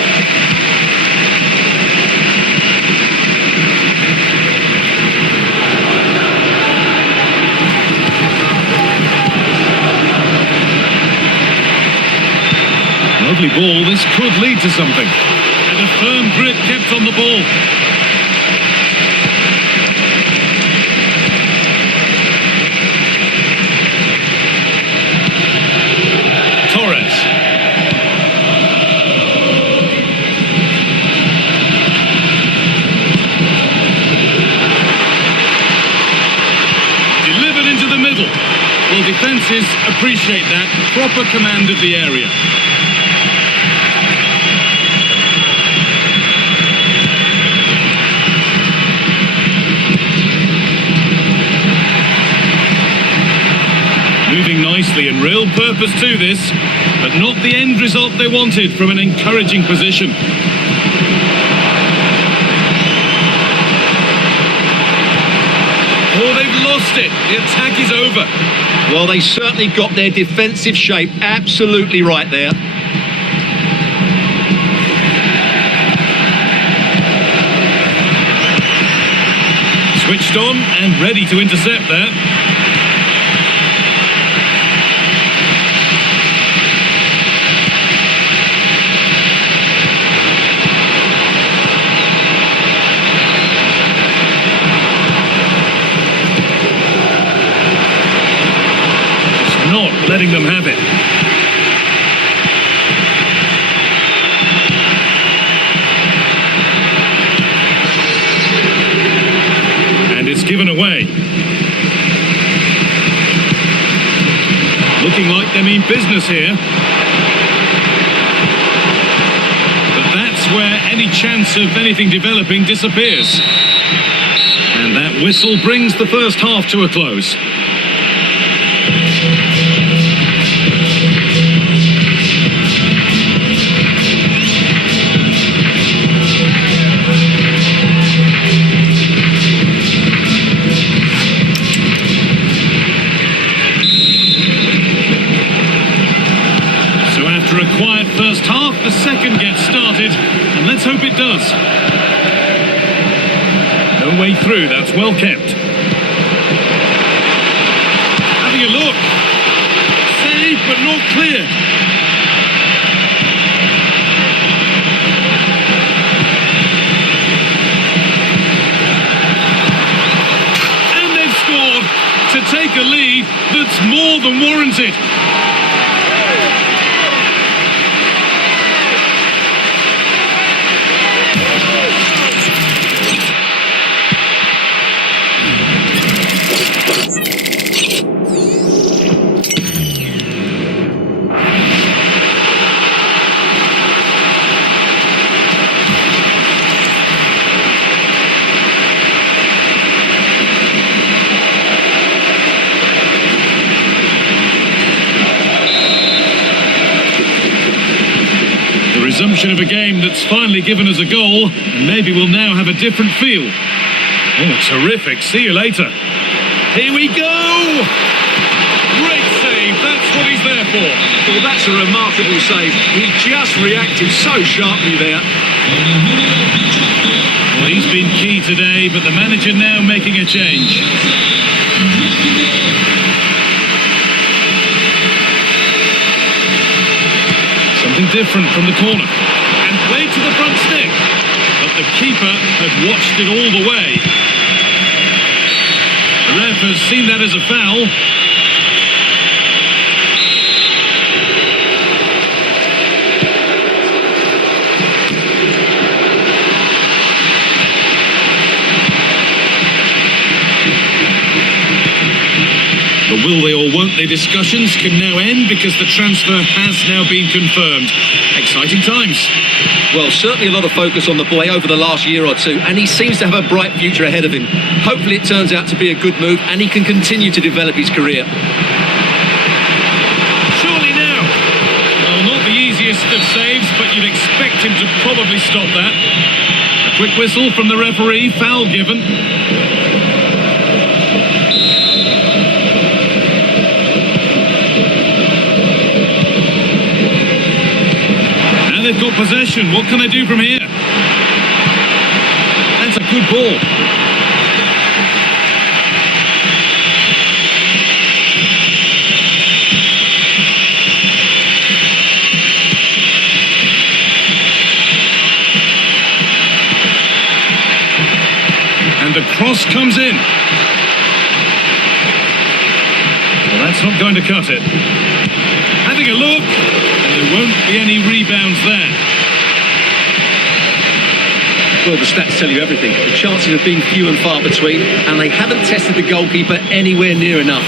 Lovely ball, this could lead to something. And a firm grip kept on the ball. Torres. Delivered into the middle. Well, defences appreciate that. Proper command of the area. Moving nicely and real purpose to this, but not the end result they wanted from an encouraging position. Oh, they've lost it. The attack is over. Well, they certainly got their defensive shape absolutely right there. Switched on and ready to intercept there. Letting them have it. And it's given away. Looking like they mean business here. But that's where any chance of anything developing disappears. And that whistle brings the first half to a close. First half, the second gets started, and let's hope it does. No way through, that's well kept. Having a look. Save, but not clear. And they've scored to take a lead that's more than warranted. Resumption of a game that's finally given us a goal, and maybe we'll now have a different feel. Oh, terrific. See you later. Here we go! Great save. That's what he's there for. Well, that's a remarkable save. He just reacted so sharply there. Well, he's been key today, but the manager now making a change. Something different from the corner. And played to the front stick. But the keeper had watched it all the way. The ref has seen that as a foul. The will they or won't they discussions can now end because the transfer has now been confirmed. Exciting times. Well, certainly a lot of focus on the boy over the last year or two, and he seems to have a bright future ahead of him. Hopefully it turns out to be a good move and he can continue to develop his career. Surely now. Well, not the easiest of saves, but you'd expect him to probably stop that. A quick whistle from the referee, foul given. They've got possession. What can they do from here? That's a good ball. And the cross comes in. Well, that's not going to cut it. Having a look. There won't be any rebounds there. Well, the stats tell you everything. The chances have been few and far between, and they haven't tested the goalkeeper anywhere near enough.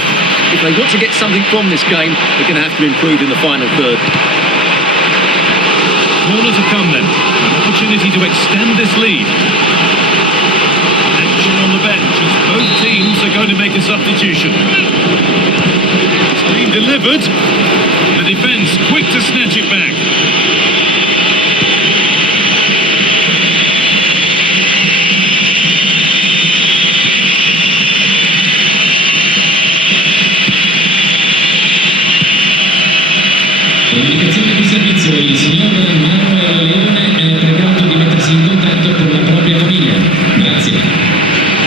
If they want to get something from this game, they're going to have to improve in the final third. Corner to come then. An opportunity to extend this lead. Action on the bench as both teams are going to make a substitution. delivered. The defence quick to snatch it back. Comunicazione di servizio, il signor Manuel Leone è pregato di mettersi in contatto con la propria famiglia. Grazie.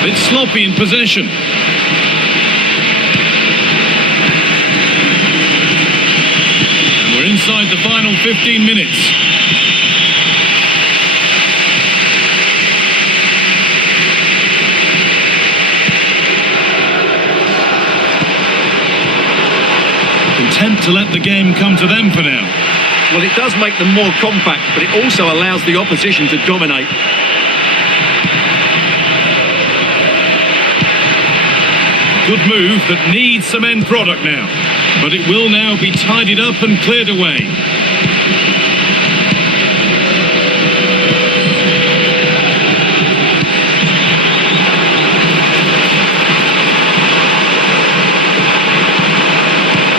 Bit sloppy in possession. And we're inside the final 15 minutes. Content to let the game come to them for now. Well, it does make them more compact, but it also allows the opposition to dominate. Good move that needs some end product now, but it will now be tidied up and cleared away.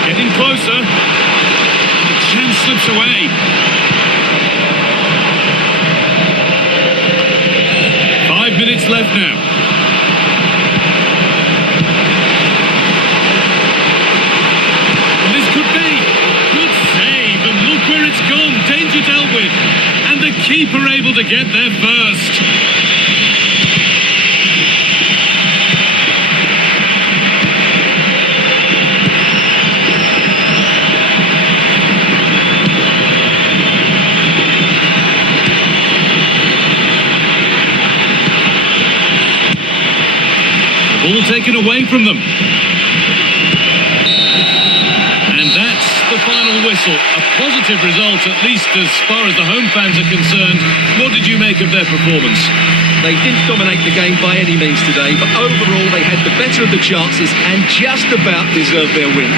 Getting closer. The chance slips away. 5 minutes left now. Danger dealt with, and the keeper able to get there first. The ball taken away from them. And that's the final whistle. A positive result, at least as far as the home fans are concerned. What did you make of their performance? They didn't dominate the game by any means today, but overall they had the better of the chances and just about deserved their win.